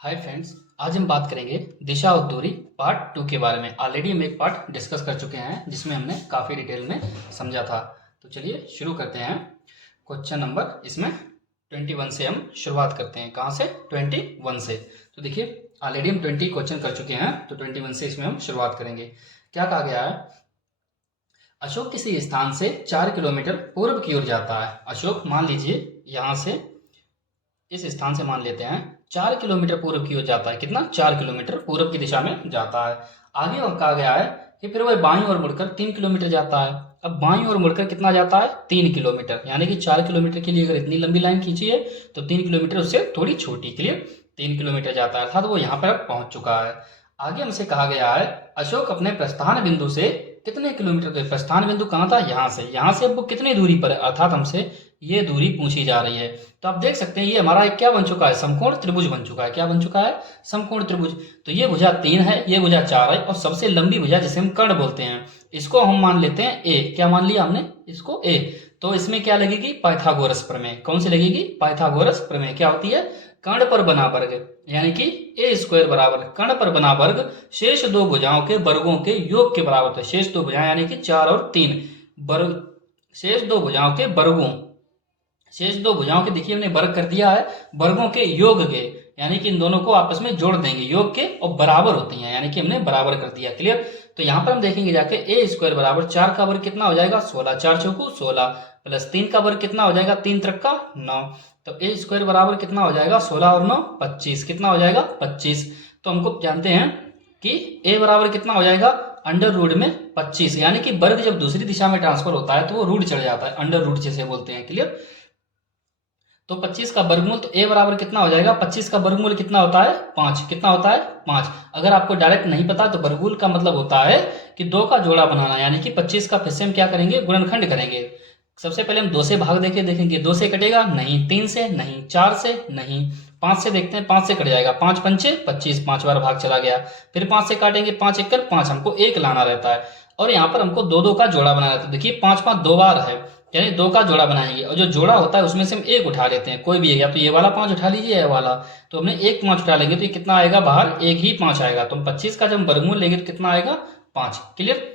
Hi friends, आज हम बात करेंगे दिशा और दूरी पार्ट 2 के बारे में। ऑलरेडी हम एक पार्ट डिस्कस कर चुके हैं जिसमें हमने काफ़ी डिटेल में समझा था। तो चलिए शुरू करते हैं। क्वेश्चन नंबर इसमें 21 से हम शुरुआत करते हैं। कहाँ से? 21 से। तो देखिए ऑलरेडी हम 20 क्वेश्चन कर चुके हैं, तो 21 से इसमें हम शुरुआत करेंगे। क्या कहा गया है? अशोक किसी स्थान से 4 किलोमीटर पूर्व की ओर जाता है। अशोक मान लीजिए यहाँ से, इस स्थान से मान लेते हैं 4 किलोमीटर पूर्व की ओर जाता है। कितना? 4 किलोमीटर पूर्व की दिशा में जाता है। आगे और कहा गया है कि फिर वह बाईं ओर मुड़कर 3 किलोमीटर जाता है। अब बाईं ओर मुड़कर कितना जाता है? 3 किलोमीटर। यानी कि 4 किलोमीटर के लिए अगर इतनी लंबी लाइन खींची है तो 3 किलोमीटर उससे थोड़ी छोटी के लिए 3 किलोमीटर जाता है, अर्थात वो यहाँ पर अब पहुंच चुका है। आगे हमसे कहा गया है अशोक अपने प्रस्थान बिंदु से कितने किलोमीटर दूर। प्रस्थान बिंदु कहाँ था? यहाँ से अब वो कितनी दूरी पर है, अर्थात हमसे ये दूरी पूछी जा रही है। तो आप देख सकते हैं ये हमारा एक क्या बन चुका है? समकोण त्रिभुज बन चुका है। क्या बन चुका है? समकोण त्रिभुज। तो ये भुजा 3 है, ये भुजा 4 है, और सबसे लंबी भुजा जिसे हम कर्ण बोलते हैं, इसको हम मान लेते हैं ए। क्या मान लिया हमने? इसको ए। तो इसमें क्या लगेगी? पाइथागोरस प्रमेय। कौन सी लगेगी? पाइथागोरस प्रमेय। क्या होती है? कर्ण पर बना वर्ग, यानी कि ए स्क्वायर बराबर कर्ण पर बना वर्ग शेष दो भुजाओं के वर्गों के योग के बराबर होता है। शेष दो भुजाएं यानी कि 4 और 3 वर्ग, शेष दो भुजाओं के वर्गों, शेष दो भुजाओं के देखिए हमने वर्ग कर दिया है, वर्गों के योग के, यानी कि इन दोनों को आपस में जोड़ देंगे, योग के और बराबर होते हैं, यानी कि हमने बराबर कर दिया। क्लियर? तो यहाँ पर हम देखेंगे जाके ए स्क्वायर बराबर 4 का वर्ग कितना हो जाएगा? 16। 4 चौको 16 प्लस 3 का वर्ग कितना हो जाएगा? 3 त्रिक का 9। तो ए स्क्वायर बराबर कितना हो जाएगा? 16 और 9 25। कितना हो जाएगा? 25। तो हमको जानते हैं कि ए बराबर कितना हो जाएगा? अंडर रूट में 25, यानी कि वर्ग जब दूसरी दिशा में ट्रांसफर होता है तो वो रूट चढ़ जाता है, अंडर रूट जिसे बोलते हैं। क्लियर? तो 25 का वर्गमूल, तो a बराबर कितना हो जाएगा? 25 का वर्गमूल कितना होता है? 5। कितना होता है? 5। अगर आपको डायरेक्ट नहीं पता तो वर्गमूल का मतलब होता है कि 2 का जोड़ा बनाना, यानी कि 25 का फिर से हम क्या करेंगे? गुणनखंड करेंगे। सबसे पहले हम 2 से भाग देखेंगे। 2 से कटेगा नहीं, 3 से नहीं, 4 से नहीं, 5 से देखते हैं, 5 से कट जाएगा। 5 पंचे 25, 5 बार भाग चला गया। फिर 5 से काटेंगे, 5 एक 5, हमको 1 लाना रहता है, और यहाँ पर हमको 2 2 का जोड़ा बनाना रहता है। देखिए 5 5 2 बार है, यानी 2 का जोड़ा बनाएंगे, और जो जोड़ा होता है उसमें से हम 1 उठा लेते हैं, कोई भी है, या तो ये वाला 5 उठा लीजिए ये वाला। तो हमने 1 5 उठा लेंगे तो ये कितना आएगा? बाहर 1 ही 5 आएगा। तो हम 25 का जब वर्गमूल लेंगे तो कितना आएगा? 5। क्लियर?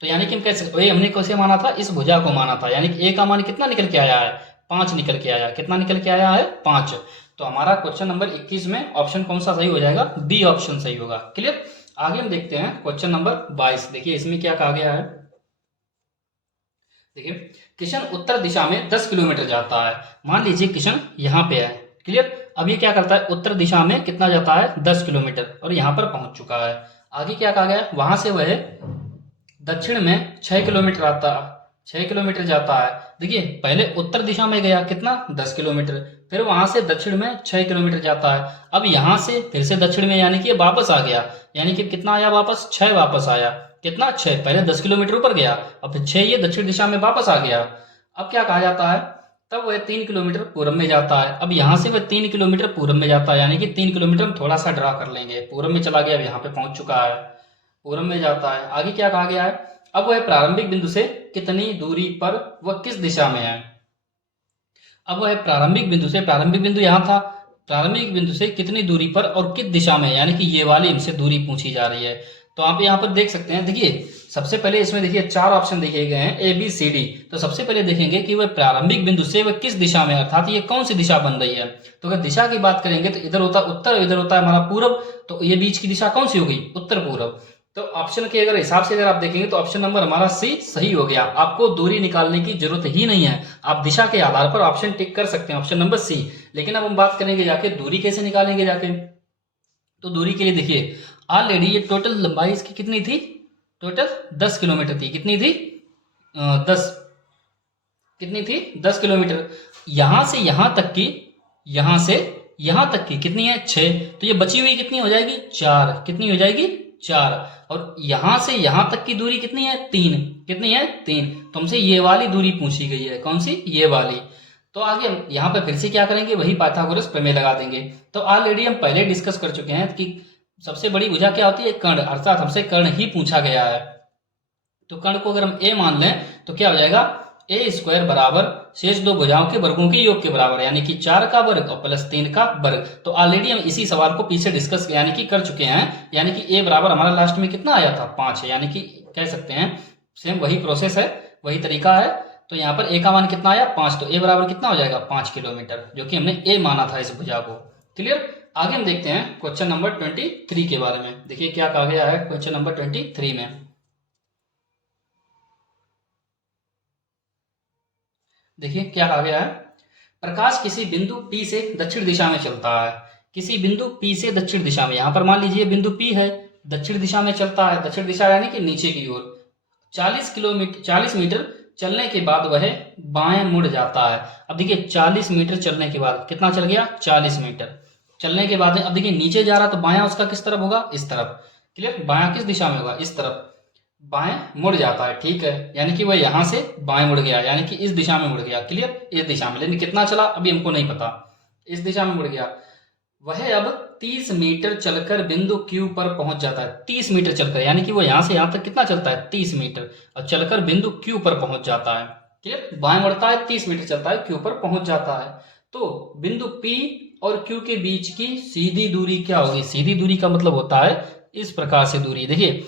तो यानी कि हम कह सकते, हमने कैसे माना था? इस भुजा को माना था, यानी कि ए का मान कितना निकल के आया है? 5 निकल के आया। कितना निकल के आया है? 5। तो हमारा क्वेश्चन नंबर 21 में ऑप्शन कौन सा सही हो जाएगा? बी ऑप्शन सही होगा। क्लियर? आगे हम देखते हैं क्वेश्चन नंबर 22। देखिए इसमें क्या कहा गया है। देखिए किशन उत्तर दिशा में 10 किलोमीटर जाता है। मान लीजिए किशन यहाँ पे है। क्लियर? अब ये क्या करता है? उत्तर दिशा में कितना जाता है? 10 किलोमीटर, और यहाँ पर पहुंच चुका है। आगे क्या कहा गया? वहां से वह दक्षिण में 6 किलोमीटर आता, 6 किलोमीटर जाता है। देखिए पहले उत्तर दिशा में गया, कितना? 10 किलोमीटर, फिर वहां से दक्षिण में 6 किलोमीटर जाता है। अब यहां से फिर से दक्षिण में, यानी कि वापस आ गया, यानी कि कितना आया वापस? 6 वापस आया। कितना? 6। पहले 10 किलोमीटर ऊपर गया, अब फिर 6 ये दक्षिण दिशा में वापस आ गया। अब क्या कहा जाता है? तब वह 3 किलोमीटर पूर्व में जाता है। अब यहाँ से वह 3 किलोमीटर पूर्व में जाता है, यानी कि 3 किलोमीटर हम थोड़ा सा ड्रा कर लेंगे, पूर्व में चला गया, अब यहाँ पे पहुंच चुका है, पूर्व में जाता है। आगे क्या कहा गया है? अब वह प्रारंभिक बिंदु से कितनी दूरी पर, वह किस दिशा में है? अब वह प्रारंभिक बिंदु से, प्रारंभिक बिंदु यहाँ था, प्रारंभिक बिंदु से कितनी दूरी पर और किस दिशा में, यानी कि ये वाली हमसे दूरी पूछी जा रही है। तो आप यहाँ पर देख सकते हैं। देखिए सबसे पहले इसमें देखिए 4 ऑप्शन दिए गए हैं, ए बी सी डी। तो सबसे पहले देखेंगे कि वह प्रारंभिक बिंदु से वह किस दिशा में, अर्थात ये कौन सी दिशा बन रही है। तो अगर दिशा की बात करेंगे तो इधर होता उत्तर, इधर होता है हमारा पूर्व, तो ये बीच की दिशा कौन सी हो गई? उत्तर पूर्व। तो ऑप्शन के अगर हिसाब से अगर आप देखेंगे तो ऑप्शन नंबर हमारा सी सही हो गया। आपको दूरी निकालने की जरूरत ही नहीं है, आप दिशा के आधार पर ऑप्शन टिक कर सकते हैं, ऑप्शन नंबर सी। लेकिन अब हम बात करेंगे जाके दूरी कैसे निकालेंगे जाके। तो दूरी के लिए देखिए ऑलरेडी ये टोटल लंबाई इसकी कितनी थी? टोटल 10 किलोमीटर थी। कितनी थी? 10। कितनी थी? 10 किलोमीटर। यहां से यहां तक की, यहां से यहां तक की कितनी है? 6। तो ये बची हुई कितनी हो जाएगी? 4। कितनी हो जाएगी? 4। और यहां से यहां तक की दूरी कितनी है? 3। कितनी है? 3। तो हमसे ये वाली दूरी पूछी गई है। कौन सी? ये वाली। तो आगे हम यहाँ पे फिर से क्या करेंगे? वही पाइथागोरस प्रमेय लगा देंगे। तो ऑलरेडी हम पहले डिस्कस कर चुके हैं कि सबसे बड़ी भुजा क्या होती है? कर्ण, अर्थात हमसे कर्ण ही पूछा गया है। तो कर्ण को अगर हम ए मान लें तो क्या हो जाएगा? ए स्क्वायर बराबर शेष दो भुजाओं के वर्गों के योग के बराबर है, यानी कि 4 का वर्ग और प्लस 3 का वर्ग। तो ऑलरेडी हम इसी सवाल को पीछे डिस्कस यानी कि कर चुके हैं, यानी कि ए बराबर हमारा लास्ट में कितना आया था 5 है, यानी कि कह सकते हैं सेम वही प्रोसेस है, वही तरीका है। तो यहाँ पर ए का मान कितना आया 5, तो ए बराबर कितना हो जाएगा 5 किलोमीटर, जो कि हमने ए माना था इस भुजा को। क्लियर। आगे हम देखते हैं क्वेश्चन नंबर 23 के बारे में। देखिए क्या कहा गया है क्वेश्चन नंबर 23 में। देखिए क्या कहा गया है, प्रकाश किसी बिंदु P से दक्षिण दिशा में चलता है। किसी बिंदु P से दक्षिण दिशा में, यहां पर मान लीजिए बिंदु P है, दक्षिण दिशा में चलता है, दक्षिण दिशा यानी कि नीचे की ओर। 40 मीटर चलने के बाद वह बाएं मुड़ जाता है। अब देखिए 40 मीटर चलने के बाद कितना चल गया 40 मीटर चलने के बाद अब देखिए नीचे जा रहा, तो बायां उसका किस तरफ होगा, इस तरफ। क्लियर। बायां किस दिशा में होगा, इस तरफ, बाएं मुड़ जाता है। ठीक है, यानी कि वह यहां से बाएं मुड़ गया, यानी कि इस दिशा में मुड़ गया। क्लियर, इस दिशा में, लेकिन कितना चला अभी हमको नहीं पता, इस दिशा में मुड़ गया। वह अब 30 मीटर चलकर बिंदु Q पर पहुंच जाता है। 30 मीटर चलकर, यानी कि वो यहां से यहां तक कितना चलता है 30 मीटर, और चलकर बिंदु Q पर पहुंच जाता है। क्लियर, बाएं मुड़ता है, 30 मीटर चलता है, Q पर पहुंच जाता है। तो बिंदु P और Q के बीच की सीधी दूरी क्या होगी। सीधी दूरी का मतलब होता है इस प्रकार से दूरी। देखिए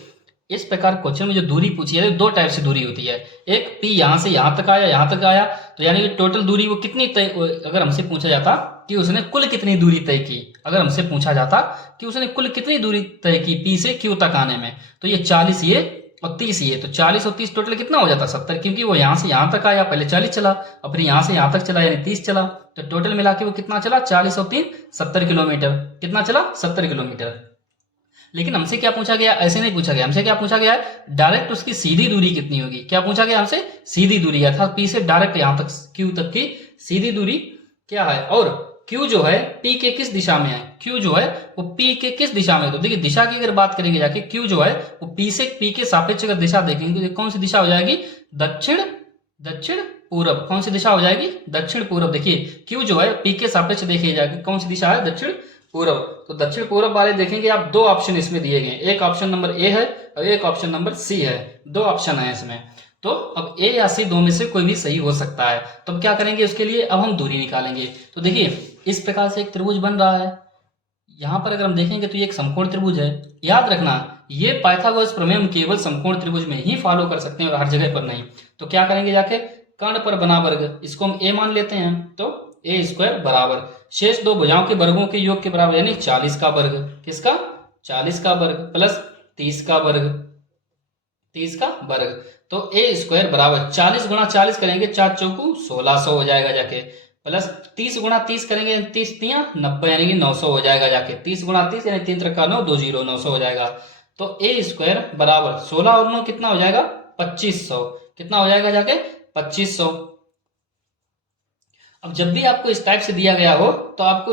इस प्रकार क्वेश्चन में जो दूरी पूछी है, दो टाइप से दूरी होती है। एक P यहां से यहां तक आया, यहां तक आया, तो यानी कि टोटल दूरी वो कितनी तय, अगर हमसे पूछा जाता कि उसने कुल कितनी दूरी तय की, अगर हमसे पूछा जाता कि उसने कुल कितनी दूरी तय की P से Q तक आने में, तो ये 40 ये और 30 ये, तो 40 और 30 टोटल कितना हो जाता 70, क्योंकि वो यहां से यहां तक आया, पहले 40 चला और फिर यहां से यहां तक चला, यानी 30 चला। तो टोटल मिला के वो कितना चला 40 और 3 70 किलोमीटर। कितना चला 70 किलोमीटर। लेकिन हमसे क्या पूछा गया, ऐसे नहीं पूछा गया, हमसे क्या पूछा गया है डायरेक्ट उसकी सीधी दूरी कितनी होगी। क्या पूछा गया हमसे, सीधी दूरी, अर्थात P से डायरेक्ट यहां तक Q तक की सीधी दूरी क्या है। और Q जो है P के किस दिशा में है, Q जो है वो P के किस दिशा में है। तो देखिए दिशा की अगर बात करेंगे जाके, Q जो है वो P के सापेक्ष अगर दिशा देखेंगे तो कौन सी दिशा हो जाएगी, दक्षिण पूरब। कौन सी दिशा हो जाएगी, दक्षिण पूरब। देखिए Q जो है P के सापेक्ष देखिए जाके कौन सी दिशा है, दक्षिण पूरब। तो दक्षिण पूरब वाले देखेंगे आप, दो ऑप्शन इसमें दिए गए, एक ऑप्शन नंबर ए है और एक ऑप्शन नंबर सी है, दो ऑप्शन है इसमें। तो अब ए या सी दो में से कोई भी सही हो सकता है। तो अब क्या करेंगे उसके लिए, अब हम दूरी निकालेंगे। तो देखिए इस प्रकार से एक त्रिभुज बन रहा है, यहां पर अगर हम देखेंगे तो ये एक समकोण त्रिभुज है। याद रखना ये पाइथागोरस प्रमेय हम केवल समकोण त्रिभुज में ही फॉलो कर सकते हैं और हर जगह पर नहीं। तो क्या करेंगे जाके, कर्ण पर बना वर्ग, इसको हम ए मान लेते हैं, तो ए स्क्वायर बराबर शेष दो भुजाओं के वर्गों के योग के बराबर, यानी 40 का वर्ग, किसका 40 का वर्ग प्लस 30 का वर्ग, 30 का वर्ग। तो ए स्क्वायर बराबर 40 गुणा 40 करेंगे 4 चौकू 1600 हो जाएगा जाके, प्लस 30 गुणा 30 करेंगे 30 तिया 90, यानी कि 900 हो जाएगा जाके। 30 गुणा 30 यानी 3 3 9 2 0 900 हो जाएगा। तो ए स्क्वायर बराबर 16 और 9 कितना हो जाएगा 2500, कितना हो जाएगा जाके 2500। अब जब भी आपको इस टाइप से दिया गया हो तो आपको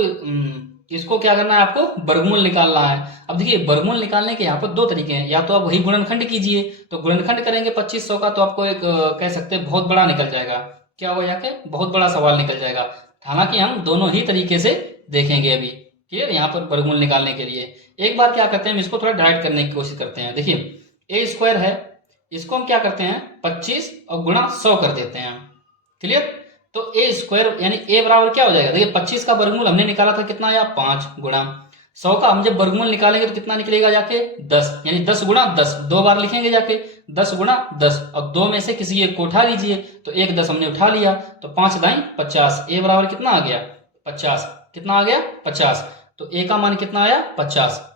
इसको क्या करना है, आपको वर्गमूल निकालना है। अब देखिए वर्गमूल निकालने के यहाँ पर दो तरीके हैं, या तो आप वही गुणनखंड कीजिए, तो गुणनखंड करेंगे 2500 का तो आपको एक कह सकते हैं बहुत बड़ा निकल जाएगा, क्या हो जाके बहुत बड़ा सवाल निकल जाएगा। हालांकि हम दोनों ही तरीके से देखेंगे अभी। क्लियर, यहाँ पर वर्गमूल निकालने के लिए एक बार क्या करते हैं, हम इसको थोड़ा डायरेक्ट करने की कोशिश करते हैं। देखिए ए स्क्वायर है, इसको हम क्या करते हैं 25 और गुणा 100 कर देते हैं। क्लियर, तो ए स्क्वायर यानी ए बराबर क्या हो जाएगा, देखिए 25 का वर्गमूल हमने निकाला था कितना आया 5, गुणा 100 का हम जब वर्गमूल निकालेंगे तो कितना निकलेगा जाके 10, यानी 10 गुणा 10, दो बार लिखेंगे जाके 10 गुणा 10, और दो में से किसी एक को उठा लीजिए, तो एक 10 हमने उठा लिया, तो 5 दाई 50, ए बराबर कितना आ गया 50, कितना आ गया 50, तो ए का मान कितना आया 50,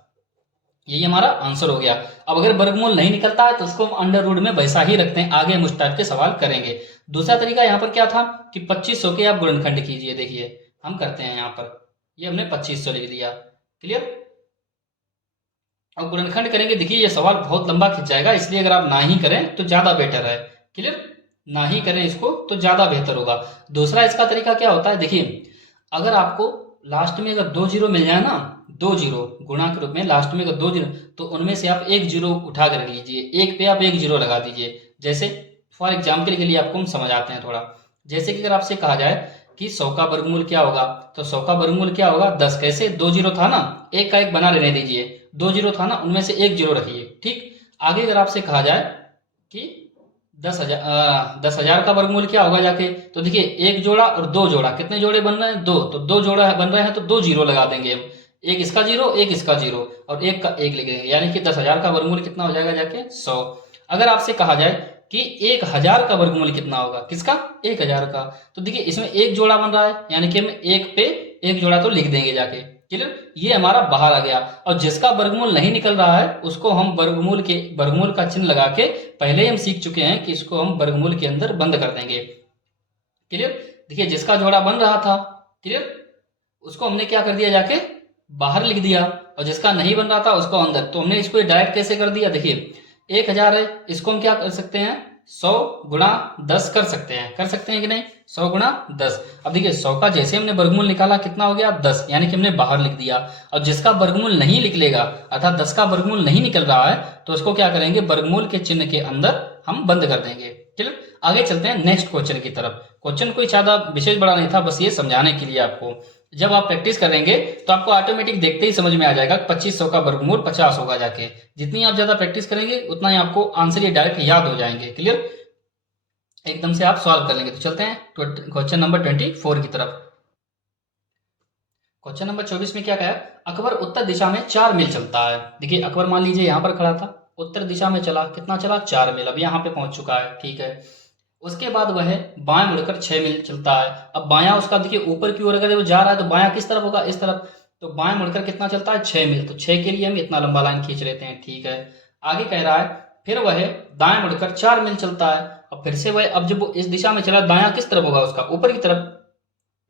यही हमारा आंसर हो गया। अब अगर वर्गमूल नहीं निकलता है तो उसको हम अंडर रूट में वैसा ही रखते हैं, आगे हम उस टाइप के सवाल करेंगे। दूसरा तरीका यहाँ पर क्या था कि 2500 के आप गुणनखंड कीजिए, देखिए हम करते हैं यहाँ पर, ये हमने 2500 लिख दिया। क्लियर, और गुणनखंड करेंगे, देखिए ये सवाल बहुत लंबा खिंच जाएगा, इसलिए अगर आप ना ही करें तो ज्यादा बेटर है। क्लियर, ना ही करें इसको तो ज्यादा बेहतर होगा। दूसरा इसका तरीका क्या होता है, देखिए अगर आपको लास्ट में अगर 2 जीरो मिल जाए ना, 2 जीरो गुणा के रूप में लास्ट में अगर 2 जीरो, तो उनमें से आप 1 जीरो उठा कर लीजिए, एक पे आप 1 जीरो लगा दीजिए। जैसे फॉर एग्जाम्पल के लिए आपको हम समझाते हैं थोड़ा, जैसे कि अगर आपसे कहा जाए कि 100 का वर्गमूल क्या होगा, तो 100 का वर्गमूल क्या होगा 10, कैसे 2 जीरो था ना, एक का एक बना रहने दीजिए, 2 जीरो था ना, उनमें से 1 जीरो रखिए। ठीक, आगे अगर आपसे कहा जाए कि 10,000 का वर्गमूल क्या होगा जाके, तो देखिए एक जोड़ा और दो जोड़ा, कितने जोड़े बन रहे हैं, दो, तो दो जोड़ा बन रहे हैं तो दो जीरो लगा देंगे हम, एक इसका जीरो एक इसका जीरो और एक का एक लिख देंगे, यानी कि 10,000 का वर्गमूल कितना हो जाएगा जाके 100। अगर आपसे कहा जाए कि 1,000 का वर्गमूल कितना होगा, किसका, 1,000 का, तो देखिए इसमें एक जोड़ा बन रहा है, यानी कि हम एक पे एक जोड़ा तो लिख देंगे जाके, क्लियर, ये हमारा बाहर आ गया। और जिसका वर्गमूल नहीं निकल रहा है उसको हम वर्गमूल का चिन्ह लगा के, पहले ही हम सीख चुके हैं कि इसको हम वर्गमूल के अंदर बंद कर देंगे, क्लियर। देखिए जिसका जोड़ा बन रहा था, क्लियर, उसको हमने क्या कर दिया जाके बाहर लिख दिया, और जिसका नहीं बन रहा था उसको अंदर। तो हमने इसको डायरेक्ट कैसे कर दिया, देखिए 1,000 है, इसको हम क्या कर सकते हैं, 100 गुणा 10 कर सकते हैं कि नहीं, 100 गुणा 10। अब देखिए 100 का जैसे हमने वर्गमूल निकाला कितना हो गया 10, यानी कि हमने बाहर लिख दिया। और जिसका वर्गमूल नहीं निकलेगा, अर्थात 10 का वर्गमूल नहीं निकल रहा है, तो उसको क्या करेंगे, वर्गमूल के चिन्ह के अंदर हम बंद कर देंगे। चलिए आगे चलते हैं नेक्स्ट क्वेश्चन की तरफ। क्वेश्चन कोई ज्यादा विशेष बड़ा नहीं था, बस ये समझाने के लिए आपको, जब आप प्रैक्टिस करेंगे तो आपको ऑटोमेटिक देखते ही समझ में आ जाएगा 2500 का वर्गमूल 50 होगा जाके। जितनी आप ज्यादा प्रैक्टिस करेंगे उतना ही आपको आंसर ये डायरेक्ट याद हो जाएंगे, क्लियर, एकदम से आप सॉल्व कर लेंगे। तो चलते हैं क्वेश्चन नंबर 24 की तरफ। क्वेश्चन नंबर 24 में क्या कहा, अकबर उत्तर दिशा में 4 मील चलता है। देखिए अकबर मान लीजिए यहाँ पर खड़ा था, उत्तर दिशा में चला, कितना चला 4 मील, अब यहाँ पे पहुंच चुका है, ठीक है। उसके बाद वह बाएं मुड़कर 6 मील चलता है। अब बायां उसका देखिए ऊपर की ओर अगर वो जा रहा है तो बायां किस तरफ होगा, इस तरफ, तो बाएं मुड़कर कितना चलता है 6 मील, तो 6 के लिए हम इतना लंबा लाइन खींच लेते हैं, ठीक है। आगे कह रहा है फिर वह दाएं मुड़कर 4 मील चलता है। अब फिर से वह, अब जब वो इस दिशा में चला, दायां किस तरफ होगा उसका, ऊपर की तरफ,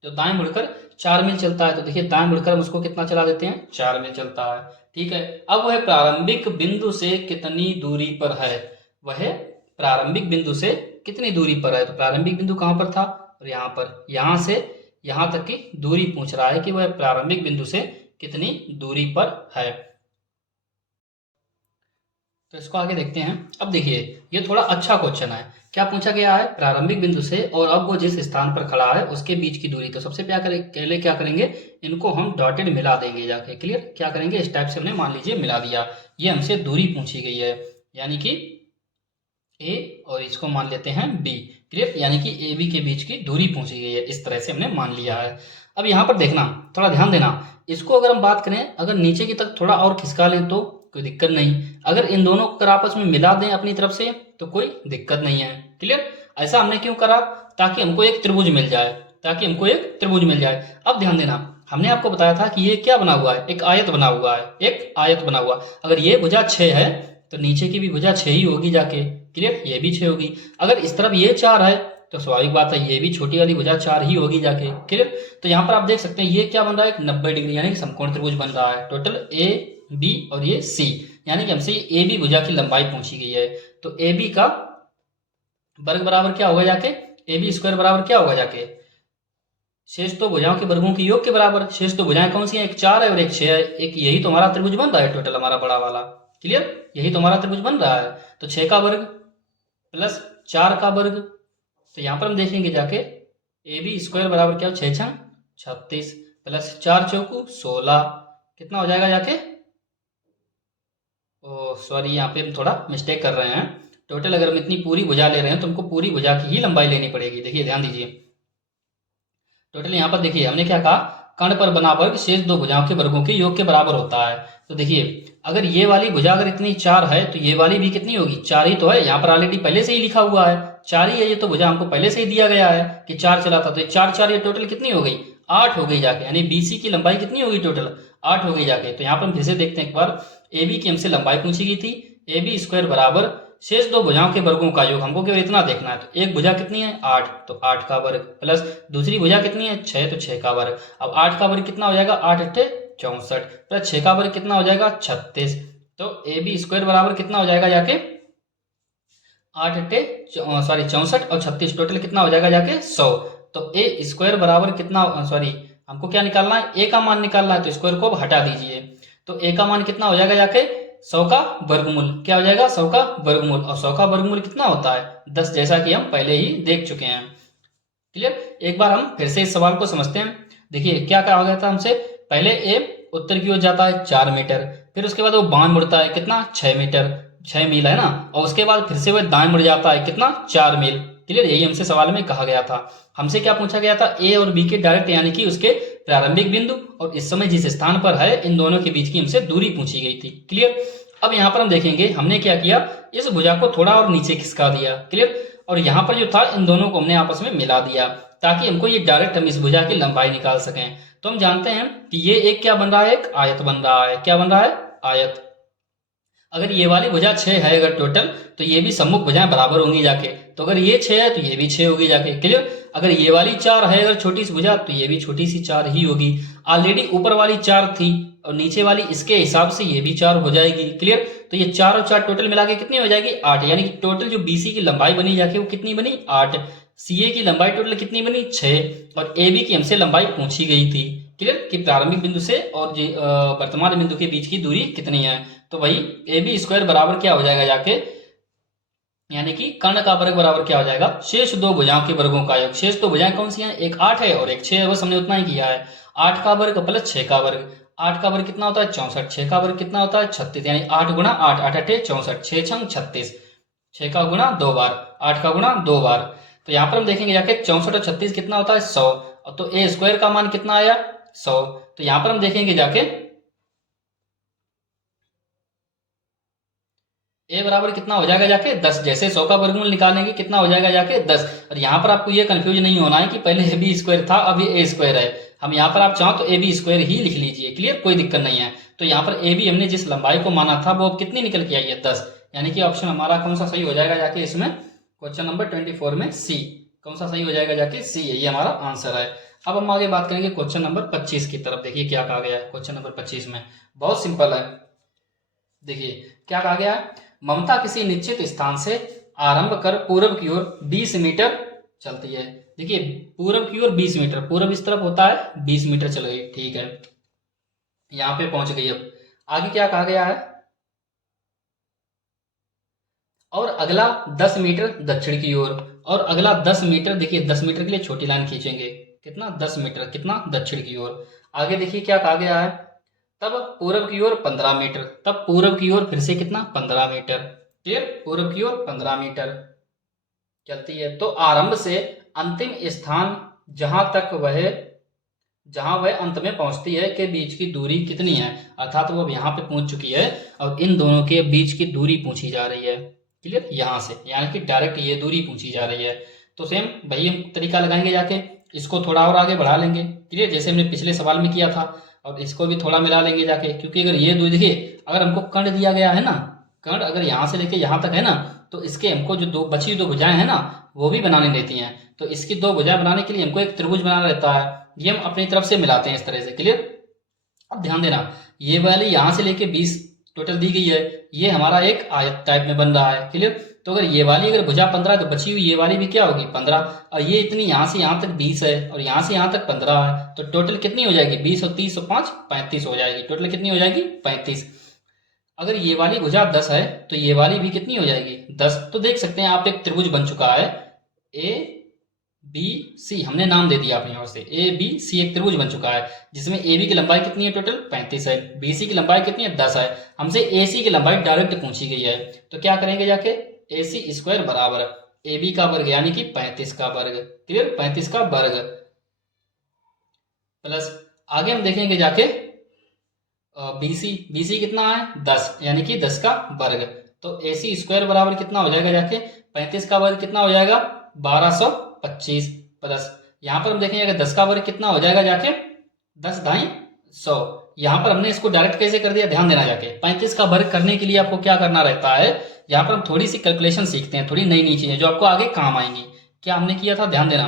तो दाएं मुड़कर 4 मील चलता है, तो देखिए दाएं मुड़कर हम उसको कितना चला देते हैं, 4 मील चलता है, ठीक है। अब वह प्रारंभिक बिंदु से कितनी दूरी पर है, वह प्रारंभिक बिंदु से कितनी दूरी पर है, तो प्रारंभिक बिंदु कहां पर था, और यहाँ पर, यहां से यहां तक की दूरी पूछ रहा है कि वह प्रारंभिक बिंदु से कितनी दूरी पर है। तो इसको आगे देखते हैं। अब देखिए ये थोड़ा अच्छा क्वेश्चन है, क्या पूछा गया है, प्रारंभिक बिंदु से और अब वो जिस स्थान पर खड़ा है उसके बीच की दूरी। तो सबसे पहले क्या करेंगे, इनको हम डॉटेड मिला देंगे जाके, क्लियर, क्या करेंगे, इस टाइप से हमने मान लीजिए मिला दिया। ये हमसे दूरी पूछी गई है, यानी कि ए और इसको मान लेते हैं बी, क्लियर, यानी कि ए बी के बीच की दूरी पूछी गई है, इस तरह से हमने मान लिया है। अब यहाँ पर देखना, थोड़ा ध्यान देना, इसको अगर हम बात करें, अगर नीचे की तक थोड़ा और खिसका लें तो कोई दिक्कत नहीं, अगर इन दोनों को आपस में मिला दें अपनी तरफ से तो कोई दिक्कत नहीं है, क्लियर। ऐसा हमने क्यों करा, ताकि हमको एक त्रिभुज मिल जाए, अब ध्यान देना, हमने आपको बताया था कि ये क्या बना हुआ है, एक आयत बना हुआ है, अगर ये भुजा 6 है तो नीचे की भी भुजा 6 ही होगी जाके, क्लियर, ये भी 6 होगी। अगर इस तरफ ये 4 है तो स्वाभाविक बात है ये भी छोटी वाली भुजा 4 ही होगी जाके, क्लियर। तो यहाँ पर आप देख सकते हैं ये क्या बन रहा है, एक 90 डिग्री यानी कि समकोण त्रिभुज बन रहा है, टोटल ए बी और ये सी, यानी कि हमसे ए बी भुजा की लंबाई पूछी गई है। तो ए बी का वर्ग बराबर क्या होगा जाके, ए बी स्क्वायर बराबर क्या होगा जाके, शेष तो भुजाओं के वर्गों के योग के बराबर। शेष तो भुजाएं कौन सी हैं, एक 4 है और एक 6 है, एक यही तो हमारा त्रिभुज बन रहा है टोटल हमारा बड़ा वाला, क्लियर, यही तो हमारा त्रिभुज बन रहा है। तो 6 का वर्ग प्लस 4 का वर्ग, तो यहाँ पर हम देखेंगे जाके ए बी स्क्वायर बराबर क्या, 6 6 36 प्लस 4 चौकू 16, कितना हो जाएगा जाके, ओ सॉरी यहाँ पे हम थोड़ा मिस्टेक कर रहे हैं, टोटल अगर हम इतनी पूरी भुजा ले रहे हैं तो हमको पूरी भुजा की ही लंबाई लेनी पड़ेगी। देखिए ध्यान दीजिए, टोटल यहाँ पर देखिए हमने क्या कहा, कर्ण पर बना वर्ग शेष दो भुजाओं के वर्गों के योग के बराबर होता है। तो देखिए अगर ये वाली भुजा अगर इतनी 4 है तो ये वाली भी कितनी होगी, 4 ही तो है, यहाँ पर ऑलरेडी पहले से ही लिखा हुआ है 4 ही है, ये तो भुजा हमको पहले से ही दिया गया है कि 4 चला था, तो ये 4 4 ये टोटल कितनी हो गई, 8 हो गई जाके, यानी बीसी की लंबाई कितनी होगी टोटल 8 हो गई जाके। तो यहाँ पर हम फिर से देखते हैं एक बार, ए बी की हमसे लंबाई पूछी गई थी, ए बी स्क्वायर बराबर शेष दो भुजाओं के वर्गों का योग, हमको केवल इतना देखना है। तो एक भुजा कितनी है 8, तो 8 का वर्ग प्लस दूसरी भुजा कितनी है 6, तो 6 का वर्ग। अब 8 का वर्ग कितना हो जाएगा, 8 अट्ठे 64 प्लस 6 का वर्ग कितना हो जाएगा 36, तो ए बी स्क्वायर बराबर कितना हो जाएगा जाके 8 अट्ठे 64 और 36, टोटल कितना हो जाएगा जाके 100। तो ए स्क्वायर बराबर कितना, हमको क्या निकालना है, ए का मान निकालना है, तो स्क्वायर को हटा दीजिए, तो ए का मान कितना हो जाएगा जाके 100 का वर्गमूल, क्या हो जाएगा 100 का वर्गमूल, और 100 का वर्गमूल कितना होता है 10, जैसा कि हम पहले ही देख चुके हैं, क्लियर। एक बार हम फिर से इस सवाल को समझते हैं। देखिए क्या कहा गया था हमसे, पहले ए उत्तर की ओर जाता है 4 मीटर, फिर उसके बाद वो बाएं मुड़ता है कितना 6 मीटर, 6 मील है ना, और उसके बाद फिर से वह दाएं मुड़ जाता है, कितना, 4 मील। क्लियर, यही हमसे सवाल में कहा गया था। हमसे क्या पूछा गया था, ए और बी के डायरेक्ट यानी कि उसके प्रारंभिक बिंदु और इस समय जिस स्थान पर है इन दोनों के बीच की हमसे दूरी पूछी गई थी। क्लियर, अब यहाँ पर हम देखेंगे हमने क्या किया, इस भुजा को थोड़ा और नीचे खिसका दिया। क्लियर, और यहाँ पर जो था इन दोनों को हमने आपस में मिला दिया ताकि हमको ये डायरेक्ट हम इस भुजा की लंबाई निकाल सकें। तो हम जानते हैं कि ये एक क्या बन रहा है, एक आयत बन रहा है। क्या बन रहा है, आयत। अगर ये वाली भुजा 6 है अगर टोटल, तो ये भी सम्मुख भुजाएं बराबर होंगी जाके। तो अगर ये 6 है तो ये भी 6 होगी जाके। क्लियर, अगर ये वाली 4 है अगर छोटी सी भुजा, तो ये भी छोटी सी 4 ही होगी। ऑलरेडी ऊपर वाली 4 थी और नीचे वाली इसके हिसाब से ये भी 4 हो जाएगी। क्लियर, तो ये 4 और 4 टोटल मिला के कितनी हो जाएगी, 8। यानी कि टोटल जो बीसी की लंबाई बनी जाके वो कितनी बनी, 8। सीए की लंबाई टोटल कितनी बनी, 6। और ए बी की हमसे लंबाई पूछी गई थी। क्लियर, कि प्रारंभिक बिंदु से और वर्तमान बिंदु के बीच की दूरी कितनी है। तो वही ए बी स्क्वायर बराबर क्या हो जाएगा जाके, यानी कि कर्ण का वर्ग बराबर क्या हो जाएगा, शेष दो भुजाओं के वर्गों का योग। शेष दो भुजाएं कौन सी हैं, एक 8 है और एक 6 है, बस हमने उतना ही किया है। 8 का वर्ग प्लस 6 का वर्ग, 8 का वर्ग कितना होता है, 64। 6 का वर्ग कितना होता है, 36। यानी 8 गुणा 8, 8 8 64, 6 छंग 36। 6 का गुणा 2 बार, 8 का गुणा 2 बार। तो यहाँ पर हम देखेंगे जाके 64 और 36 कितना होता है, 100। तो ए स्क्वायर का मान कितना आया, 100। तो यहाँ पर हम देखेंगे जाके ए बराबर कितना हो जाएगा जाके 10। जैसे 100 का वर्गमूल निकालेंगे कितना हो जाएगा जाके 10। और यहाँ पर आपको ये कंफ्यूज नहीं होना है कि पहले ए बी स्क्वायर था अभी ए स्क्वायर है। हम यहाँ पर आप चाहो तो ए बी स्क्वायर ही लिख लीजिए। क्लियर, कोई दिक्कत नहीं है। तो यहाँ पर ए बी हमने जिस लंबाई को माना था वो अब कितनी निकल के आई है, 10। यानी कि ऑप्शन हमारा कौन सा सही हो जाएगा जाके इसमें, क्वेश्चन नंबर 24 में सी। कौन सा सही हो जाएगा जाके, सी, यही हमारा आंसर है। अब हम आगे बात करेंगे क्वेश्चन नंबर 25 की तरफ। देखिए क्या कहा गया है क्वेश्चन नंबर 25 में, बहुत सिंपल है। देखिए क्या कहा गया है, ममता किसी निश्चित स्थान से आरंभ कर पूर्व की ओर 20 मीटर चलती है। देखिए पूर्व की ओर 20 मीटर, पूर्व इस तरफ होता है, 20 मीटर चल गई, ठीक है, यहां पे पहुंच गई। अब आगे क्या कहा गया है, और अगला 10 मीटर दक्षिण की ओर, और अगला 10 मीटर, देखिए 10 मीटर के लिए छोटी लाइन खींचेंगे, कितना, 10 मीटर, कितना, दक्षिण की ओर। आगे देखिए क्या कहा गया है, तब पूर्व की ओर 15 मीटर, तब पूर्व की ओर फिर से कितना, 15 मीटर। क्लियर, पूर्व की ओर 15 मीटर चलती है। तो आरंभ से अंतिम स्थान जहां वह अंत में पहुंचती है के बीच की दूरी कितनी है। अर्थात वो अब यहाँ पे पहुंच चुकी है और इन दोनों के बीच की दूरी पूछी जा रही है। क्लियर, यहां से यानी कि डायरेक्ट ये दूरी पूछी जा रही है। तो सेम वही हम तरीका लगाएंगे जाके, इसको थोड़ा और आगे बढ़ा लेंगे। क्लियर, जैसे हमने पिछले सवाल में किया था, और इसको भी थोड़ा मिला लेंगे जाके, क्योंकि अगर ये दूरी, देखिए अगर हमको कर्ण दिया गया है ना, कर्ण अगर यहाँ से लेके यहाँ तक है ना, तो इसके हमको जो बची दो भुजाएं हैं ना वो भी बनाने देती हैं। तो इसकी दो भुजाएं बनाने के लिए हमको एक त्रिभुज बनाना रहता है, ये हम अपनी तरफ से मिलाते हैं इस तरह से। क्लियर, अब ध्यान देना, ये वाली यहाँ से लेके 20 टोटल दी गई है, ये हमारा एक आयत टाइप में बन रहा है। क्लियर, तो अगर ये वाली अगर भुजा 15 है तो बची हुई ये वाली भी क्या होगी, 15। और ये इतनी यहाँ से यहाँ तक 20 है और यहाँ से यहाँ तक 15 है, तो टोटल कितनी हो जाएगी, 20 और 30 और 5 35 हो जाएगी। टोटल कितनी हो जाएगी, 35। अगर ये वाली भुजा 10 है तो ये वाली भी कितनी हो जाएगी, 10। तो देख सकते हैं आप एक त्रिभुज बन चुका है, ए बी सी, हमने नाम दे दिया अपनी ओर से, ए बी सी एक त्रिभुज बन चुका है, जिसमें ए बी की लंबाई कितनी है, टोटल 35 है, बी सी की लंबाई कितनी है, 10 है। हमसे ए सी की लंबाई डायरेक्ट पूछी गई है, तो क्या करेंगे जाके, ए सी स्क्वायर बराबर ए बी का वर्ग यानी कि 35 का वर्ग। क्लियर, 35 का वर्ग प्लस आगे हम देखेंगे जाके बीसी कितना है, 10, यानी कि 10 का वर्ग। तो ए सी स्क्वायर बराबर कितना हो जाएगा जाके, 35 का वर्ग कितना हो जाएगा, 1225 प्लस यहाँ पर हम देखेंगे अगर 10 का वर्ग कितना हो जाएगा जाके, 10 ढाई 100। यहाँ पर हमने इसको डायरेक्ट कैसे कर दिया, ध्यान देना जाके, 35 का वर्ग करने के लिए आपको क्या करना रहता है, यहाँ पर हम थोड़ी सी कैलकुलेशन सीखते हैं, थोड़ी नई नई चीजें जो आपको आगे काम आएंगी। क्या हमने किया था, ध्यान देना,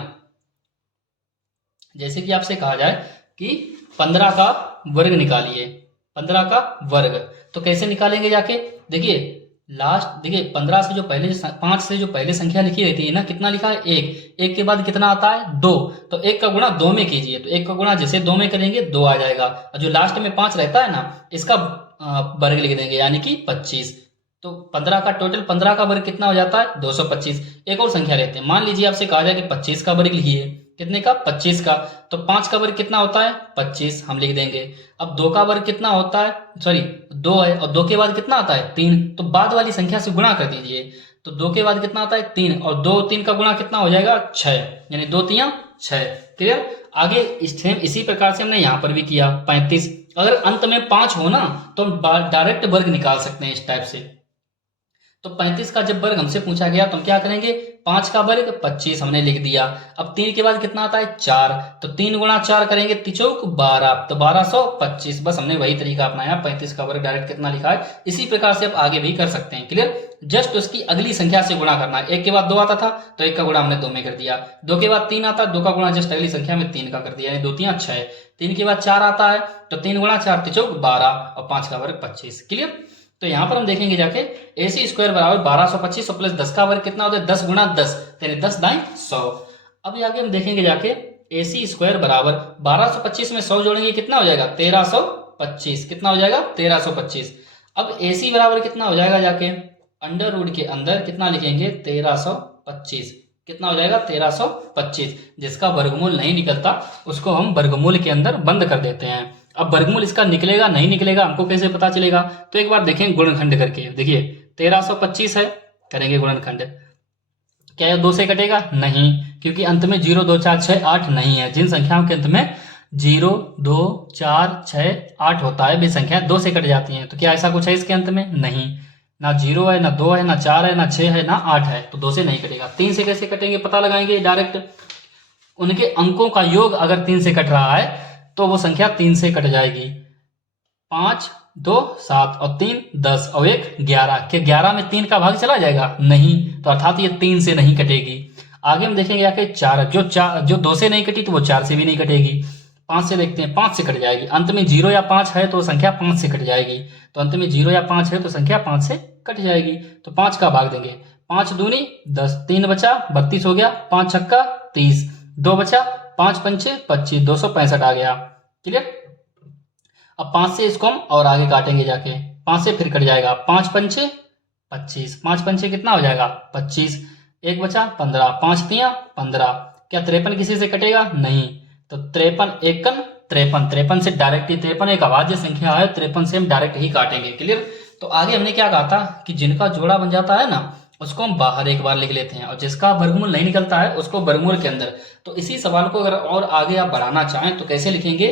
जैसे कि आपसे कहा जाए कि 15 का वर्ग निकालिए, 15 का वर्ग, तो कैसे निकालेंगे जाके, देखिए लास्ट, देखिए 15 से जो पहले 5 से जो पहले संख्या लिखी रहती है ना, कितना लिखा है, 1 के बाद कितना आता है, 2, तो 1 का गुणा 2 में कीजिए, तो 1 का गुणा जैसे 2 में करेंगे 2 आ जाएगा, और जो लास्ट में 5 रहता है ना इसका वर्ग लिख देंगे यानी कि 25। तो 15 का टोटल 15 का वर्ग कितना हो जाता है, 225। एक और संख्या लेते हैं, मान लीजिए आपसे कहा जाए कि 25 का वर्ग लिखिए, कितने का? 25 का। तो 5 का वर्ग कितना होता है? 25, हम लिख देंगे। अब 2 का वर्ग कितना होता है? सॉरी 2 है, और 2 के बाद कितना आता है? 3। तो बाद वाली संख्या से गुणा कर दीजिए। तो 2 के बाद कितना आता है? 3, और 2 3 का गुणा कितना हो जाएगा? 6, यानी 2 3 6। क्लियर? आगे इसी प्रकार से हमने यहाँ पर भी किया 35। अगर अंत में 5 हो ना तो हम डायरेक्ट वर्ग निकाल सकते हैं इस टाइप से। तो 35 का जब वर्ग हमसे पूछा गया तो हम क्या करेंगे? 5 का वर्ग 25 हमने लिख दिया। अब 3 के बाद कितना आता है? 4। तो 3 गुणा 4 करेंगे, 3 चौक 12, तो 1225। बस हमने वही तरीका अपनाया, 35 का वर्ग डायरेक्ट कितना लिखा है। इसी प्रकार से आप आगे भी कर सकते हैं। क्लियर? जस्ट उसकी अगली संख्या से गुणा करना है। 1 के बाद 2 आता था तो 1 का गुणा हमने 2 में कर दिया। 2 के बाद 3 आता है, 2 का गुणा जस्ट अगली संख्या में 3 का कर दिया, यानी 2 3 6। 3 के बाद 4 आता है तो 3 गुणा 4, 3 चौक 12, और 5 का वर्ग 25। क्लियर? तो यहां पर हम देखेंगे जाके AC स्क्वायर बराबर 1225 प्लस 10 का वर्ग कितना होता है? 10 गुणा 10, यानी 10 दाएं 100। अब आगे हम देखेंगे जाके AC स्क्वायर बराबर 1225 में 100 जोड़ेंगे कितना हो जाएगा? 1325। कितना हो जाएगा? 1325। अब AC बराबर कितना हो जाएगा? जाके अंडर रूट के अंदर कितना लिखेंगे? 1325। कितना हो जाएगा? 1325। जिसका वर्गमूल नहीं निकलता उसको हम वर्गमूल के अंदर बंद कर देते हैं। अब वर्गमूल इसका निकलेगा नहीं निकलेगा हमको कैसे पता चलेगा? तो एक बार देखें गुणनखंड करके। देखिए 1325 है, करेंगे गुणनखंड। क्या यह 2 से कटेगा? नहीं, क्योंकि अंत में 0 2 4 6 8 नहीं है। जिन संख्याओं के अंत में 0 2 4 6 8 होता है वे संख्याएं 2 से कट जाती हैं। तो क्या ऐसा कुछ है इसके अंत में? नहीं, ना 0 है, ना 2 है, ना 4 है, ना 6 है, ना 8 है, तो 2 से नहीं कटेगा। 3 से कैसे कटेंगे? पता लगाएंगे डायरेक्ट। उनके अंकों का योग अगर 3 से कट रहा है तो वो संख्या 3 से कट जाएगी। 5 2 7 और 3 10 और 1 11। क्या 11 में 3 का भाग चला जाएगा? नहीं, तो अर्थात ये 3 से नहीं कटेगी। आगे हम देखेंगे आके 4, जो 2 से नहीं कटी तो वो 4 से भी नहीं कटेगी। 5 से देखते हैं, 5 से कट जाएगी। अंत में 0 या 5 है तो संख्या 5 से कट जाएगी। तो अंत में 0 या 5 है तो संख्या 5 से कट जाएगी। तो 5 का भाग देंगे, 5 दूनी 10, 3 बचा 32 हो गया, 5 छक्का 30, 2 बचा, 5 पंचे 25, 265 आ गया। क्लियर? अब 5 से इसको हम और आगे काटेंगे जाके, 5 से फिर कट जाएगा, 5 पंचे 25, 5 पंचे कितना हो जाएगा? 25, 1 बचा 15, 5 तिया 15। क्या 53 किसी से कटेगा? नहीं, तो 53 एकन 53, 53 से डायरेक्ट ही 53 एक अभाज्य संख्या है, 53 से हम डायरेक्ट ही काटेंगे। क्लियर? तो आगे हमने क्या कहा था कि जिनका जोड़ा बन जाता है ना उसको हम बाहर एक बार लिख लेते हैं, और जिसका वर्गमूल नहीं निकलता है उसको वर्गमूल के अंदर। तो इसी सवाल को अगर और आगे आप बढ़ाना चाहें तो कैसे लिखेंगे?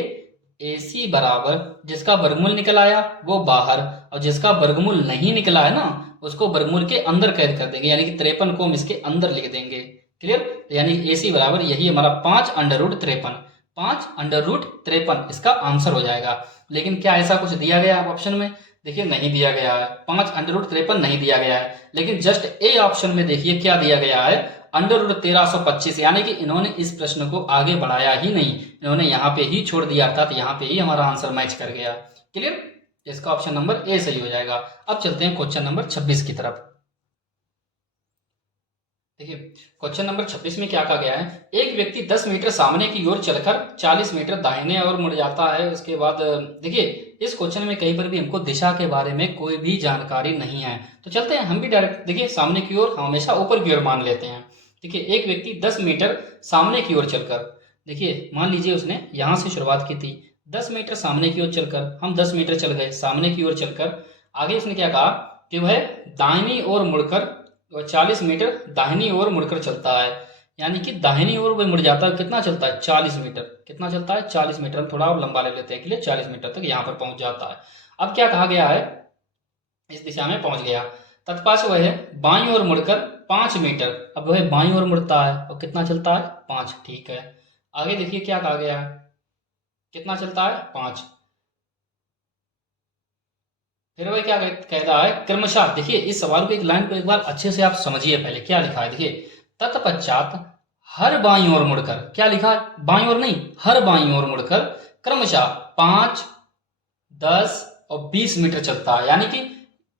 AC बराबर जिसका वर्गमूल निकल आया वो बाहर, और जिसका वर्गमूल नहीं निकला है ना उसको वर्गमूल के अंदर कैद कर देंगे, यानी कि 53 को हम इसके अंदर लिख देंगे। क्लियर? यानी AC बराबर यही हमारा 5 अंडर रूट 53, 5 अंडर रूट 53 इसका आंसर हो जाएगा। लेकिन क्या ऐसा कुछ दिया गया है ऑप्शन में? देखिए नहीं दिया गया है, 5 अंडर रूट 53 नहीं दिया गया है। लेकिन जस्ट ए ऑप्शन में देखिए क्या दिया गया है, अंडर रूट 1325। यानी कि इन्होंने इस प्रश्न को आगे बढ़ाया ही नहीं, इन्होंने यहाँ पे ही छोड़ दिया, अर्थात यहाँ पे ही हमारा आंसर मैच कर गया। क्लियर? इसका ऑप्शन नंबर ए सही हो जाएगा। अब चलते हैं क्वेश्चन नंबर 26 की तरफ। देखिए क्वेश्चन नंबर 26 में क्या कहा गया है, एक व्यक्ति 10 मीटर सामने की ओर चलकर 40 मीटर दाहिने और मुड़ जाता है। उसके बाद देखिए इस क्वेश्चन में कहीं पर भी हमको दिशा के बारे में कोई भी जानकारी नहीं है, तो चलते हैं हम भी डायरेक्ट। देखिए सामने की ओर हमेशा ऊपर की ओर मान लेते हैं। देखिए एक व्यक्ति 10 मीटर सामने की ओर चलकर, देखिए मान लीजिए उसने यहाँ से शुरुआत की थी, 10 मीटर सामने की ओर चलकर, हम 10 मीटर चल गए सामने की ओर चलकर। आगे उसने क्या कहा कि वह दाहिनी ओर मुड़कर 40 मीटर दाहिनी ओर मुड़कर चलता है, यानी कि दाहिनी ओर वह मुड़ जाता है। कितना चलता है? 40 मीटर। कितना चलता है? 40 मीटर। हम थोड़ा और लंबा ले लेते हैं के लिए, 40 मीटर तक यहाँ पर पहुंच जाता है। अब क्या कहा गया है, इस दिशा में पहुंच गया, तत्पश्चात वह बाईं ओर मुड़कर 5 मीटर, अब वह बाईं ओर मुड़ता है और कितना चलता है? 5। ठीक है, आगे देखिए क्या कहा गया है, कितना चलता है? 5। फिर वह क्या कहता है, क्रमशः। देखिए इस सवाल को, एक लाइन को एक बार अच्छे से आप समझिए पहले क्या लिखा है। देखिए तत्पश्चात हर बाईं ओर मुड़कर, क्या लिखा है? बाईं ओर नहीं, हर बाईं ओर मुड़कर क्रमशः 5 10 और 20 मीटर चलता है। यानी कि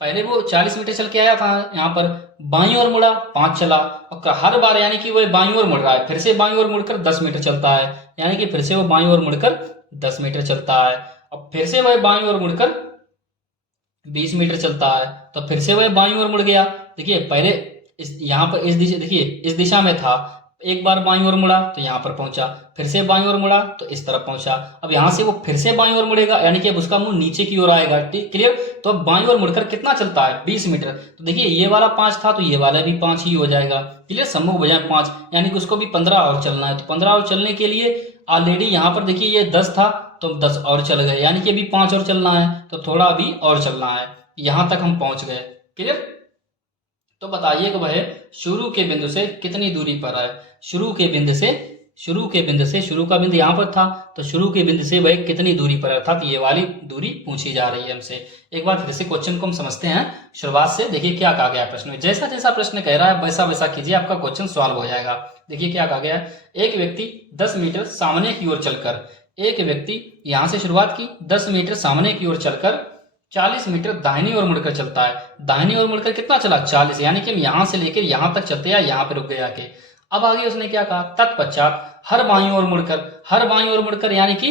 पहले वो 40 मीटर चल के आया था, यहाँ पर बाईं ओर मुड़ा 5 चला, और हर बार यानी कि वो बाईं ओर मुड़ रहा है, फिर से बाईं ओर मुड़कर 10 मीटर चलता है, यानी कि फिर से वो बाईं ओर मुड़कर 10 मीटर चलता है, और फिर से वह बाईं ओर मुड़कर 20 मीटर चलता है, तो फिर से वह बाईं ओर मुड़ गया। देखिए पहले इस यहाँ पर इस दिशा, देखिए इस दिशा में था, एक बार बाईं ओर मुड़ा तो यहाँ पर पहुंचा, फिर से बाईं ओर मुड़ा तो इस तरफ पहुंचा। अब यहाँ से वो फिर से बाईं ओर मुड़ेगा, यानी कि अब उसका मुंह नीचे की ओर आएगा। क्लियर? तो अब बाईं ओर मुड़कर कितना चलता है? 20 मीटर। तो देखिए ये वाला 5 था तो ये वाला भी 5 ही हो जाएगा। क्लियर? सम्मुख भुजाएं 5, यानी कि उसको भी 15 और चलना है। तो 15 और चलने के लिए ऑलरेडी यहाँ पर देखिए ये 10 था तो 10 और चल गए, यानी कि अभी 5 और चलना है, तो थोड़ा अभी और चलना है। यहां तक हम पहुंच गए। क्लियर? तो बताइए कि वह शुरू के बिंदु से कितनी दूरी पर है? शुरू के बिंदु से शुरू का बिंदु यहाँ पर था, तो शुरू के बिंदु से वह कितनी दूरी पर है, अर्थात ये वाली दूरी पूछी जा रही है हमसे। एक बार फिर से क्वेश्चन को हम समझते हैं शुरुआत से। देखिए क्या कहा गया है प्रश्न में। जैसा जैसा प्रश्न कह रहा है वैसा वैसा कीजिए, आपका क्वेश्चन सॉल्व हो जाएगा। देखिए क्या कहा गया है। एक व्यक्ति 10 मीटर सामने की ओर चलकर, एक व्यक्ति यहां से शुरुआत की, 10 मीटर सामने की ओर चलकर 40 मीटर दाहिनी ओर मुड़कर चलता है। दाहिनी ओर मुड़कर कितना चला? 40, यानी कि हम यहां से लेकर यहां तक चलते हैं, यहां पे रुक गया के। अब आगे उसने क्या कहा? तत्पश्चात हर बाईं ओर मुड़कर, यानी कि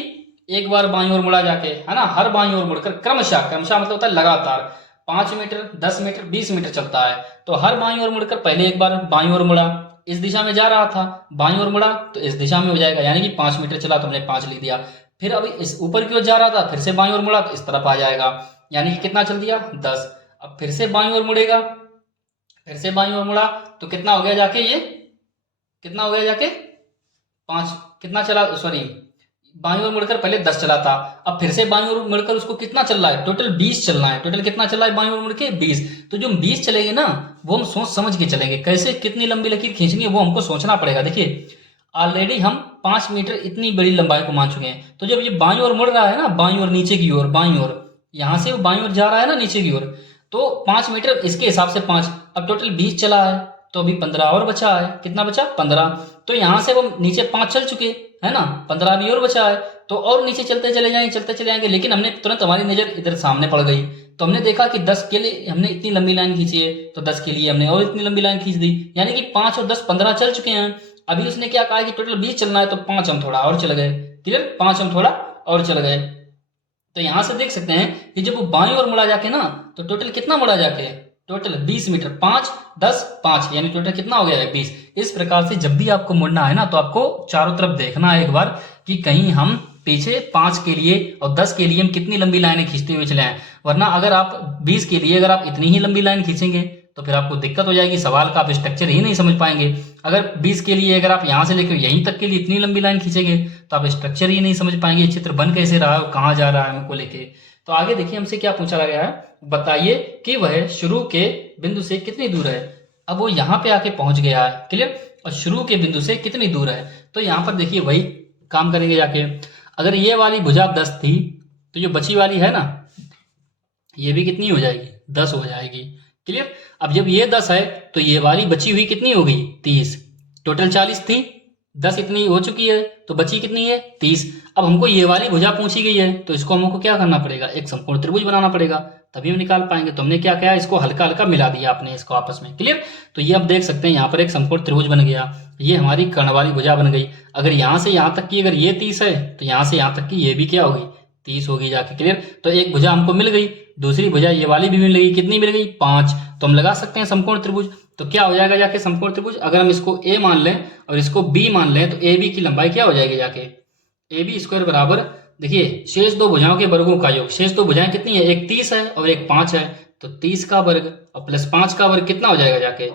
एक बार बाईं ओर मुड़ा जाके, है ना, हर बाईं ओर मुड़कर क्रमशः मतलब होता है लगातार 5 मीटर, 10 मीटर, 20 मीटर चलता है। तो हर बाईं ओर मुड़कर पहले एक बार बाईं ओर मुड़ा, इस दिशा में जा रहा था, बाईं ओर मुड़ा तो इस दिशा में हो जाएगा, यानी कि 5 मीटर चला तो हमने 5 लिख दिया। फिर अभी इस ऊपर की ओर जा रहा था, फिर से बाईं ओर मुड़ा तो इस तरफ आ जाएगा, यानी कि कितना चल दिया? 10। अब फिर से बाईं ओर मुड़ेगा, फिर से बाईं ओर मुड़ा तो कितना हो गया जाके? ये कितना हो गया जाके? 5। कितना चला? सॉरी, बाईं ओर मुड़कर पहले 10 चला था, अब फिर से बाईं ओर मुड़कर उसको कितना चल रहा है? टोटल 20 चलना है। टोटल कितना चला है बाईं ओर मुड़ के? 20। तो जो हम 20 चलेंगे ना, वो हम सोच समझ के चलेंगे। कैसे, कितनी लंबी लकीर खींचनी है वो हमको सोचना पड़ेगा। देखिए ऑलरेडी हम 5 मीटर इतनी बड़ी लंबाई को मान चुके हैं, तो जब ये बाईं ओर मुड़ रहा है ना, बाईं ओर नीचे की ओर, बाईं ओर यहां से वो बाईं ओर जा रहा है ना नीचे की ओर, तो 5 मीटर इसके हिसाब से 5, अब टोटल 20 चला है तो अभी 15 और बचा है। कितना बचा? 15। तो यहां से वो नीचे 5 चल चुके है ना, 15 भी और बचा है, तो और नीचे चलते चले जाएंगे। लेकिन हमने तुरंत, हमारी नजर इधर सामने पड़ गई, तो हमने देखा कि 10 के लिए हमने इतनी लंबी लाइन खींची है, तो 10 के लिए हमने और इतनी लंबी लाइन खींच दी, यानी कि 5 और 10 15 चल चुके हैं। अभी उसने क्या कहा कि टोटल 20 चलना है, तो 5 हम थोड़ा और चल गए। क्लियर? 5 हम थोड़ा और चल गए। तो यहां से देख सकते हैं कि जब वो बाईं ओर मुड़ा जाके ना, तो टोटल कितना मुड़ा जाके? टोटल 20 मीटर, 5 10 5, यानी टोटल कितना हो गया है? 20। इस प्रकार से जब भी आपको मुड़ना है ना, तो आपको चारों तरफ देखना है एक बार कि कहीं हम पीछे 5 के लिए और 10 के लिए हम कितनी लंबी लाइनें खींचते हुए चले आए। वरना अगर आप 20 के लिए अगर आप इतनी ही लंबी लाइन खींचेंगे तो फिर आपको दिक्कत हो जाएगी, सवाल का आप स्ट्रक्चर ही नहीं समझ पाएंगे। अगर 20 के लिए अगर आप यहाँ से लेकर यहीं तक के लिए इतनी लंबी लाइन खींचेंगे तो आप स्ट्रक्चर ही नहीं समझ पाएंगे, चित्र बन कैसे रहा है और कहाँ जा रहा है हमको लेके। तो आगे देखिए हमसे क्या पूछा गया है, बताइए कि वह शुरू के बिंदु से कितनी दूर है। अब वो यहाँ पे आके पहुंच गया है। क्लियर? और शुरू के बिंदु से कितनी दूर है, तो यहाँ पर देखिए वही काम करेंगे जाके। अगर ये वाली भुजा 10 थी तो जो बची वाली है ना, ये भी कितनी हो जाएगी? 10 हो जाएगी। क्लियर? अब जब ये 10 है तो ये वाली बची हुई कितनी हो गई? 30। टोटल 40 थी, 10 इतनी हो चुकी है, तो बची कितनी है? 30। अब हमको ये वाली भुजा पूछी गई है, तो इसको हमको क्या करना पड़ेगा? एक समकोण त्रिभुज बनाना पड़ेगा, तभी हम निकाल पाएंगे। तो हमने क्या किया? इसको हल्का हल्का मिला दिया आपने इसको आपस में। क्लियर? तो ये आप देख सकते हैं यहाँ पर एक समकोण त्रिभुज बन गया, ये हमारी कर्ण वाली भुजा बन गई। अगर यहाँ से यहाँ तक की अगर ये 30 है तो यहाँ से यहाँ तक की ये भी क्या होगी? 30 होगी जाके। क्लियर? तो एक भुजा हमको मिल गई, दूसरी भुजा ये वाली भी मिल गई। कितनी मिल गई? 5। तो हम लगा सकते हैं समकोण त्रिभुज। तो क्या हो जाएगा जाके समकोण त्रिभुज? अगर हम इसको a मान लें और इसको b मान लें तो ए बी की लंबाई क्या हो जाएगी जाके? ए बी स्क्वायर बराबर, देखिए शेष दो भुजाओं के वर्गों का योग। शेष दो भुजाएं कितनी है? एक 30 है और एक 5 है, तो 30 का वर्ग और प्लस 5 का वर्ग कितना हो जाएगा जाके?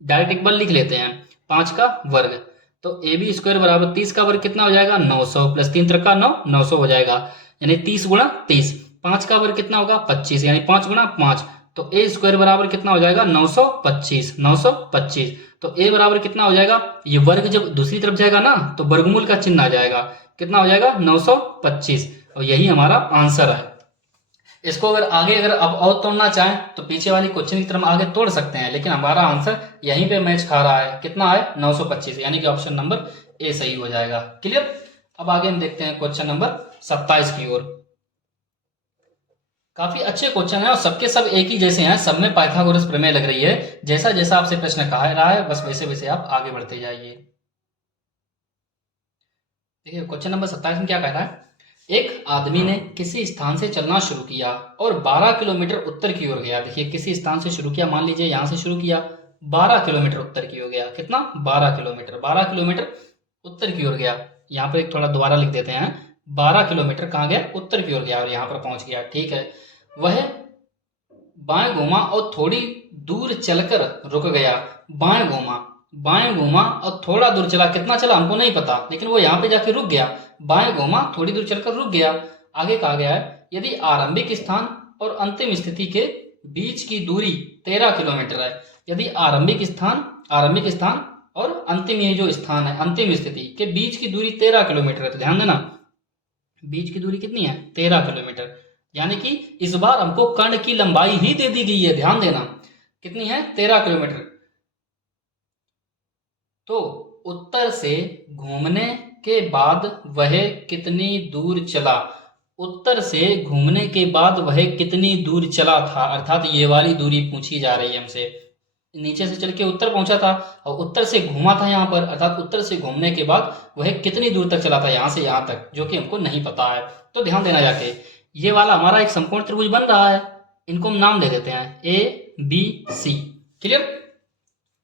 डायरेक्ट एक बार लिख लेते हैं, 5 का वर्ग। तो ए बी स्क्वायर बराबर 30 का वर्ग कितना हो जाएगा? 900 प्लस 3 त्रिका 9, 900 हो जाएगा, यानी 30 गुणा 30। 5 का वर्ग कितना होगा? 25, यानी 5 गुणा 5। तो ए स्क्वायर बराबर कितना हो जाएगा? 925, 925। तो ए बराबर कितना हो जाएगा? ये वर्ग जब दूसरी तरफ जाएगा ना तो वर्गमूल का चिन्ह आ जाएगा। कितना हो जाएगा? 925। और यही हमारा आंसर है। इसको अगर आगे अगर अब और तोड़ना चाहें तो पीछे वाली क्वेश्चन की तरफ आगे तोड़ सकते हैं, लेकिन हमारा आंसर यहीं पे मैच खा रहा है। कितना है? 925, यानी कि ऑप्शन नंबर ए सही हो जाएगा। क्लियर? अब आगे हम देखते हैं क्वेश्चन नंबर 27 की ओर। काफी अच्छे क्वेश्चन है और सबके सब एक ही जैसे हैं, सब में पाइथागोरस प्रमेय लग रही है। जैसा जैसा आपसे प्रश्न कहा रहा है बस वैसे वैसे आप आगे बढ़ते जाइए। देखिए क्वेश्चन नंबर 27 में क्या कह रहा है, एक आदमी ने किसी स्थान से चलना शुरू किया और 12 किलोमीटर उत्तर की ओर गया। देखिए किसी स्थान से शुरू किया, मान लीजिए यहां से शुरू किया, 12 किलोमीटर उत्तर की ओर गया। कितना? 12 किलोमीटर। 12 किलोमीटर उत्तर की ओर गया। यहाँ पर एक थोड़ा दोबारा लिख देते हैं, 12 किलोमीटर कहाँ गया? उत्तर की ओर गया और यहाँ पर पहुंच गया। ठीक है, वह बाएं घूमा और थोड़ी दूर चलकर रुक गया। बाएं घूमा, बाएं घूमा और थोड़ा दूर चला। कितना चला हमको नहीं पता, लेकिन वो यहाँ पे जाके रुक गया। बाएं घूमा, थोड़ी दूर चलकर रुक गया। आगे कहा गया है यदि आरंभिक स्थान और अंतिम स्थिति के बीच की दूरी 13 किलोमीटर है। यदि आरंभिक स्थान और अंतिम, ये जो स्थान है अंतिम स्थिति के बीच की दूरी 13 किलोमीटर है, तो ध्यान देना बीच की दूरी कितनी है? 13 किलोमीटर। यानी कि इस बार हमको कर्ण की लंबाई ही दे दी गई है। ध्यान देना कितनी है? 13 किलोमीटर। तो उत्तर से घूमने के बाद वह कितनी दूर चला? उत्तर से घूमने के बाद वह कितनी दूर चला था, अर्थात ये वाली दूरी पूछी जा रही है हमसे। नीचे से चल के उत्तर पहुंचा था और उत्तर से घूमा था यहाँ पर, अर्थात उत्तर से घूमने के बाद वह कितनी दूर तक चला था, यहाँ से यहाँ तक, जो कि हमको नहीं पता है। तो ध्यान देना जाके, ये वाला हमारा एक समकोण त्रिभुज बन रहा है। इनको हम नाम दे देते हैं ABC। क्लियर?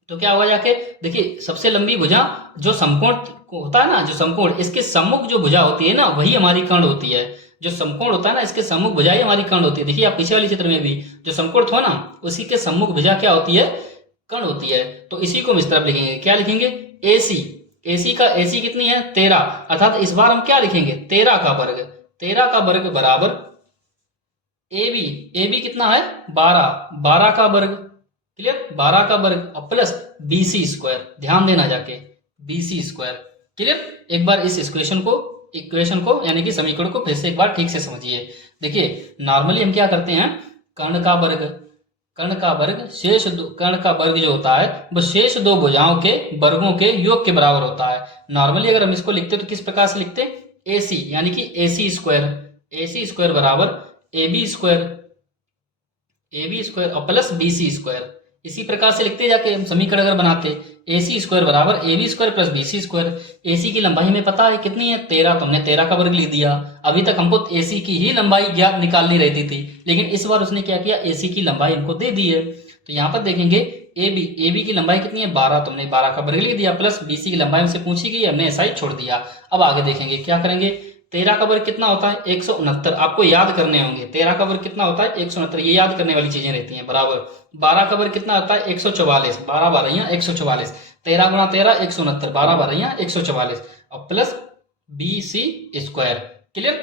तो क्या हुआ जाके, देखिए सबसे लंबी भुजा जो समकोण होता है ना, जो समकोण, इसके सम्मुख जो भुजा होती है ना, वही हमारी कर्ण होती है। जो समकोण होता है ना, इसके सम्मुख भुजा ही हमारी कर्ण होती है। देखिए आप पीछे वाले चित्र में भी जो समकोण था ना, उसी के सम्मुख भुजा क्या होती है? कर्ण होती है। तो इसी को हम इस तरफ लिखेंगे, क्या लिखेंगे? AC। AC कितनी है? 13, अर्थात इस बार हम क्या लिखेंगे? 13 का वर्ग। 13 का वर्ग बराबर AB कितना है? 12 का वर्ग। क्लियर? 12 का वर्ग और प्लस BC स्क्वायर। ध्यान देना जाके, BC स्क्वायर। क्लियर? एक बार इस इक्वेशन को यानी कि समीकरण को फिर से एक बार ठीक से समझिए। देखिए नॉर्मली हम क्या करते हैं, कर्ण का वर्ग कर्ण का वर्ग जो होता है वो शेष दो भुजाओं के वर्गों के योग के बराबर होता है। नॉर्मली अगर हम इसको लिखते तो किस प्रकार से लिखते? AC, यानी कि AC स्क्वायर बराबर AB स्क्वायर और प्लस BC स्क्वायर। इसी प्रकार से लिखते जाके हम समीकरण अगर बनाते, AC स्क्वायर बराबर AB square plus BC square. AC की लंबाई हमें पता है कितनी है? 13, तो हमने 13 का वर्ग लिख दिया। अभी तक हमको AC की ही लंबाई ज्ञात निकालनी रहती थी, लेकिन इस बार उसने क्या किया? AC की लंबाई हमको दे दी है। तो यहाँ पर देखेंगे AB की लंबाई कितनी है? 12, तो हमने 12 का वर्ग लिख दिया, प्लस BC की लंबाई हमसे पूछी गई, हमने ऐसा ही छोड़ दिया। अब आगे देखेंगे क्या करेंगे। 13 का वर्ग कितना होता है? 169। आपको याद करने होंगे 13 का वर्ग कितना होता है? 169। ये याद करने वाली चीजें रहती हैं। बराबर 12 का वर्ग कितना होता है? 144। 12 बारहियां 144। 13 गुणा 13 169। 12 बारहियां 144 और प्लस BC स्क्वायर। क्लियर?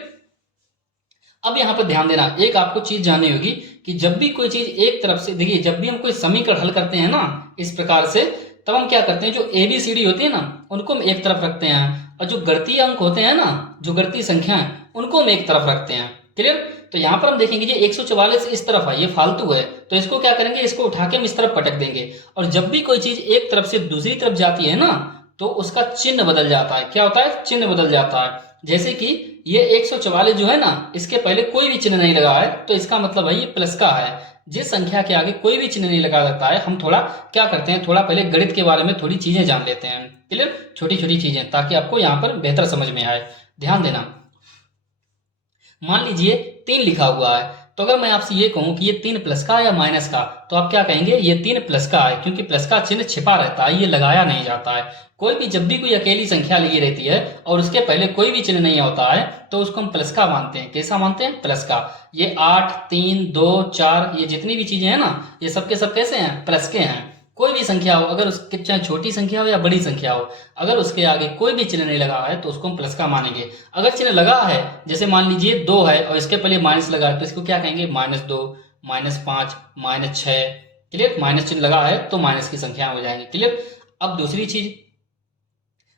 अब यहाँ पर ध्यान देना, एक आपको चीज जाननी होगी कि जब भी कोई चीज एक तरफ से, देखिए जब भी हम कोई समीकरण हल करते हैं ना इस प्रकार से, तब हम क्या करते हैं, जो ABCD होती है ना उनको हम एक तरफ रखते हैं, और जो गणितीय अंक होते हैं ना, जो गणितीय संख्या है उनको हम एक तरफ रखते हैं। क्लियर? तो यहाँ पर हम देखेंगे ये 144 इस तरफ है, ये फालतू है, तो इसको क्या करेंगे, इसको उठा के हम इस तरफ पटक देंगे। और जब भी कोई चीज एक तरफ से दूसरी तरफ जाती है ना, तो उसका चिन्ह बदल जाता है। क्या होता है? चिन्ह बदल जाता है। जैसे कि ये 144 जो है ना, इसके पहले कोई भी चिन्ह नहीं लगा है, तो इसका मतलब है ये प्लस का है। जिस संख्या के आगे कोई भी चिन्ह नहीं लगा रहता है, हम थोड़ा क्या करते हैं, थोड़ा पहले गणित के बारे में थोड़ी चीजें जान लेते हैं। क्लियर? छोटी छोटी चीजें, ताकि आपको यहाँ पर बेहतर समझ में आए। ध्यान देना, मान लीजिए 3 लिखा हुआ है, तो अगर मैं आपसे ये कहूं कि ये 3 प्लस का या माइनस का, तो आप क्या कहेंगे? ये 3 प्लस का है, क्योंकि प्लस का चिन्ह छिपा रहता है, ये लगाया नहीं जाता है। कोई भी जब भी कोई अकेली संख्या लगी रहती है और उसके पहले कोई भी चिन्ह नहीं होता है, तो उसको हम प्लस का मानते हैं। कैसा मानते हैं? प्लस का। ये 8, 3, 2, 4, ये जितनी भी चीजें हैं ना, ये सबके सब कैसे हैं? प्लस के हैं। कोई भी संख्या हो, अगर उसके चाहे छोटी संख्या हो या बड़ी संख्या हो, अगर उसके आगे कोई भी चिन्ह नहीं लगा है तो उसको हम प्लस का मानेंगे। अगर चिन्ह लगा है, जैसे मान लीजिए 2 है और इसके पहले माइनस लगा है, तो इसको क्या कहेंगे? -2, -5, -6। क्लियर? माइनस चिन्ह लगा है तो माइनस की संख्या हो जाएंगे। क्लियर? अब दूसरी चीज,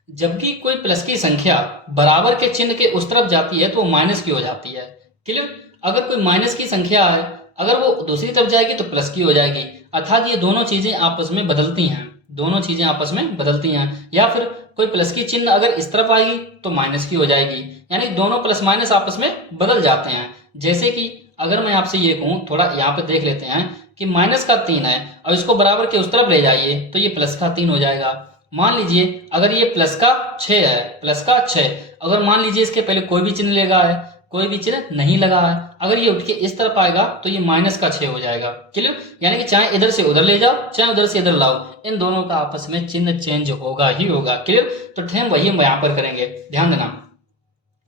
जब भी कोई प्लस की संख्या बराबर के चिन्ह के उस तरफ जाती है तो वो माइनस की हो जाती है। क्लियर? अगर कोई माइनस की संख्या है, अगर वो दूसरी तरफ जाएगी तो प्लस की हो जाएगी। अर्थात ये दोनों चीजें आपस में बदलती हैं, दोनों चीजें आपस में बदलती हैं। या फिर कोई प्लस की चिन्ह अगर इस तरफ आएगी तो माइनस की हो जाएगी, यानी दोनों प्लस माइनस आपस में बदल जाते हैं। जैसे कि अगर मैं आपसे ये कहूँ, थोड़ा यहाँ पे देख लेते हैं कि माइनस का 3 है और इसको बराबर के उस तरफ ले जाइए तो ये प्लस का 3 हो जाएगा। मान लीजिए अगर ये प्लस का 6 है, प्लस का 6, अगर मान लीजिए इसके पहले कोई भी चिन्ह लगा है, कोई भी चिन्ह नहीं लगा है। अगर ये उठ के इस तरफ आएगा तो ये माइनस का 6 हो जाएगा। क्लियर? यानी कि चाहे इधर से उधर ले जाओ, चाहे उधर से इधर लाओ, इन दोनों का आपस में चिन्ह चेंज होगा ही होगा। क्लियर? तो ठेम वही हम यहाँ पर करेंगे, ध्यान देना।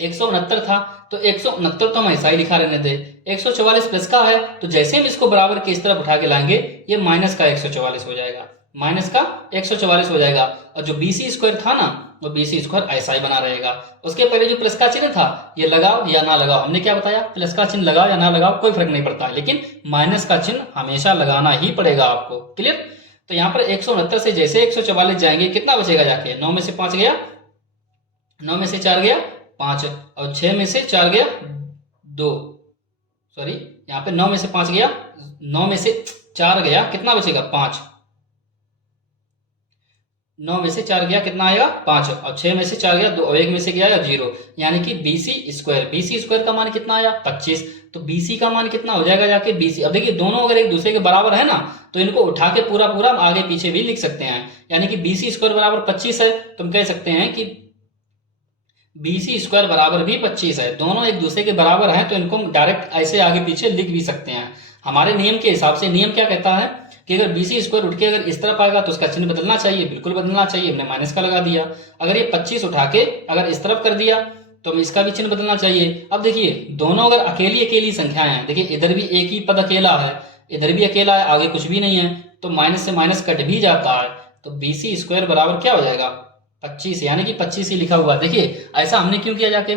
169 था तो 169 तो हम ऐसा ही लिखा रहने दे। 144 प्लस का है तो जैसे हम इसको बराबर के इस तरफ उठा के लाएंगे ये माइनस का 144 हो जाएगा, माइनस का 144 हो जाएगा। और जो BC स्क्वायर था ना वो BC स्क्वायर ऐसा ही बना रहेगा। उसके पहले जो प्लस का चिन्ह था ये लगाओ या ना लगाओ, हमने क्या बताया, प्लस का चिन्ह लगाओ या ना लगाओ कोई फर्क नहीं पड़ता, लेकिन माइनस का चिन्ह हमेशा लगाना ही पड़ेगा आपको। क्लियर? तो यहाँ पर 169 से जैसे 144 जाएंगे कितना बचेगा जाके, 9 में से 5 गया, 9 में से 4 गया 5, और 6 में से 4 गया 2, सॉरी यहाँ पे 9 में से 5 गया, 9 में से 4 गया, कितना बचेगा 5, 9 में से 4 गया कितना आएगा 5, और 6 में से 4 गया 2, और 1 में से गया 0, यानी कि BC स्क्वायर का मान कितना आया 25। तो BC का मान कितना हो जाएगा जाके BC। अब देखिए दोनों अगर एक दूसरे के बराबर है ना तो इनको उठा के पूरा पूरा आगे पीछे भी लिख सकते हैं, यानी कि BC स्क्वायर बराबर 25 है तो हम कह सकते हैं कि BC स्क्वायर बराबर भी 25 है। दोनों एक दूसरे के बराबर हैं तो इनको हम डायरेक्ट ऐसे आगे पीछे लिख भी सकते हैं। हमारे नियम के हिसाब से नियम क्या कहता है कि अगर BC स्क्वायर उठ के अगर इस तरफ आएगा तो उसका चिन्ह बदलना चाहिए, बिल्कुल बदलना चाहिए, हमने माइनस का लगा दिया। अगर ये 25 उठा के अगर इस तरफ कर दिया तो इसका भी चिन्ह बदलना चाहिए। अब देखिए दोनों अगर अकेली अकेली संख्याएं हैं, देखिए इधर भी एक ही पद अकेला है, इधर भी अकेला है, आगे कुछ भी नहीं है, तो माइनस से माइनस कट भी जाता है, तो BC स्क्वायर बराबर क्या हो जाएगा 25, यानी कि 25 ही लिखा हुआ। देखिए ऐसा हमने क्यों किया जाके,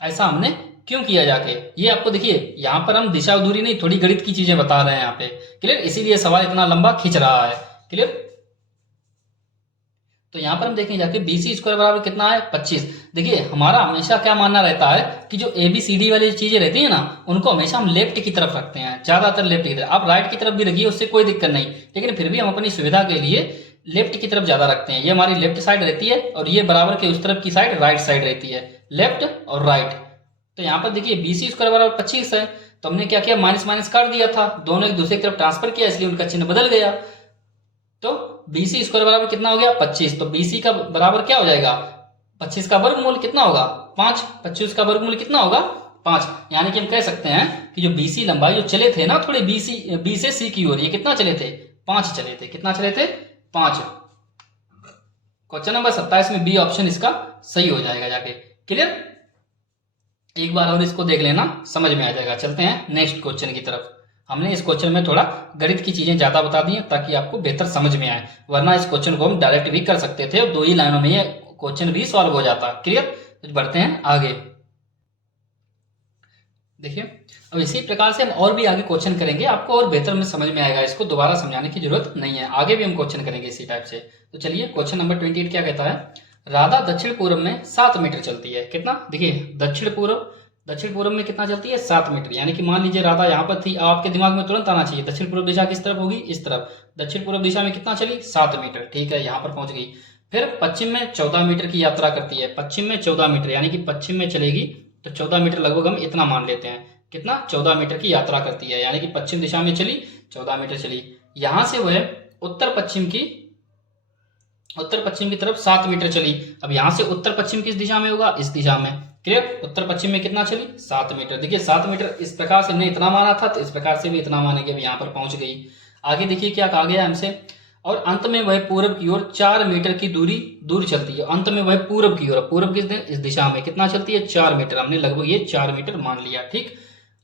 ऐसा हमने क्यों किया जाके, ये आपको देखिए यहाँ पर हम दिशा और दूरी नहीं थोड़ी गणित की चीजें बता रहे हैं यहाँ पे। क्लियर? इसीलिए सवाल इतना लंबा खींच रहा है। क्लियर? तो यहाँ पर हम देखें जाके BC स्क्वायर बराबर कितना है 25। देखिए हमारा हमेशा क्या मानना रहता है कि जो ABCD वाली चीजें रहती है ना उनको हमेशा हम लेफ्ट की तरफ रखते हैं, ज्यादातर लेफ्ट की तरफ। आप राइट की तरफ भी रखिए उससे कोई दिक्कत नहीं, लेकिन फिर भी हम अपनी सुविधा के लिए लेफ्ट की तरफ ज्यादा रखते हैं। ये हमारी लेफ्ट साइड रहती है और ये बराबर के उस तरफ की साइड राइट साइड रहती है, लेफ्ट और राइट। तो यहाँ पर देखिए BC स्क्वायर बराबर 25 है तो हमने क्या किया, माइनस माइनस काट दिया था, दोनों एक दूसरे की तरफ ट्रांसफर किया इसलिए उनका चिन्ह बदल गया। तो BC स्क्वायर बराबर कितना हो गया 25, तो BC का बराबर क्या हो जाएगा 25 का वर्गमूल कितना होगा 5, 25 का वर्गमूल कितना होगा 5। यानी कि हम कह सकते हैं कि जो BC लंबाई जो चले थे ना थोड़े B से C की ओर, ये कितना चले थे 5 चले थे, कितना चले थे 5। क्वेश्चन नंबर 27 में B ऑप्शन इसका सही हो जाएगा जाके। क्लियर? एक बार और इसको देख लेना समझ में आ जाएगा। चलते हैं नेक्स्ट क्वेश्चन की तरफ। हमने इस क्वेश्चन में थोड़ा गणित की चीजें ज्यादा बता दी हैं ताकि आपको बेहतर समझ में आए, वरना इस क्वेश्चन को हम डायरेक्ट भी कर सकते थे और 2 ही लाइनों में ये क्वेश्चन भी सॉल्व हो जाता। क्लियर? तो बढ़ते हैं आगे। देखिए अब इसी प्रकार से हम और भी आगे क्वेश्चन करेंगे, आपको और बेहतर में समझ में आएगा, इसको दोबारा समझाने की जरूरत नहीं है। आगे भी हम क्वेश्चन करेंगे इसी टाइप से। तो चलिए क्वेश्चन नंबर 28 क्या कहता है, राधा दक्षिण पूर्व में 7 मीटर चलती है। कितना? देखिए दक्षिण पूर्व में कितना चलती है 7 मीटर। यानी कि मान लीजिए राधा यहाँ पर थी, आपके दिमाग में तुरंत आना चाहिए दक्षिण पूर्व दिशा किस तरफ होगी, इस तरफ। दक्षिण पूर्व दिशा में कितना चली 7 मीटर, ठीक है, यहाँ पर पहुंच गई। फिर पश्चिम में 14 मीटर की यात्रा करती है, पश्चिम में 14 मीटर, यानी कि पश्चिम में चलेगी तो 14 मीटर लगभग हम इतना मान लेते हैं। कितना? 14 मीटर की यात्रा करती है, यानी कि पश्चिम दिशा में चली 14 मीटर चली। यहां से वह उत्तर पश्चिम की तरफ 7 मीटर चली। अब यहां से उत्तर पश्चिम किस दिशा में होगा, इस दिशा में। क्लियर? उत्तर पश्चिम में कितना चली 7 मीटर। देखिए 7 मीटर इस प्रकार से हमने इतना माना था तो इस प्रकार से भी इतना मानेंगे। अब यहाँ पर पहुंच गई। आगे देखिए क्या कहा गया हमसे, और अंत में वह पूर्व की ओर 4 मीटर की दूर चलती है। अंत में वह पूर्व की ओर, पूर्व किस इस दिशा में कितना चलती है 4 मीटर, हमने लगभग ये 4 मीटर मान लिया, ठीक।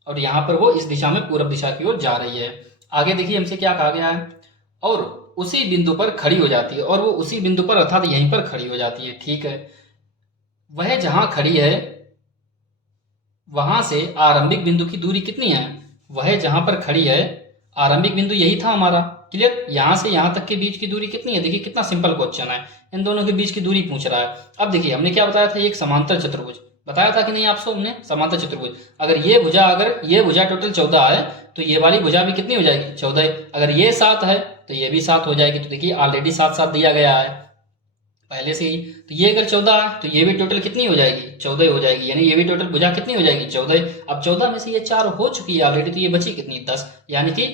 और यहाँ पर वो इस दिशा में पूर्व दिशा की ओर जा रही है। आगे देखिए हमसे क्या कहा गया है, और उसी बिंदु पर खड़ी हो जाती है, और वो उसी बिंदु पर अर्थात यहीं पर खड़ी हो जाती है, ठीक है। वह जहां खड़ी है वहां से आरंभिक बिंदु की दूरी कितनी है, वह जहां पर खड़ी है आरंभिक बिंदु यही था हमारा। क्लियर? यहां से यहां तक के बीच की दूरी कितनी है, देखिए कितना सिंपल क्वेश्चन है, इन दोनों के बीच की दूरी पूछ रहा है। अब देखिए हमने क्या बताया था, एक समांतर चतुर्भुज बताया था कि नहीं आपको, हमने समांतर चतुर्भुज। अगर ये भुजा टोटल 14 है तो ये वाली भुजा भी कितनी हो जाएगी 14। अगर ये 7 है तो ये भी 7 हो जाएगी। तो देखिए ऑलरेडी 7 दिया गया है पहले से ही। तो ये अगर 14 है तो ये भी टोटल कितनी हो जाएगी 14 हो जाएगी, यानी ये भी टोटल भुजा कितनी हो जाएगी 14। अब 14 में से ये 4 हो चुकी है ऑलरेडी, तो ये बची कितनी 10, यानी कि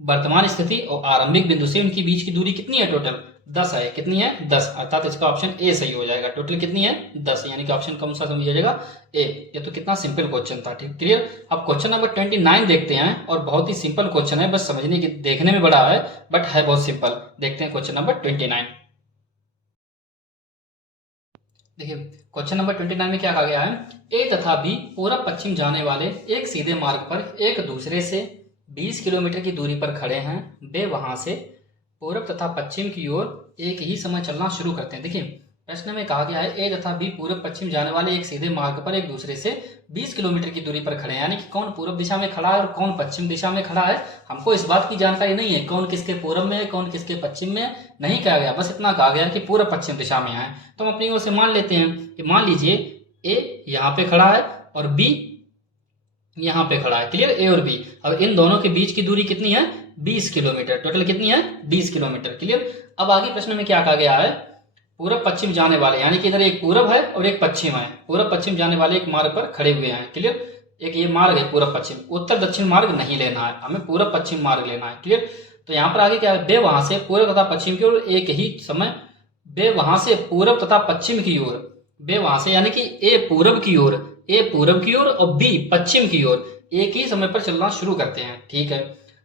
वर्तमान स्थिति और आरंभिक बिंदु से उनकी बीच की दूरी कितनी है टोटल 10 है। कितनी है? 10, अर्थात इसका ऑप्शन ए सही हो जाएगा। टोटल कितनी है? 10, यानी कि ऑप्शन कौन सा समझ जाएगा? ए। ये तो कितना सिंपल क्वेश्चन था। ठीक, क्लियर। अब क्वेश्चन नंबर 29 देखते हैं, और बहुत ही सिंपल क्वेश्चन है, बस समझने की, देखने में बड़ा है बट है बहुत सिंपल। देखते हैं क्वेश्चन नंबर 29। देखिए क्वेश्चन नंबर 29 में क्या कहा गया है, ए तथा बी पूरब पश्चिम जाने वाले एक सीधे मार्ग पर एक दूसरे से 20 किलोमीटर की दूरी पर खड़े हैं। वे वहां से पूरब तथा पश्चिम की ओर एक ही समय चलना शुरू करते हैं। देखिए प्रश्न में कहा गया है ए तथा बी पूरब पश्चिम जाने वाले एक सीधे मार्ग पर एक दूसरे से 20 किलोमीटर की दूरी पर खड़े हैं, यानी कि कौन पूरब दिशा में खड़ा है और कौन पश्चिम दिशा में खड़ा है। हमको इस बात की जानकारी नहीं है कौन किसके पूरब में है कौन किसके पश्चिम में है, नहीं कहा गया, बस इतना कहा गया कि पूरब पश्चिम दिशा में है। तो हम अपनी ओर से मान लेते हैं कि मान लीजिए ए यहाँ पे खड़ा है और बी यहाँ पे खड़ा है। क्लियर, ए और बी। अब इन दोनों के बीच की दूरी कितनी है? 20 किलोमीटर। टोटल कितनी है? 20 किलोमीटर। क्लियर। अब आगे प्रश्न में क्या कहा गया है, पूरब पश्चिम जाने वाले, यानी कि इधर एक पूरब है और एक पश्चिम है। पूरब पश्चिम जाने वाले एक मार्ग पर खड़े हुए हैं। क्लियर, एक ये मार्ग है पूरब पश्चिम, उत्तर दक्षिण मार्ग नहीं लेना है, हमें पूरब पश्चिम मार्ग लेना है। क्लियर। तो यहाँ पर आगे क्या है, वे वहां से पूरब तथा पश्चिम की ओर एक ही समय, वे वहां से पूरब तथा पश्चिम की ओर, वे वहां से यानी कि ए पूरब की ओर, ए पूरब की ओर और बी पश्चिम की ओर एक ही समय पर चलना शुरू करते हैं। ठीक है।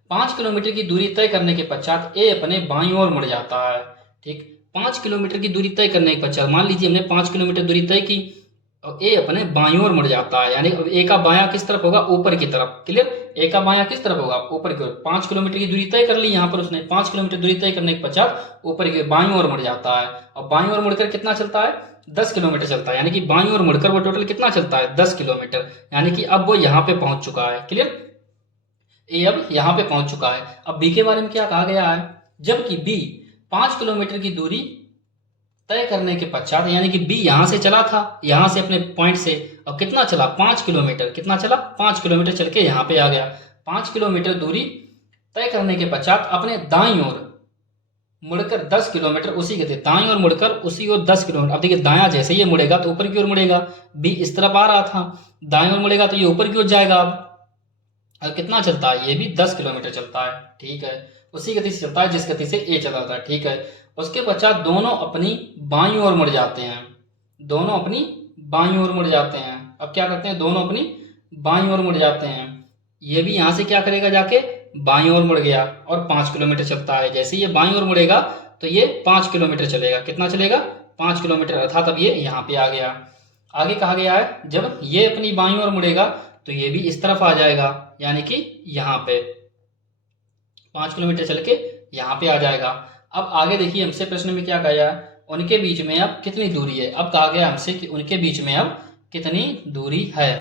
5 किलोमीटर की दूरी तय करने के पश्चात ए अपने बाईं ओर मुड़ जाता है। ठीक, 5 किलोमीटर की दूरी तय करने के पश्चात, मान लीजिए हमने 5 किलोमीटर दूरी तय की और ए अपने बाईं ओर मुड़ जाता है, यानी ए का बायां किस तरफ होगा? ऊपर की तरफ। क्लियर, ए का बायां किस तरफ होगा? ऊपर की ओर। 5 किलोमीटर की दूरी तय कर ली यहाँ पर उसने, 5 किलोमीटर दूरी तय करने के पश्चात ऊपर की बाईं ओर मुड़ जाता है, और बाईं ओर मुड़कर कितना चलता है? 10 किलोमीटर चलता है, यानी कि बाईं ओर मुड़कर वो टोटल कितना चलता है? 10 किलोमीटर, यानी कि अब वो यहाँ पे पहुंच चुका है। क्लियर, ए अब यहाँ पे पहुंच चुका है। अब बी के बारे में क्या कहा गया है, जबकि बी 5 किलोमीटर की दूरी तय करने के पश्चात, यानी कि बी यहां से चला था, यहां से अपने पॉइंट से, और कितना चला? 5 किलोमीटर। कितना चला? 5 किलोमीटर चल के यहाँ पे आ गया। 5 किलोमीटर दूरी तय करने के पश्चात अपने दाईं ओर मुड़कर 10 किलोमीटर, उसी के थे दाईं ओर मुड़कर उसी ओर 10 किलोमीटर। अब देखिए दायां जैसे ये मुड़ेगा तो ऊपर की ओर मुड़ेगा, बी इस तरफ आ रहा था, दाईं ओर मुड़ेगा तो ये ऊपर की ओर जाएगा। अब कितना चलता है? ये भी 10 किलोमीटर चलता है। ठीक है, उसी गति से चलता है जिस गति से ए चला था। ठीक है, उसके पश्चात दोनों अपनी बाईं ओर मुड़ जाते हैं, दोनों अपनी बाईं ओर मुड़ जाते हैं। अब क्या करते हैं? दोनों अपनी बाईं ओर मुड़ जाते हैं। ये भी यहां से क्या करेगा? जाके बाईं ओर मुड़ गया और 5 किलोमीटर चलता है। जैसे ये बाईं ओर मुड़ेगा तो ये 5 किलोमीटर चलेगा। कितना चलेगा? 5 किलोमीटर, अर्थात अब ये यहाँ पे आ गया। आगे कहा गया है जब ये अपनी बाईं ओर मुड़ेगा तो ये भी इस तरफ आ जाएगा, यानी कि यहाँ पे 5 किलोमीटर चल के यहाँ पे आ जाएगा। अब आगे देखिए हमसे प्रश्न में क्या कहा गया, उनके बीच में अब कितनी दूरी है। अब कहा गया हमसे कि उनके बीच में अब कितनी दूरी है।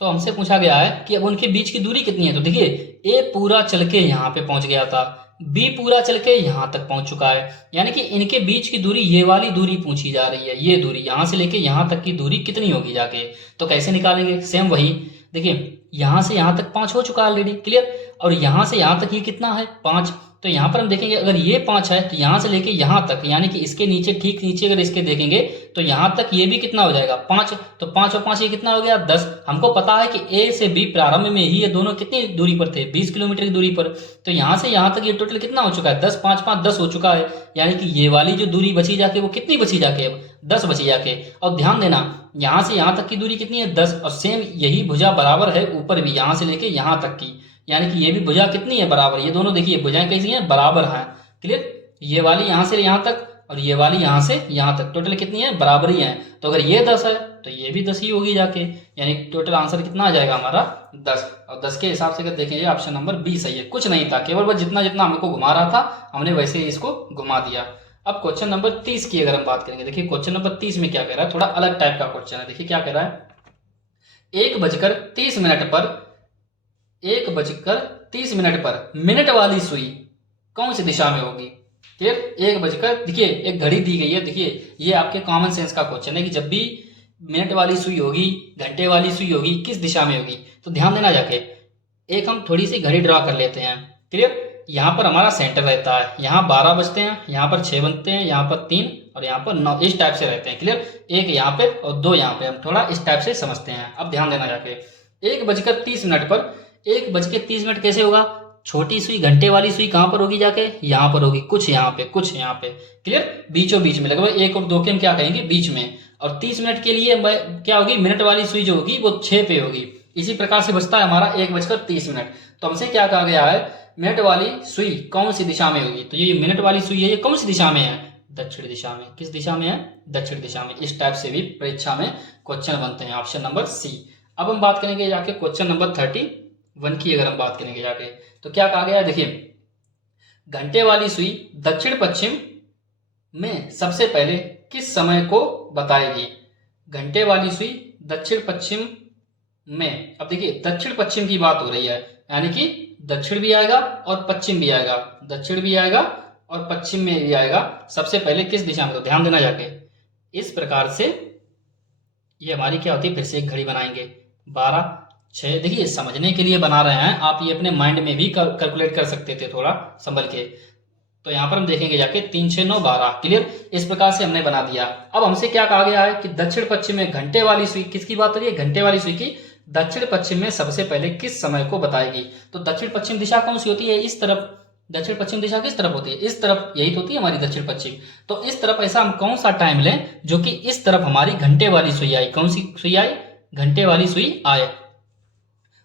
तो हमसे पूछा गया है कि अब उनके बीच की दूरी कितनी है। तो देखिए ए पूरा चल के यहाँ पे पहुंच गया था, बी पूरा चल के यहाँ तक पहुंच चुका है, यानी कि इनके बीच की दूरी, ये वाली दूरी पूछी जा रही है। ये दूरी यहाँ से लेके यहाँ तक की दूरी कितनी होगी जाके, तो कैसे निकालेंगे? सेम वही, देखिए यहाँ से यहाँ तक 5 हो चुका है ऑलरेडी। क्लियर, और यहाँ से यहाँ तक ये कितना है? 5। तो यहाँ पर हम देखेंगे अगर ये 5 है तो यहाँ से लेके यहाँ तक, यानी कि इसके नीचे, ठीक नीचे अगर इसके देखेंगे तो यहाँ तक ये भी कितना हो जाएगा? 5। तो 5 और 5 ये कितना हो गया? 10। हमको पता है कि ए से बी प्रारंभ में ही ये दोनों कितनी दूरी पर थे? 20 किलोमीटर की दूरी पर। तो यहाँ से यहाँ तक ये टोटल कितना हो चुका है? 10, 5, 5, 10 हो चुका है, यानी कि ये वाली जो दूरी बची जाके वो कितनी बची जाके? अब 10 बची जाके। और ध्यान देना यहाँ से यहाँ तक की दूरी कितनी है? 10। और सेम यही भुजा बराबर है ऊपर भी, यहाँ से लेके यहाँ तक की, यानी कि ये भी भुजा कितनी है? बराबर। ये दोनों देखिए भुजाएं कैसी हैं? बराबर हैं। क्लियर, ये वाली यहाँ से यहाँ तक और ये वाली यहाँ से यहाँ तक टोटल कितनी है? बराबर ही है। तो अगर ये 10 है तो ये भी 10 ही होगी जाके, यानी टोटल आंसर कितना आ जाएगा हमारा? 10। और 10 के हिसाब से अगर देखेंगे ऑप्शन नंबर बी सही है। कुछ नहीं था, केवल बस जितना जितना हमको घुमा रहा था हमने वैसे ही इसको घुमा दिया। अब क्वेश्चन नंबर 30 की अगर हम बात करेंगे, देखिए क्वेश्चन नंबर 30 में क्या कह रहा है, थोड़ा अलग टाइप का क्वेश्चन है। देखिए क्या कह रहा है, 1:30 पर मिनट वाली सुई कौन सी दिशा में होगी? क्लियर, 1 बजकर, देखिए एक घड़ी दी गई है। देखिए ये आपके कॉमन सेंस का क्वेश्चन है कि जब भी मिनट वाली सुई होगी, घंटे वाली सुई होगी, किस दिशा में होगी? तो ध्यान देना जाके, एक हम थोड़ी सी घड़ी ड्रा कर लेते हैं। क्लियर, यहाँ पर हमारा सेंटर रहता है, यहाँ 12 बजते हैं, यहाँ पर 6 बनते हैं, यहाँ पर 3 और यहाँ पर 9, इस टाइप से रहते हैं। क्लियर, एक यहाँ पे और 2 यहाँ पे, हम थोड़ा इस टाइप से समझते हैं। अब ध्यान देना जाके, 1:30 पर 1:30 कैसे होगा? छोटी सुई घंटे वाली सुई कहाँ पर होगी जाके, यहाँ पर होगी, कुछ यहाँ पे, कुछ यहाँ पे, क्लियर, बीचों बीच में, लगभग 1 और 2 के हम क्या कहेंगे, बीच में। और 30 मिनट के लिए क्या होगी, मिनट वाली सुई जो होगी वो 6 पे होगी। इसी प्रकार से बचता है हमारा 1:30। तो हमसे क्या कहा गया है, मिनट वाली सुई कौन सी दिशा में होगी। तो ये मिनट वाली सुई है, ये कौन सी दिशा में है, दक्षिण दिशा में। किस दिशा में है, दक्षिण दिशा में। इस टाइप से भी परीक्षा में क्वेश्चन बनते हैं, ऑप्शन नंबर सी। अब हम बात करेंगे जाके क्वेश्चन नंबर 31 की। अगर हम बात करेंगे जाके तो क्या कहा गया है, देखिए, घंटे वाली सुई दक्षिण पश्चिम में सबसे पहले किस समय को बताएगी। घंटे वाली सुई दक्षिण पश्चिम में, अब देखिए दक्षिण पश्चिम की बात हो रही है, यानी कि दक्षिण भी आएगा और पश्चिम भी आएगा, दक्षिण भी आएगा और पश्चिम में भी आएगा, सबसे पहले किस दिशा में। तो ध्यान देना जाके, इस प्रकार से ये हमारी क्या होती है, फिर से एक घड़ी बनाएंगे 12, 6। देखिए समझने के लिए बना रहे हैं, आप ये अपने माइंड में भी कैलकुलेट कर सकते थे थोड़ा संभल के। तो यहाँ पर हम देखेंगे जाके 3, 6, 9, 12, क्लियर। इस प्रकार से हमने बना दिया। अब हमसे क्या कहा गया है कि दक्षिण पश्चिम में घंटे वाली सुई, किसकी बात हो रही है, घंटे वाली सुई की, दक्षिण पश्चिम में सबसे पहले किस समय को बताएगी। तो दक्षिण पश्चिम दिशा कौन सी होती है, इस तरफ। दक्षिण पश्चिम दिशा किस तरफ होती है, इस तरफ, यही तो होती है हमारी दक्षिण पश्चिम। तो इस तरफ ऐसा हम कौन सा टाइम लें जो कि इस तरफ हमारी घंटे वाली सुई आई। कौन सी सुई आई, घंटे वाली सुई आए,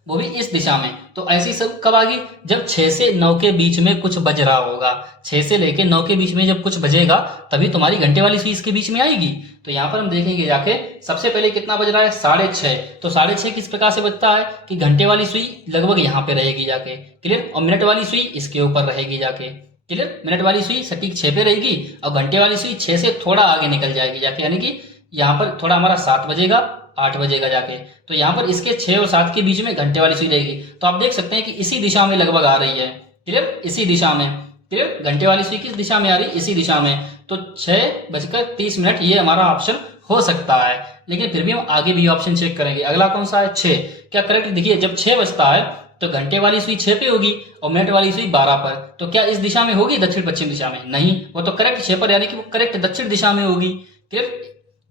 वो भी इस दिशा में। तो ऐसी सब कब आएगी, जब 6 से 9 के बीच में कुछ बज रहा होगा। 6 से लेके 9 के बीच में जब कुछ बजेगा तभी तुम्हारी घंटे वाली सुई इसके बीच में आएगी। तो यहाँ पर हम देखेंगे जाके सबसे पहले कितना बज रहा है, 6:30। तो 6:30 किस प्रकार से बजता है कि घंटे वाली सुई लगभग यहाँ पे रहेगी जाके, क्लियर। और मिनट वाली सुई इसके ऊपर रहेगी जाके, क्लियर। मिनट वाली सुई सटीक 6 पे रहेगी और घंटे वाली सुई 6 से थोड़ा आगे निकल जाएगी जाके, यानी कि यहाँ पर थोड़ा हमारा 7 बजेगा, 8 बजेगा जाके। तो यहाँ पर इसके 6 और 7 के बीच में घंटे वाली सुई रहेगी। तो आप देख सकते हैं कि इसी दिशा में लगभग आ रही है, क्लियर, इसी दिशा में, क्लियर। घंटे वाली सुई किस दिशा में आ रही है, इसी दिशा में। तो 6:30 ये हमारा ऑप्शन हो सकता है, लेकिन फिर भी हम आगे भी ऑप्शन चेक करेंगे। अगला कौन सा है, 6। क्या करेक्ट, देखिए जब 6 बजता है तो घंटे वाली सुई 6 पे होगी और मिनट वाली सुई 12 पर। तो क्या इस दिशा में होगी, दक्षिण पश्चिम दिशा में, नहीं, वो तो करेक्ट 6 पर, यानी कि वो करेक्ट दक्षिण दिशा में होगी, क्लियर।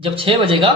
जब 6 बजेगा,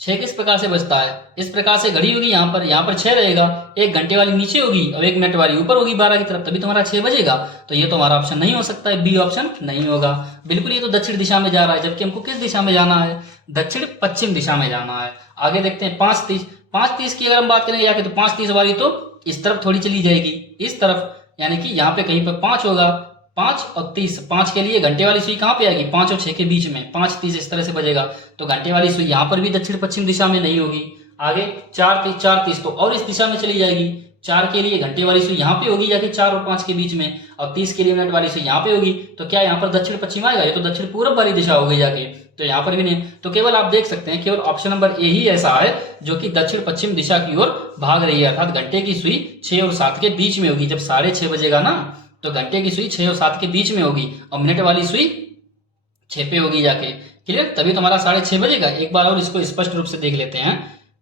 6 किस प्रकार से बजता है, इस प्रकार से घड़ी होगी, यहाँ पर 6 रहेगा, एक घंटे वाली नीचे होगी और एक मिनट वाली ऊपर होगी 12 की तरफ, तभी तुम्हारा 6 बजेगा। तो ये तो हमारा ऑप्शन नहीं हो सकता है, बी ऑप्शन नहीं होगा बिल्कुल। ये तो दक्षिण दिशा में जा रहा है, जबकि हमको किस दिशा में जाना है, दक्षिण पश्चिम दिशा में जाना है। आगे देखते हैं 5:30। 5:30 की अगर हम बात करेंगे जाके तो 5:30 वाली तो इस तरफ थोड़ी चली जाएगी, इस तरफ, यानी कि यहाँ पे कहीं पर 5 होगा। 5 और 30, 5 के लिए घंटे वाली सुई कहाँ पे आएगी, 5 और 6 के बीच में, 5:30 इस तरह से बजेगा। तो घंटे वाली सुई यहाँ पर भी दक्षिण पश्चिम दिशा में नहीं होगी। आगे 4:30 तो और इस दिशा में चली जाएगी। 4 के लिए घंटे वाली सुई यहाँ पे होगी जाके 4 और 5 के बीच में, और 30 के लिए मिनट वाली सुई यहाँ पे होगी। तो क्या यहाँ पर दक्षिण पश्चिम आएगा, ये तो दक्षिण पूर्व वाली दिशा होगी जाके, तो यहाँ पर भी नहीं। तो केवल आप देख सकते हैं, केवल ऑप्शन नंबर ए ही ऐसा है जो कि दक्षिण पश्चिम दिशा की ओर भाग रही है, अर्थात घंटे की सुई 6 और 7 के बीच में होगी। जब 6:30 बजेगा ना, तो घंटे की सुई 6 और 7 के बीच में होगी और मिनट वाली सुई 6 पे होगी जाके, क्लियर। तभी तुम्हारा 6:30 बजेगा। एक बार और इसको स्पष्ट रूप से देख लेते हैं।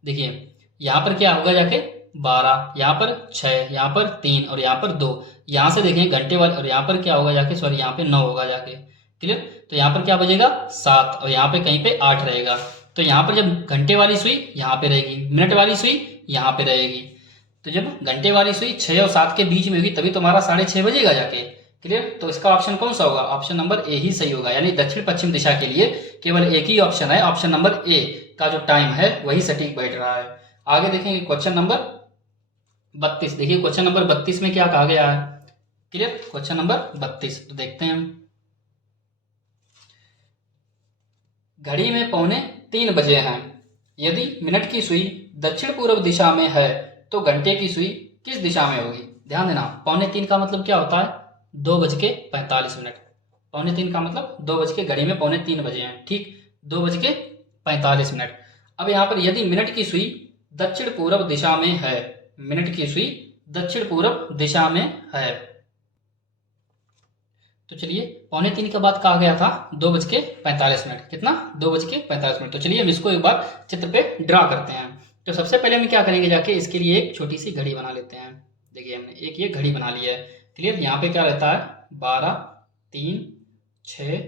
देखिए यहाँ पर क्या होगा जाके, 12, यहाँ पर 6, यहाँ पर 3 और यहाँ पर 2। यहाँ से देखें घंटे वाले, और यहाँ पर क्या होगा जाके, सॉरी यहाँ पे 9 होगा जाके, क्लियर। तो यहाँ पर क्या बजेगा, 7, और यहाँ पे कहीं पे 8 रहेगा। तो यहाँ पर जब घंटे वाली सुई यहाँ पे रहेगी, मिनट वाली सुई यहाँ पे रहेगी। तो जब घंटे वाली सुई 6 और 7 के बीच में होगी तभी तुम्हारा 6:30 बजेगा जाके, क्लियर। तो इसका ऑप्शन कौन सा होगा, ऑप्शन नंबर ए ही सही होगा। यानी दक्षिण पश्चिम दिशा के लिए केवल एक ही ऑप्शन है, ऑप्शन नंबर ए का जो टाइम है वही सटीक बैठ रहा है। आगे देखेंगे क्वेश्चन नंबर 32। देखिए क्वेश्चन नंबर 32 में क्या कहा गया है, क्लियर। क्वेश्चन नंबर 32 तो देखते हैं हम। घड़ी में 2:45 बजे हैं। यदि मिनट की सुई दक्षिण पूर्व दिशा में है तो घंटे की सुई किस दिशा में होगी। ध्यान देना, 2:45 का मतलब क्या होता है, 2:45। 2:45 का मतलब 2 बज के, घड़ी में 2:45 बजे हैं, ठीक, 2:45। अब यहाँ पर यदि मिनट की सुई दक्षिण पूर्व दिशा में है, मिनट की सुई दक्षिण पूर्व दिशा में है, तो चलिए 2:45 के बाद कहा गया था 2:45, कितना, 2:45। तो चलिए हम इसको एक बार चित्र पे ड्रा करते हैं। तो सबसे पहले हम क्या करेंगे जाके, इसके लिए एक छोटी सी घड़ी बना लेते हैं। देखिए हमने एक ये घड़ी बना ली है, क्लियर। यहाँ पे क्या रहता है, 12, 3, 6,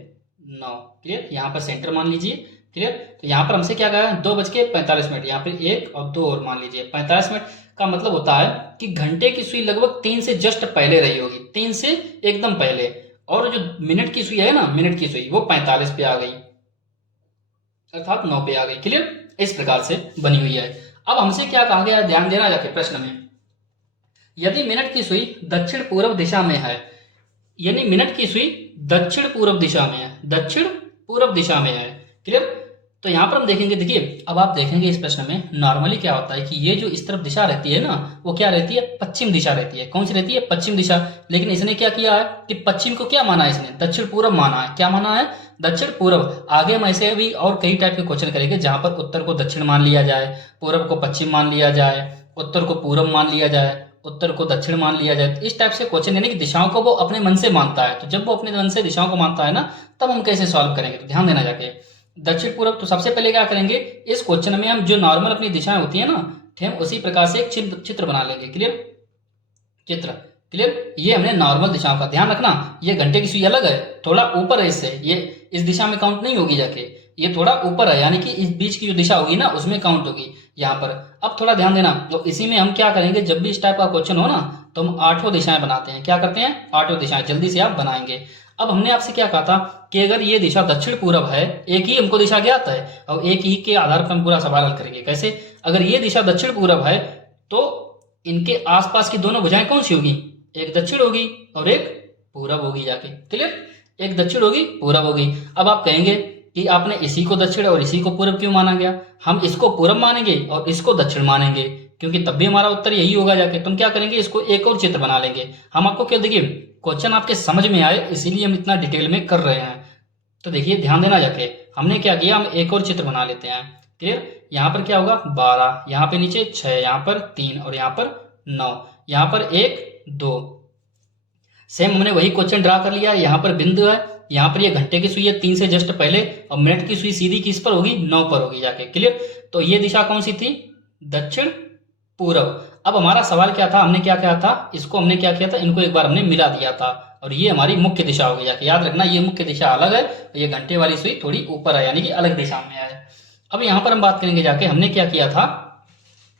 9, क्लियर। यहाँ पर सेंटर मान लीजिए, क्लियर। तो यहाँ पर हमसे क्या कहा है, 2:45, यहाँ पे 1 और 2 और मान लीजिए 45 मिनट का मतलब होता है कि घंटे की सुई लगभग 3 से जस्ट पहले रही होगी, 3 से एकदम पहले। और जो मिनट की सुई है ना, मिनट की सुई वो 45 पे आ गई, अर्थात 9 पे आ गई। क्लियर, इस प्रकार से बनी हुई है। अब हमसे क्या कहा गया है, ध्यान देना जाके प्रश्न में, यदि मिनट की सुई दक्षिण पूर्व दिशा में है, यानी मिनट की सुई दक्षिण पूर्व दिशा में है, दक्षिण पूर्व दिशा में है। क्लियर। तो यहां पर हम देखेंगे, देखिए अब आप देखेंगे इस प्रश्न में नॉर्मली क्या होता है कि ये जो इस तरफ दिशा रहती है ना, वो क्या रहती है, पश्चिम दिशा रहती है। कौन सी रहती है, पश्चिम दिशा। लेकिन इसने क्या किया है कि पश्चिम को क्या माना है, इसने दक्षिण पूर्व माना है। क्या माना है, दक्षिण पूर्व। आगे हम ऐसे भी और कई टाइप के क्वेश्चन करेंगे जहां पर उत्तर को दक्षिण मान लिया जाए, पूर्व को पश्चिम मान लिया जाए, उत्तर को पूर्व मान लिया जाए, उत्तर को दक्षिण मान लिया जाए। तो इस टाइप से क्वेश्चन, यानी कि दिशाओं को वो अपने मन से मानता है। तो जब वो अपने मन से दिशाओं को मानता है ना, तब हम कैसे सॉल्व करेंगे। तो ध्यान देना जाके, दक्षिण पूर्व। तो सबसे पहले क्या करेंगे, इस क्वेश्चन में हम जो नॉर्मल अपनी दिशाएं होती है ना, हम उसी प्रकार से एक चित्र बना लेंगे। क्लियर, चित्र। क्लियर, ये हमने नॉर्मल दिशाओं का ध्यान रखना, ये घंटे की सुई अलग है, थोड़ा ऊपर है इससे, ये इस दिशा में काउंट नहीं होगी जाके, ये थोड़ा ऊपर है, यानी कि इस बीच की जो दिशा होगी ना उसमें काउंट होगी यहाँ पर। अब थोड़ा ध्यान देना, तो इसी में हम क्या करेंगे, जब भी इस टाइप का क्वेश्चन हो ना, तो हम 8 दिशाएं बनाते हैं। क्या करते हैं, 8 दिशाएं, जल्दी से आप बनाएंगे। अब हमने आपसे क्या कहा था कि अगर ये दिशा दक्षिण पूर्व है, एक ही हमको दिशा ज्ञात है और एक ही के आधार पर हम पूरा सवाल हल करेंगे। कैसे, अगर ये दिशा दक्षिण पूर्व है तो इनके आसपास की दोनों भुजाएं कौन सी होगी, एक दक्षिण होगी और एक पूरब होगी जाके। क्लियर, एक दक्षिण होगी, पूरब होगी। अब आप कहेंगे कि आपने इसी को दक्षिण और इसी को पूरब क्यों माना गया, हम इसको पूरब मानेंगे और इसको दक्षिण मानेंगे, क्योंकि तब भी हमारा उत्तर यही होगा जाके। तुम क्या करेंगे, इसको एक और चित्र बना लेंगे। हम आपको क्या, देखिए क्वेश्चन आपके समझ में आए इसीलिए हम इतना डिटेल में कर रहे हैं। तो देखिए ध्यान देना जाके, हमने क्या किया, हम एक और चित्र बना लेते हैं। क्लियर, यहाँ पर क्या होगा 12, यहाँ पे नीचे 6, यहाँ पर 3 और यहाँ पर 9, यहाँ पर 1 2। सेम हमने वही क्वेश्चन ड्रा कर लिया। यहाँ पर बिंदु है, यहाँ पर ये घंटे की सुई है 3 से जस्ट पहले, और मिनट की सुई सीधी किस पर होगी, 9 पर होगी जाके। क्लियर, तो ये दिशा कौन सी थी, दक्षिण पूरब। अब हमारा सवाल क्या था, हमने क्या किया था, इसको हमने क्या किया था, इनको एक बार हमने मिला दिया था और ये हमारी मुख्य दिशा होगी जाके। याद रखना, ये मुख्य दिशा अलग है, ये घंटे वाली सुई थोड़ी ऊपर है, यानी कि अलग दिशा में है। अब यहाँ पर हम बात करेंगे जाके, हमने क्या किया था,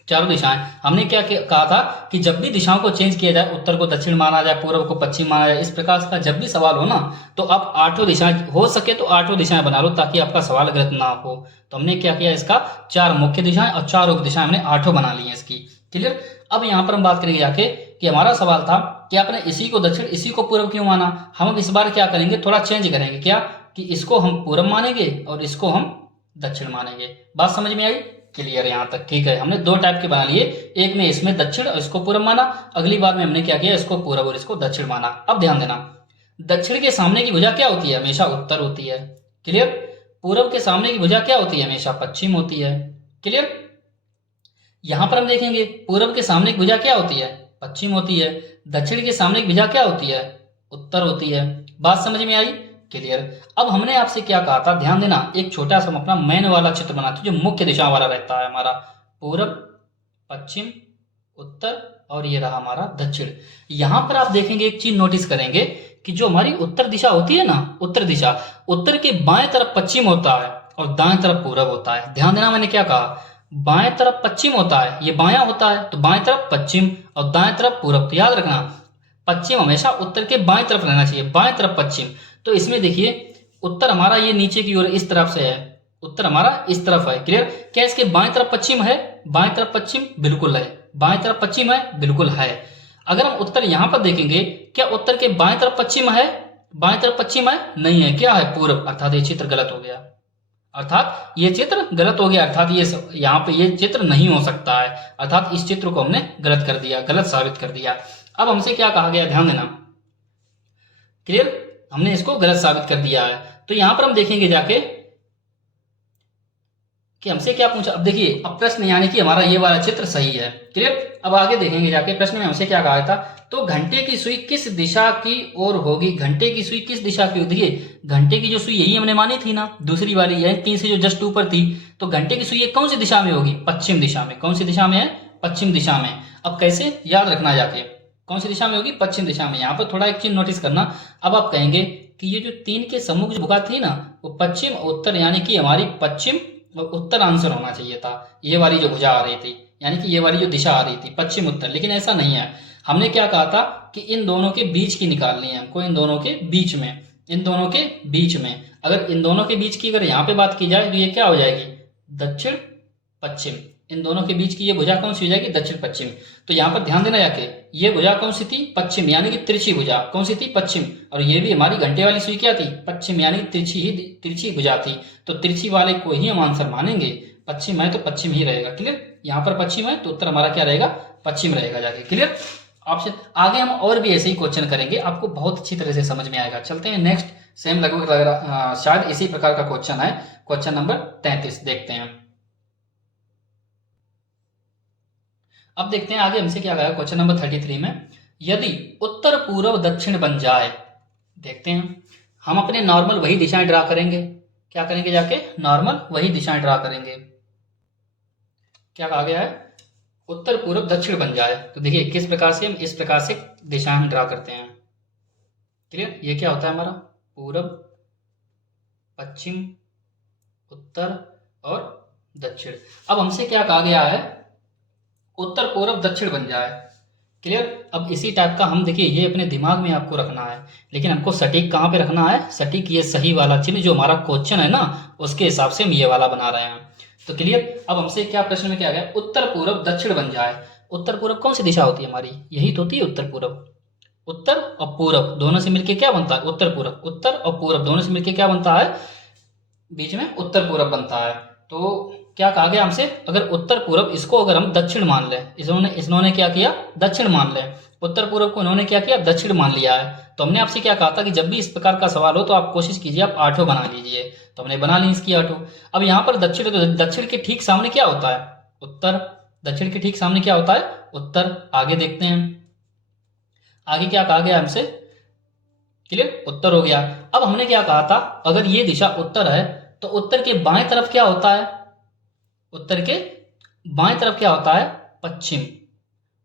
चारों दिशाएं, हमने क्या कहा था कि जब भी दिशाओं को चेंज किया जाए, उत्तर को दक्षिण माना जाए, पूर्व को पश्चिम माना जाए, इस प्रकार का जब भी सवाल हो ना, तो आप 8 दिशाएं, हो सके तो 8 दिशाएं बना लो ताकि आपका सवाल गलत ना हो। तो हमने क्या किया, इसका 4 मुख्य दिशाएं और 4 उप दिशाएं हमने 8 बना ली है इसकी। क्लियर, अब यहाँ पर हम बात करेंगे जाके कि हमारा सवाल था कि आपने इसी को दक्षिण इसी को पूर्व क्यों माना। हम इस बार क्या करेंगे, थोड़ा चेंज करेंगे, क्या कि इसको हम पूर्व मानेंगे और इसको हम दक्षिण मानेंगे। बात समझ में आई, क्लियर यहाँ तक, ठीक है। हमने 2 टाइप के बना लिए, एक में इसमें दक्षिण और इसको पूर्व माना, अगली बार में हमने क्या किया, इसको पूर्व और इसको दक्षिण माना। अब ध्यान देना, दक्षिण के सामने की भुजा क्या होती है, हमेशा उत्तर होती है। क्लियर, पूर्व के सामने की भुजा क्या होती है, हमेशा पश्चिम होती है। क्लियर, यहां पर हम देखेंगे पूर्व के सामने की भुजा क्या होती है, पश्चिम होती है। दक्षिण के सामने की भुजा क्या होती है, उत्तर होती है। बात समझ में आई, क्लियर। अब हमने आपसे क्या कहा था, ध्यान देना, एक छोटा सा अपना मैन वाला चित्र बनाते जो मुख्य दिशा वाला रहता है हमारा, पूरब, पश्चिम, उत्तर और ये रहा हमारा दक्षिण। यहां पर आप देखेंगे एक चीज नोटिस करेंगे कि जो हमारी उत्तर दिशा होती है ना, उत्तर दिशा, उत्तर के बाएं तरफ पश्चिम होता है और दाएं तरफ पूरब होता है। ध्यान देना, मैंने क्या कहा, बाएं तरफ पश्चिम होता है, ये बायां होता है, तो बाएं तरफ पश्चिम और दाएं तरफ पूरब। तो याद रखना, पश्चिम हमेशा उत्तर के बाएं तरफ रहना चाहिए, बाएं तरफ पश्चिम। तो इसमें देखिए उत्तर हमारा ये नीचे की ओर इस तरफ से है, उत्तर हमारा इस तरफ है। क्लियर, क्या इसके बाएं तरफ पश्चिम है, बाएं तरफ पश्चिम बिल्कुल है, बाएं तरफ पश्चिम है बिल्कुल है। अगर हम उत्तर यहां पर देखेंगे, क्या उत्तर के बाएं तरफ पश्चिम है, बाएं तरफ पश्चिम है, नहीं है, क्या है, पूर्व। अर्थात ये चित्र गलत हो गया, अर्थात ये चित्र गलत हो गया, अर्थात ये यहाँ पे ये चित्र नहीं हो सकता है, अर्थात इस चित्र को हमने गलत कर दिया, गलत साबित कर दिया। अब हमसे क्या कहा गया, ध्यान देना। क्लियर, हमने इसको गलत साबित कर दिया है। तो यहां पर हम देखेंगे जाके कि हमसे क्या पूछा। अब देखिए, अब प्रश्न यानी कि हमारा ये वाला चित्र सही है। क्लियर, अब आगे देखेंगे जाके प्रश्न में हमसे क्या कहा था, तो घंटे की सुई किस दिशा की ओर होगी, घंटे की सुई किस दिशा की, देखिए घंटे की जो सुई यही हमने मानी थी ना, दूसरी वाली यानी 3 से जो जस्ट ऊपर थी, तो घंटे की सुई कौन सी दिशा में होगी, पश्चिम दिशा में। कौन सी दिशा में है, पश्चिम दिशा में। अब कैसे, याद रखना जाके, कौन सी दिशा में होगी, पश्चिम दिशा में। यहाँ पर थोड़ा एक चीज नोटिस करना, अब आप कहेंगे कि ये जो 3 के समूह की भुजा थी ना, वो पश्चिम उत्तर, यानी कि हमारी पश्चिम और उत्तर आंसर होना चाहिए था। ये वाली जो भुजा आ रही थी, यानी कि ये वाली जो दिशा आ रही थी पश्चिम उत्तर, लेकिन ऐसा नहीं है। हमने क्या कहा था कि इन दोनों के बीच की निकालनी है हमको, इन दोनों के बीच में, इन दोनों के बीच में। अगर इन दोनों के बीच की अगर यहाँ पे बात की जाए तो ये क्या हो जाएगी, दक्षिण पश्चिम। इन दोनों के बीच की ये भुजा कौन सी हो जाएगी, दक्षिण पश्चिम। तो यहाँ पर ध्यान देना जाके, ये भुजा कौन सी थी, पश्चिम, यानी कि तिरछी भुजा कौन सी थी, पश्चिम। और ये भी हमारी घंटे वाली सुई क्या थी, पश्चिम, यानी तिरछी भुजा थी। तो तिरछी वाले को ही हम आंसर मानेंगे। पश्चिम है तो पश्चिम ही रहेगा। क्लियर, यहाँ पर पश्चिम है तो उत्तर हमारा क्या रहेगा, पश्चिम रहेगा जाके। Clear option. आगे हम और भी ऐसे ही क्वेश्चन करेंगे, आपको बहुत अच्छी तरह से समझ में आएगा। चलते हैं नेक्स्ट, सेम लगभग लग रहा शायद इसी प्रकार का क्वेश्चन है, क्वेश्चन नंबर 33 देखते हैं। अब देखते हैं आगे हमसे क्या कहा है क्वेश्चन नंबर 33 में, यदि उत्तर पूर्व दक्षिण बन जाए। देखते हैं, हम अपने नॉर्मल वही दिशाएं ड्रा करेंगे। क्या करेंगे जाके, नॉर्मल वही दिशाएं ड्रा करेंगे। क्या कहा गया है, उत्तर पूर्व दक्षिण बन जाए। तो देखिए किस प्रकार से, हम इस प्रकार से दिशा हम ड्रा करते हैं। क्लियर, ये क्या होता है हमारा, पूर्व, पश्चिम, उत्तर और दक्षिण। अब हमसे क्या कहा गया है, उत्तर पूर्व दक्षिण बन जाए। क्लियर, अब इसी टाइप का हम देखिए, ये अपने दिमाग में आपको रखना है, लेकिन हमको सटीक कहाँ पे रखना है, सटीक ये सही वाला चिन्ह जो हमारा क्वेश्चन है ना, उसके हिसाब से हम ये वाला बना रहे हैं। तो क्लियर, अब हमसे क्या प्रश्न में क्या गया, उत्तर पूर्व दक्षिण बन जाए। उत्तर पूर्व कौन सी दिशा होती है हमारी, यही तो होती है उत्तर पूर्व। उत्तर और पूर्व दोनों से मिलके क्या बनता है, उत्तर पूर्व। उत्तर और पूर्व दोनों से मिलके क्या बनता है, बीच में उत्तर पूर्व बनता है। तो क्या कहा गया हमसे, अगर उत्तर पूर्व, इसको अगर हम दक्षिण मान लें, इन्होंने क्या किया, दक्षिण मान लें। उत्तर पूर्व को इन्होंने क्या किया, दक्षिण मान लिया है। तो हमने आपसे क्या कहा था कि जब भी इस प्रकार का सवाल हो तो आप कोशिश कीजिए आप आठों बना लीजिए। तो हमने बना ली इसकी आठों। अब यहाँ पर दक्षिण, तो दक्षिण के ठीक सामने क्या होता है, उत्तर। दक्षिण के ठीक सामने क्या होता है, उत्तर। आगे देखते हैं, आगे क्या कहा गया हमसे। क्लियर, उत्तर हो गया। अब हमने क्या कहा था, अगर ये दिशा उत्तर है तो उत्तर के बाएं तरफ क्या होता है, उत्तर के बाएं तरफ क्या होता है, पश्चिम।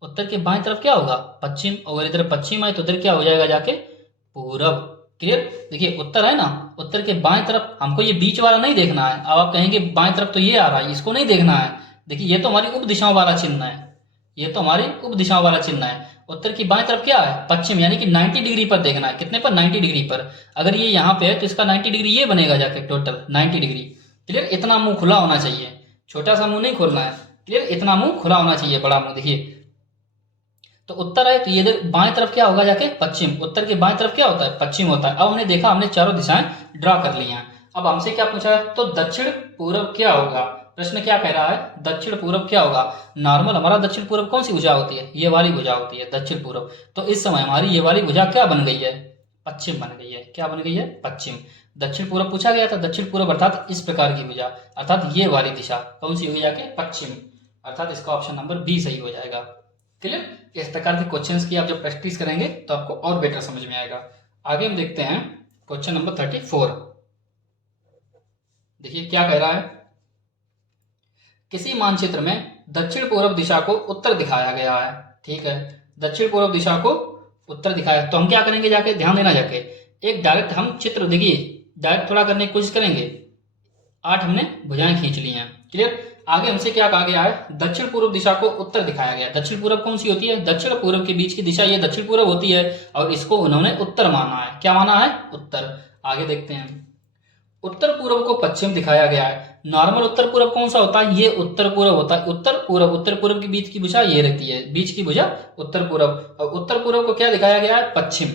उत्तर के बाएं तरफ क्या होगा, पश्चिम। और इधर पश्चिम है तो इधर क्या हो जाएगा जाके, पूरब। क्लियर, देखिए उत्तर है ना, उत्तर के बाएं तरफ हमको ये बीच वाला नहीं देखना है। अब आप कहेंगे बाएं तरफ तो ये आ रहा है, इसको नहीं देखना है। देखिए ये तो हमारी उप दिशाओं वाला चिन्ह है, ये तो हमारी उप दिशाओं वाला चिन्ह है। उत्तर की बाएं तरफ क्या है, पश्चिम, यानी कि 90 डिग्री पर देखना है। कितने पर, 90 डिग्री पर। अगर ये यहाँ पे है तो इसका 90 डिग्री ये बनेगा जाके, टोटल 90 डिग्री। क्लियर, इतना मुंह खुला होना चाहिए, छोटा सा मुंह नहीं खोलना है। क्लियर, इतना मुंह खुला होना चाहिए, बड़ा मुंह। देखिए तो उत्तर है तो ये इधर बाएं तरफ क्या होगा जाके, पश्चिम। उत्तर के बाएं तरफ क्या होता है, पश्चिम होता है। अब हमने देखा, हमने चारों दिशाएं ड्रा कर ली हैं। अब हमसे क्या पूछा है, तो दक्षिण पूर्व क्या होगा। प्रश्न क्या कह रहा है, दक्षिण पूर्व क्या होगा। नॉर्मल हमारा दक्षिण पूर्व कौन सी भुजा होती है, ये वाली भुजा होती है, दक्षिण पूर्व। तो इस समय हमारी ये वाली भुजा क्या बन गई है, पश्चिम बन गई है। क्या बन गई है, पश्चिम। दक्षिण पूर्व पूछा गया था, दक्षिण पूर्व अर्थात इस प्रकार की भुजा, अर्थात ये वाली दिशा कौन सी होगी जाके, पश्चिम। अर्थात इसका ऑप्शन नंबर बी सही हो जाएगा। क्लियर, इस प्रकार के क्वेश्चंस की आप जब प्रैक्टिस करेंगे तो आपको और बेटर समझ में आएगा। आगे हम देखते हैं क्वेश्चन नंबर 34। देखिए क्या कह रहा है, किसी मानचित्र में दक्षिण पूर्व दिशा को उत्तर दिखाया गया है। ठीक है, दक्षिण पूर्व दिशा को उत्तर दिखाया, तो हम क्या करेंगे जाके, ध्यान देना जाके, एक डायरेक्ट हम चित्र, देखिए डायरेक्ट थोड़ा करने की कोशिश करेंगे। 8 हमने भुजाएं खींच ली हैं। क्लियर, आगे हमसे क्या कहा गया है, दक्षिण पूर्व दिशा को उत्तर दिखाया गया। दक्षिण पूर्व कौन सी होती है, दक्षिण पूर्व के बीच की दिशा ये दक्षिण पूर्व होती है, और इसको उन्होंने उत्तर माना है। क्या माना है, उत्तर। आगे देखते हैं, उत्तर पूर्व को पश्चिम दिखाया गया है। नॉर्मल उत्तर पूर्व कौन सा होता है, ये उत्तर पूर्व होता है। उत्तर पूर्व के बीच की भुजा ये रहती है, बीच की भुजा उत्तर पूर्व। और उत्तर पूर्व को क्या दिखाया गया है, पश्चिम।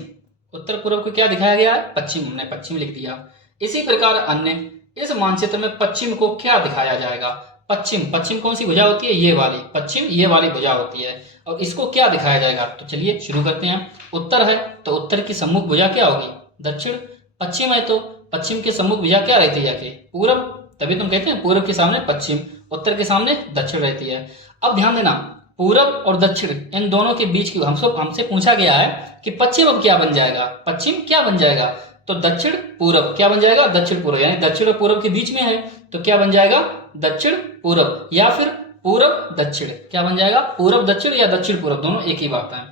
उत्तर पूर्व को क्या दिखाया गया है, पश्चिम। हमने पश्चिम लिख दिया। इसी प्रकार अन्य, इस मानचित्र में पश्चिम को क्या दिखाया जाएगा, पश्चिम कौन सी भुजा होती है, ये वाली, पश्चिम ये वाली भुजा होती है। और इसको क्या दिखाया जाएगा, तो चलिए शुरू करते हैं। उत्तर है तो उत्तर की सम्मुख भुजा क्या होगी, दक्षिण। पश्चिम है तो पश्चिम के सम्मुख भुजा क्या रहती है जाके, पूरब। तभी तुम कहते हैं पूर्व के सामने पश्चिम, उत्तर के सामने दक्षिण रहती है। अब ध्यान देना, पूरब और दक्षिण इन दोनों के बीच की हमसे पूछा गया है कि पश्चिम अब क्या बन जाएगा, पश्चिम क्या बन जाएगा, तो दक्षिण पूरब क्या बन जाएगा, दक्षिण पूर्व। यानी दक्षिण और पूरब के बीच में है तो क्या बन जाएगा, दक्षिण पूरब, या फिर पूरब दक्षिण। क्या बन जाएगा, पूरब दक्षिण या दक्षिण पूरब, दोनों एक ही बात है।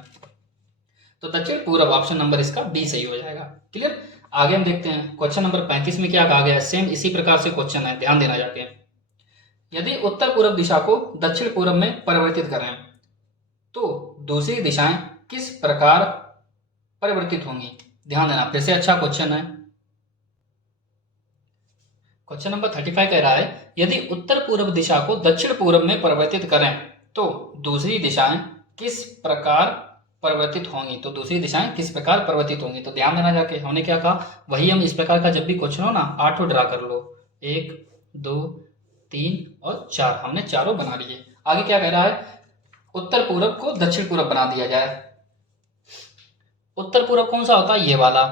तो दक्षिण पूरब, ऑप्शन नंबर इसका बी सही हो जाएगा। क्लियर, आगे हम देखते हैं क्वेश्चन नंबर 35 में क्या कहा गया है। सेम इसी प्रकार से क्वेश्चन है, ध्यान देना जाके। यदि उत्तर पूर्व दिशा को दक्षिण पूर्व में परिवर्तित करें तो दूसरी दिशाएं किस प्रकार परिवर्तित होंगी। ध्यान देना, फिर से अच्छा क्वेश्चन है। क्वेश्चन नंबर 35 कह रहा है यदि उत्तर पूर्व दिशा को दक्षिण पूर्व में परिवर्तित करें तो दूसरी दिशाएं किस प्रकार परिवर्तित होंगी। तो दूसरी दिशाएं किस प्रकार परिवर्तित होंगी, तो ध्यान देना जाके हमने क्या कहा, वही हम इस प्रकार का जब भी क्वेश्चन हो ना 8 ड्रा कर लो, 1 2 3 और 4, हमने चारों बना लिए। आगे क्या कह रहा है, उत्तर पूर्व को दक्षिण पूर्व बना दिया जाए। उत्तर पूर्व कौन सा होता है, ये वाला,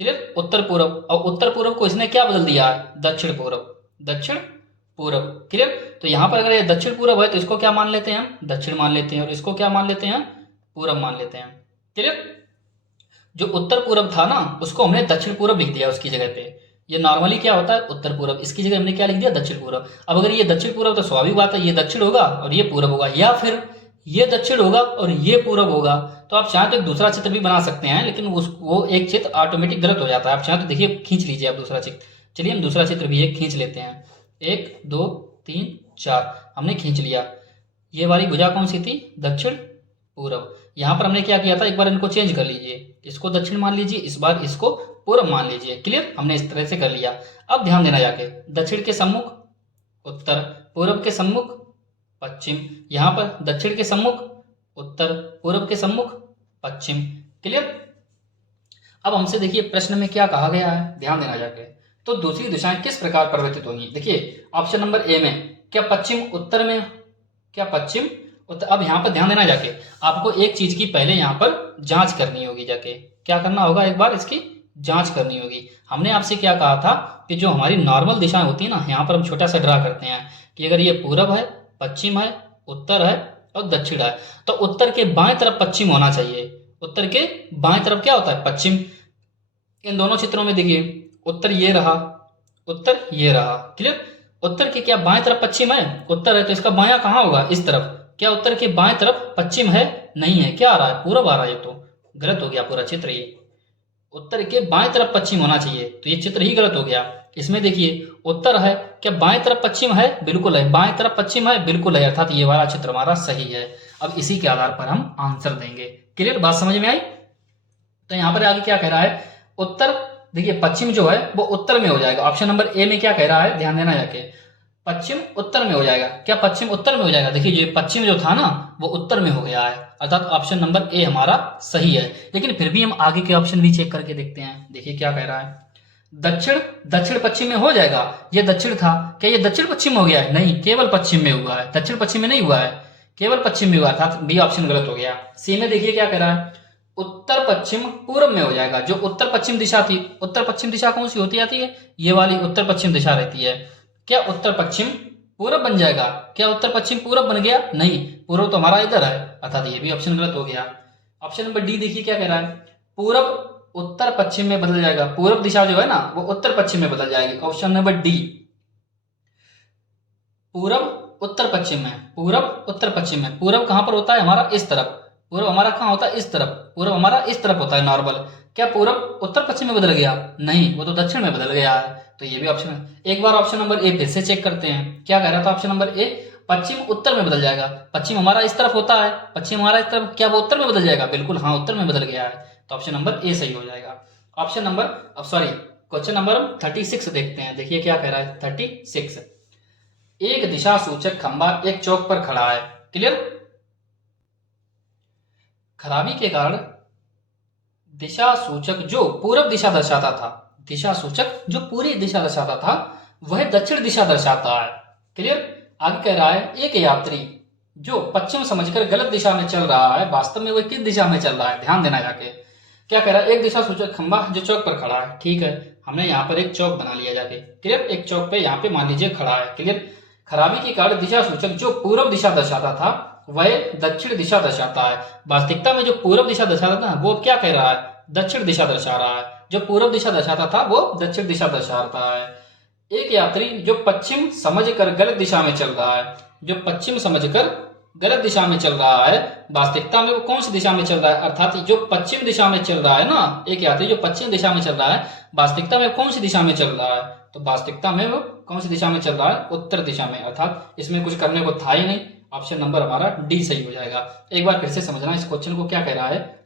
क्लियर, उत्तर पूर्व। और उत्तर पूर्व को इसने क्या बदल दिया है, दक्षिण पूर्व, दक्षिण पूर्व, क्लियर। तो यहां पर अगर ये दक्षिण पूर्व है तो इसको क्या मान लेते हैं हम, दक्षिण मान लेते हैं, और इसको क्या मान लेते हैं, पूर्व मान लेते हैं, क्लियर। जो उत्तर पूर्व था ना उसको हमने दक्षिण पूर्व लिख दिया उसकी जगह पे। ये नॉर्मली क्या होता है उत्तर पूर्व, इसकी जगह हमने क्या लिख दिया, दक्षिण पूर्व। अब अगर ये दक्षिण पूर्व तो स्वाभाविक बात है ये दक्षिण होगा और ये पूर्व होगा, या फिर ये दक्षिण होगा और ये पूर्व होगा। तो आप चाहें तो एक दूसरा चित्र भी बना सकते हैं, लेकिन वो एक चित्र ऑटोमेटिक गलत हो जाता है। आप चाहें तो देखिए खींच लीजिए आप दूसरा चित्र। चलिए हम दूसरा चित्र भी एक खींच लेते हैं, 1 2 3 4 हमने खींच लिया। ये वाली भुजा कौन सी थी, दक्षिण पूर्व। यहाँ पर हमने क्या किया था, एक बार इनको चेंज कर लीजिए, इसको दक्षिण मान लीजिए, इस बार इसको पूर्व मान लीजिए, क्लियर। हमने इस तरह से कर लिया। अब ध्यान देना जाके, दक्षिण के सम्मुख उत्तर, पूर्व के सम्मुख पश्चिम, यहाँ पर दक्षिण के सम्मुख उत्तर, पूर्व के सम्मुख पश्चिम, क्लियर। अब हमसे देखिए प्रश्न में क्या कहा गया है, ध्यान देना जाके। तो दूसरी दिशाएं किस प्रकार परिवर्तित होंगी। देखिए ऑप्शन नंबर ए में क्या पश्चिम उत्तर में, क्या पश्चिम उत्तर। अब यहाँ पर ध्यान देना जाके, आपको एक चीज की पहले यहाँ पर जांच करनी होगी, जाके क्या करना होगा, एक बार इसकी जांच करनी होगी। हमने आपसे क्या कहा था कि जो हमारी नॉर्मल दिशाएं होती है ना, यहाँ पर हम छोटा सा ड्रा करते हैं कि अगर ये पूरब है, पश्चिम है, उत्तर है और दक्षिण है, तो उत्तर के बाएं तरफ पश्चिम होना चाहिए। उत्तर के बाएं तरफ क्या होता है, पश्चिम। इन दोनों चित्रों में देखिए उत्तर ये रहा, उत्तर ये रहा, क्लियर। उत्तर के क्या बाएं तरफ पश्चिम है, उत्तर है, तो इसका बायां कहाँ होगा, इस तरफ। क्या उत्तर के बाएं तरफ पश्चिम है, नहीं है, क्या आ रहा है, पूरब आ रहा है। ये तो गलत हो गया पूरा चित्र, ये उत्तर के बाएं तरफ पश्चिम होना चाहिए, तो ये चित्र ही गलत हो गया। इसमें देखिए उत्तर है, क्या बाएं तरफ पश्चिम है, बिल्कुल है, बाएं तरफ पश्चिम है, बिल्कुल है, अर्थात ये वाला चित्र हमारा सही है। अब इसी के आधार पर हम आंसर देंगे, क्लियर, बात समझ में आई। तो यहाँ पर आगे क्या कह रहा है, उत्तर, देखिए पश्चिम जो है वो उत्तर में हो जाएगा। ऑप्शन नंबर ए में क्या कह रहा है, ध्यान देना जाके, पश्चिम उत्तर में हो जाएगा। क्या पश्चिम उत्तर में हो जाएगा, देखिए ये पश्चिम जो था ना वो उत्तर में हो गया है, अर्थात ऑप्शन नंबर ए हमारा सही है। लेकिन फिर भी हम आगे के ऑप्शन भी चेक करके देखते हैं। देखिए क्या कह रहा है, दक्षिण, दक्षिण पश्चिम में हो जाएगा। ये दक्षिण था, क्या ये दक्षिण पश्चिम हो गया है, नहीं, केवल पश्चिम में हुआ है, दक्षिण पश्चिम में नहीं हुआ है, केवल पश्चिम में हुआ, अर्थात बी ऑप्शन गलत हो गया। सी में देखिए क्या कह रहा है, उत्तर पश्चिम पूर्व में हो जाएगा। जो उत्तर पश्चिम दिशा थी, उत्तर पश्चिम दिशा कौन सी होती आती है, ये वाली उत्तर पश्चिम दिशा रहती है। क्या उत्तर पश्चिम पूरब बन जाएगा, क्या उत्तर पश्चिम पूरब बन गया, नहीं, पूर्व तो हमारा इधर है, अर्थात ये भी ऑप्शन गलत हो गया। ऑप्शन नंबर डी देखिए क्या कह रहा है, पूरब उत्तर पश्चिम में बदल जाएगा, पूरब दिशा जो है ना वो उत्तर पश्चिम में बदल जाएगी। ऑप्शन नंबर डी, पूरब उत्तर पश्चिम में, पूरब उत्तर पश्चिम में, पूरब कहां पर होता है हमारा, इस तरफ, पूर्व हमारा कहाँ होता है, इस तरफ, पूर्व हमारा इस तरफ होता है नॉर्मल। क्या पूरब उत्तर पश्चिम में बदल गया, नहीं, वो तो दक्षिण में बदल गया है, तो ये भी ऑप्शन है। एक बार ऑप्शन नंबर ए फिर से चेक करते हैं, क्या कह रहा था ऑप्शन नंबर ए, पश्चिम उत्तर में बदल जाएगा। पश्चिम हमारा इस तरफ होता है, पश्चिम हमारा इस तरफ, क्या वो उत्तर में बदल जाएगा, बिल्कुल हाँ, उत्तर में बदल गया है, तो ऑप्शन नंबर ए सही हो जाएगा। Option number sorry question number 36 देखते हैं। देखिए क्या कह रहा है 36, एक दिशा सूचक खंबा एक चौक पर खड़ा है, क्लियर। खराबी के कारण दिशा सूचक जो पूर्व दिशा दर्शाता था, दिशा सूचक जो पूरी दिशा दर्शाता था वह दक्षिण दिशा दर्शाता है, क्लियर। आगे कह रहा है एक यात्री जो पश्चिम समझकर गलत दिशा में चल रहा है, वास्तव में वह किस दिशा में चल रहा है, ध्यान देना जाके। क्या कह रहा है, एक दिशा सूचक खंबा जो चौक पर खड़ा है, ठीक है, हमने यहाँ पर एक चौक बना लिया जाके, क्लियर। एक चौक पे यहाँ पे मान लीजिए खड़ा है, क्लियर। खराबी के कारण दिशा सूचक जो पूर्व दिशा दर्शाता था वह दक्षिण दिशा दर्शाता है। वास्तविकता में जो पूर्व दिशा दर्शाता था वो क्या कह रहा है, दक्षिण दिशा दर्शा रहा है। जो पूर्व दिशा दर्शाता था वो दक्षिण दिशा दर्शाता है। एक यात्री जो पश्चिम समझकर गलत दिशा में चल रहा है, जो पश्चिम समझकर गलत दिशा में चल रहा है, वास्तविकता में वो कौन सी दिशा में चल रहा है, अर्थात जो पश्चिम दिशा में चल रहा है ना, एक यात्री जो पश्चिम दिशा में चल रहा है, वास्तविकता में कौन सी दिशा में चल रहा है, तो वास्तविकता में वो कौन सी दिशा में चल रहा है, उत्तर दिशा में, अर्थात इसमें कुछ करने को था ही नहीं। ऑप्शन नंबर हमारा डी सही हो जाएगा। एक बार फिर से समझना इस क्वेश्चन को क्या कह रहा है।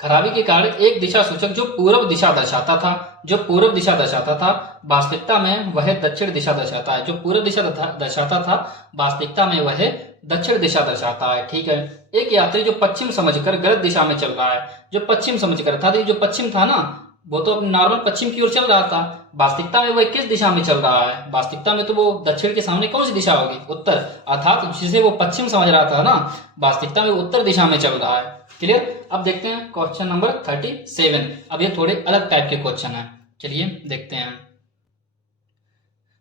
खराबी के कारण एक दिशा सूचक जो पूर्व दिशा दर्शाता था, वास्तविकता में वह दक्षिण दिशा दर्शाता है। जो पूर्व दिशा दर्शाता था, वास्तविकता में वह दक्षिण दिशा दर्शाता है। ठीक है। एक यात्री जो पश्चिम समझकर गलत दिशा में चल रहा है, जो पश्चिम समझकर था, जो पश्चिम था ना, वो तो नॉर्मल पश्चिम की ओर चल रहा था, वास्तविकता में वो किस दिशा में चल रहा है, वास्तविकता में तो वो दक्षिण के सामने कौन सी दिशा होगी, उत्तर, अर्थात जिसे वो पश्चिम समझ रहा था ना, वास्तविकता में उत्तर दिशा में चल रहा है। क्लियर। अब देखते हैं क्वेश्चन नंबर 37। अब ये थोड़े अलग टाइप के क्वेश्चन है, चलिए देखते हैं।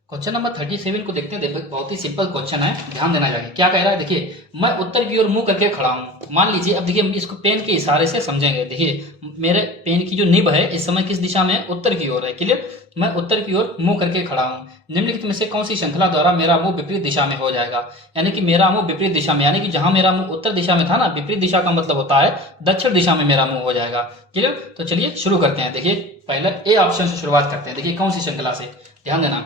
क्वेश्चन नंबर 37 को देखते हैं। देखो बहुत ही सिंपल क्वेश्चन है, ध्यान देना चाहिए। क्या कह रहा है, देखिए, मैं उत्तर की ओर मुंह करके खड़ा हूं। मान लीजिए, अब देखिए इसको पेन के इशारे से समझेंगे। देखिए मेरे पेन की जो निब है इस समय किस दिशा में, उत्तर की ओर है। क्लियर। मैं उत्तर की ओर मुंह करके खड़ा हूं। निम्नलिखित में से कौन सी श्रृंखला द्वारा मेरा मुंह विपरीत दिशा में हो जाएगा, यानी कि मेरा मुंह विपरीत दिशा में, यानी कि जहां मेरा मुंह उत्तर दिशा में था ना, विपरीत दिशा का मतलब होता है दक्षिण दिशा में मेरा मुंह हो जाएगा। क्लियर। तो चलिए शुरू करते हैं। देखिए पहले ए ऑप्शन से शुरुआत करते हैं। देखिए कौन सी श्रृंखला से, ध्यान देना।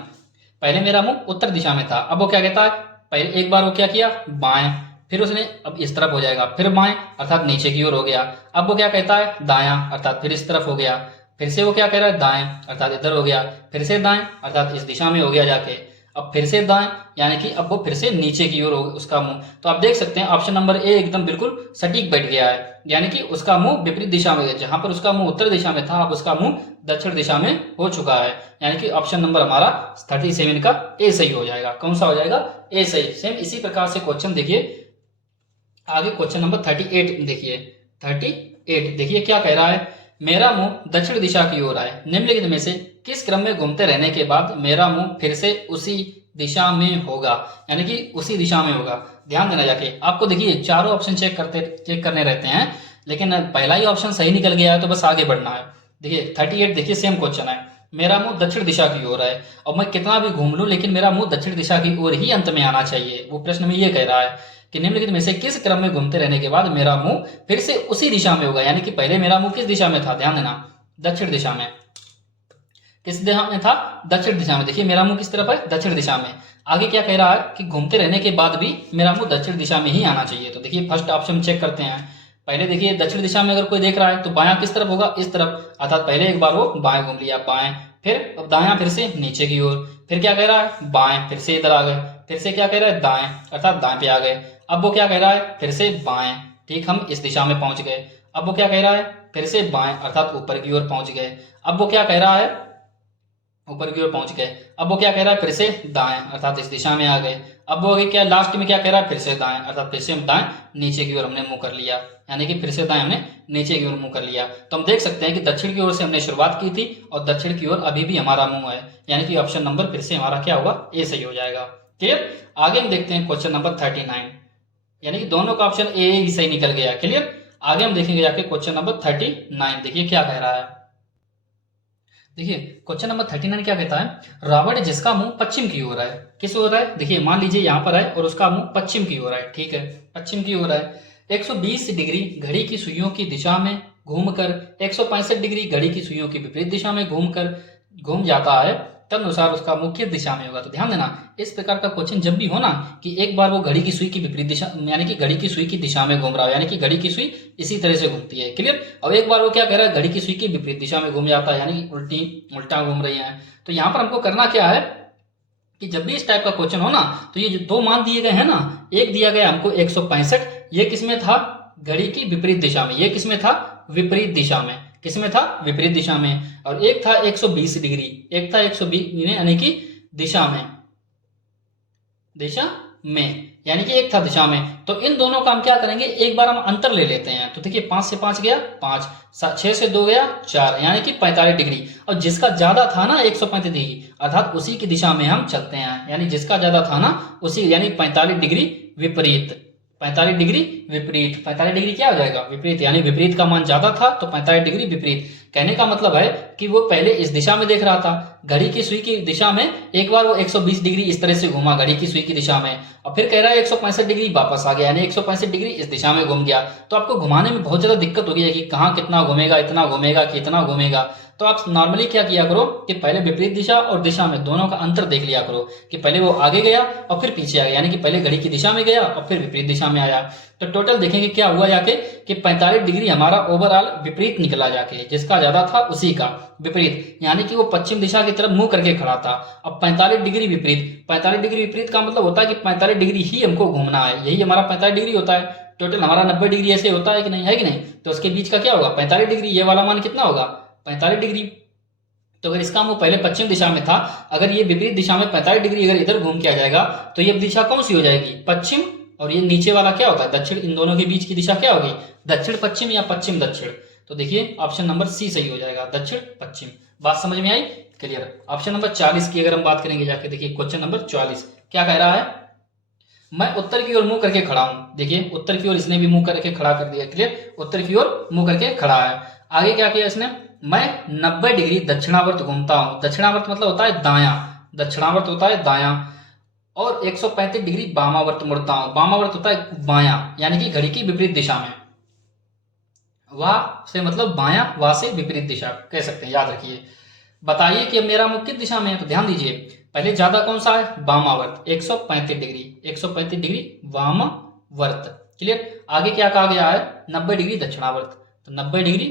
पहले मेरा मुंह उत्तर दिशा में था, अब वो क्या कहता है, पहले एक बार वो क्या किया, बाएं, फिर उसने अब इस तरफ हो जाएगा, फिर बाएं अर्थात नीचे की ओर हो गया। अब वो क्या कहता है, दायां, अर्थात फिर इस तरफ हो गया। फिर से वो क्या कह रहा है, दाएं अर्थात इधर हो गया। फिर से दाएं अर्थात इस दिशा में हो गया जाके। अब फिर से दाएं, यानी कि अब वो फिर से नीचे की ओर हो उसका मुंह। तो आप देख सकते हैं ऑप्शन नंबर ए एकदम बिल्कुल सटीक बैठ गया है, यानी कि उसका मुंह विपरीत दिशा में, जहां पर उसका मुंह उत्तर दिशा में था अब उसका मुंह दक्षिण दिशा में हो चुका है। यानी कि ऑप्शन नंबर हमारा 37 का ए सही हो जाएगा। कौन सा हो जाएगा, ए सही। सेम इसी प्रकार से क्वेश्चन देखिए आगे, क्वेश्चन नंबर 38 देखिए। 38 देखिए क्या कह रहा है, मेरा मुंह दक्षिण दिशा की ओर है, निम्नलिखित में से किस क्रम में घूमते रहने के बाद मेरा मुंह फिर से उसी दिशा में होगा, यानी कि उसी दिशा में होगा। ध्यान देना जाके, आपको देखिए चारों ऑप्शन चेक करने रहते हैं, लेकिन पहला ही ऑप्शन सही निकल गया है तो बस आगे बढ़ना है। देखिए 38 देखिए सेम क्वेश्चन है, मेरा मुंह दक्षिण दिशा की ओर है और मैं कितना भी घूम लूं लेकिन मेरा मुंह दक्षिण दिशा की ओर ही अंत में आना चाहिए। वो प्रश्न में ये कह रहा है कि निम्नलिखित में से किस क्रम में घूमते रहने के बाद मेरा मुंह फिर से उसी दिशा में होगा, यानी कि पहले मेरा मुंह किस दिशा में था, ध्यान देना, दक्षिण दिशा में। किस दिशा में था, दक्षिण दिशा में। देखिए मेरा मुंह किस तरफ है, दक्षिण दिशा में। आगे क्या कह रहा है कि घूमते रहने के बाद भी मेरा मुंह दक्षिण दिशा में ही आना चाहिए। तो देखिए फर्स्ट ऑप्शन चेक करते हैं। पहले देखिए दक्षिण दिशा में अगर कोई देख रहा है तो बायां किस तरफ होगा, इस तरफ, अर्थात पहले एक बार वो बाएं घूम लिया, बाएं, फिर अब दायां फिर से नीचे की ओर, फिर क्या कह रहा है, बाएं, फिर से इधर आ गए, फिर से क्या कह रहा है, दाएं अर्थात दाएं पे आ गए। अब वो क्या कह रहा है, फिर से बाएं, ठीक, हम इस दिशा में पहुंच गए। अब वो क्या कह रहा है, फिर से बाएं अर्थात ऊपर की ओर पहुंच गए। अब वो क्या कह रहा है, ऊपर की ओर पहुंच गए। अब वो क्या कह रहा है, फिर से दाएं अर्थात इस दिशा में आ गए। अब वो क्या लास्ट में क्या कह रहा है, फिर से दाएं अर्थात फिर से हम दाएं नीचे की ओर हमने मुंह कर लिया, यानी कि फिर से दाएं हमने नीचे की ओर मुंह कर लिया। तो हम देख सकते हैं कि दक्षिण की ओर से हमने शुरुआत की थी और दक्षिण की ओर अभी भी हमारा मुंह है, यानी कि ऑप्शन नंबर फिर से हमारा क्या होगा, ए सही हो जाएगा। क्लियर। आगे हम देखते हैं क्वेश्चन नंबर 39, यानी कि दोनों का ऑप्शन ए ही सही निकल गया। क्लियर। आगे हम देखेंगे जाके क्वेश्चन नंबर 39, देखिए क्या कह रहा है। देखिए क्वेश्चन नंबर 39 क्या कहता है, रावण जिसका मुंह पश्चिम की ओर है, किस ओर है, देखिए मान लीजिए यहाँ पर है और उसका मुंह पश्चिम की ओर है, ठीक है, पश्चिम की ओर है। 120 डिग्री घड़ी की सुइयों की दिशा में घूमकर 165 डिग्री घड़ी की सुइयों की विपरीत दिशा में घूम जाता है, तदनुसार उसका मुख्य दिशा में होगा। तो ध्यान देना, इस प्रकार का क्वेश्चन जब भी हो ना कि एक बार वो घड़ी की सुई की विपरीत दिशा, यानी कि घड़ी की सुई की दिशा में घूम रहा है, यानी कि घड़ी की सुई इसी तरह से घूमती है। क्लियर। और एक बार वो क्या कह रहा है, घड़ी की सुई की विपरीत दिशा में घूम जाता है, यानी कि उल्टा घूम रही है। तो यहाँ पर हमको करना क्या है कि जब भी इस टाइप का क्वेश्चन हो ना तो ये जो दो मान दिए गए हैं ना, एक दिया गया हमको 165, ये किसमें था, घड़ी की विपरीत दिशा में, ये किसमें था, विपरीत दिशा में, किसमें था, विपरीत दिशा में। और एक था 120 डिग्री, एक था 120 यानी कि दिशा में, यानी कि एक था दिशा में। तो इन दोनों का हम क्या करेंगे, एक बार हम अंतर ले लेते हैं। तो देखिए 5 से 5 गया 5, 6 से 2 गया 4, यानी कि 45 डिग्री। और जिसका ज्यादा था ना 135 डिग्री, अर्थात उसी की दिशा में हम चलते हैं, यानी जिसका ज्यादा था ना उसी, यानी 45 डिग्री विपरीत, 45 डिग्री विपरीत, 45 डिग्री क्या हो जाएगा, विपरीत, यानी विपरीत का मान ज्यादा था तो 45 डिग्री विपरीत। कहने का मतलब है कि वो पहले इस दिशा में देख रहा था, घड़ी की सुई की दिशा में, एक बार वो 120 डिग्री इस तरह से घूमा घड़ी की सुई की दिशा में, और फिर कह रहा है 165 डिग्री वापस आ गया, यानी 165 डिग्री इस दिशा में घूम गया। तो आपको घुमाने में बहुत ज्यादा दिक्कत होगी कि कहाँ कितना घूमेगा, इतना घूमेगा कि इतना घूमेगा। तो आप नॉर्मली क्या किया करो कि पहले विपरीत दिशा और दिशा में दोनों का अंतर देख लिया करो कि पहले वो आगे गया और फिर पीछे आ गया, यानी कि पहले घड़ी की दिशा में गया और फिर विपरीत दिशा में आया। तो टोटल देखेंगे क्या हुआ जाके कि 45 डिग्री हमारा ओवरऑल विपरीत निकला जाके, जिसका ज्यादा था उसी का विपरीत, यानी कि वो पश्चिम दिशा की तरफ मुंह करके खड़ा था। अब 45 डिग्री विपरीत, 45 डिग्री विपरीत का मतलब होता है कि 45 डिग्री ही हमको घूमना है, यही हमारा 45 डिग्री होता है। टोटल हमारा 90 डिग्री ऐसे होता है कि नहीं, है कि नहीं? तो उसके बीच का क्या होगा 45 डिग्री, ये वाला मान कितना होगा 45 डिग्री। तो अगर इसका मुंह पहले पश्चिम दिशा में था, अगर ये विपरीत दिशा में 45 डिग्री अगर इधर घूम के आ जाएगा तो ये दिशा कौन सी हो जाएगी पश्चिम, और ये नीचे वाला क्या होता है दक्षिण। इन दोनों के बीच की दिशा क्या होगी दक्षिण पश्चिम या पश्चिम दक्षिण। तो देखिए ऑप्शन नंबर सी सही हो जाएगा, दक्षिण पश्चिम। बात समझ में आई, क्लियर। ऑप्शन नंबर 40 की अगर हम बात करेंगे जाके, देखिए क्वेश्चन नंबर 44 क्या कह रहा है, मैं उत्तर की ओर मुंह करके खड़ा हूं। देखिए उत्तर की ओर इसने भी मुंह करके खड़ा कर दिया, क्लियर, उत्तर की ओर मुंह करके खड़ा है। आगे क्या किया इसने, मैं 90 डिग्री दक्षिणावर्त घूमता हूं। दक्षिणावर्त मतलब होता है दायां, दक्षिणावर्त होता है दायां, और 135 डिग्री वामावर्त मुड़ता हूं। वामावर्त होता है बायां, यानी कि घड़ी की विपरीत दिशा में। वाह से मतलब बायां, वाह से विपरीत दिशा कह सकते हैं, याद रखिए। बताइए कि मेरा मुख किस दिशा में है, तो ध्यान दीजिए पहले ज्यादा कौन सा है वामावर्त 135 डिग्री, 135 डिग्री वामावर्त, क्लियर। आगे क्या कहा गया है 90 डिग्री दक्षिणावर्त, तो 90 डिग्री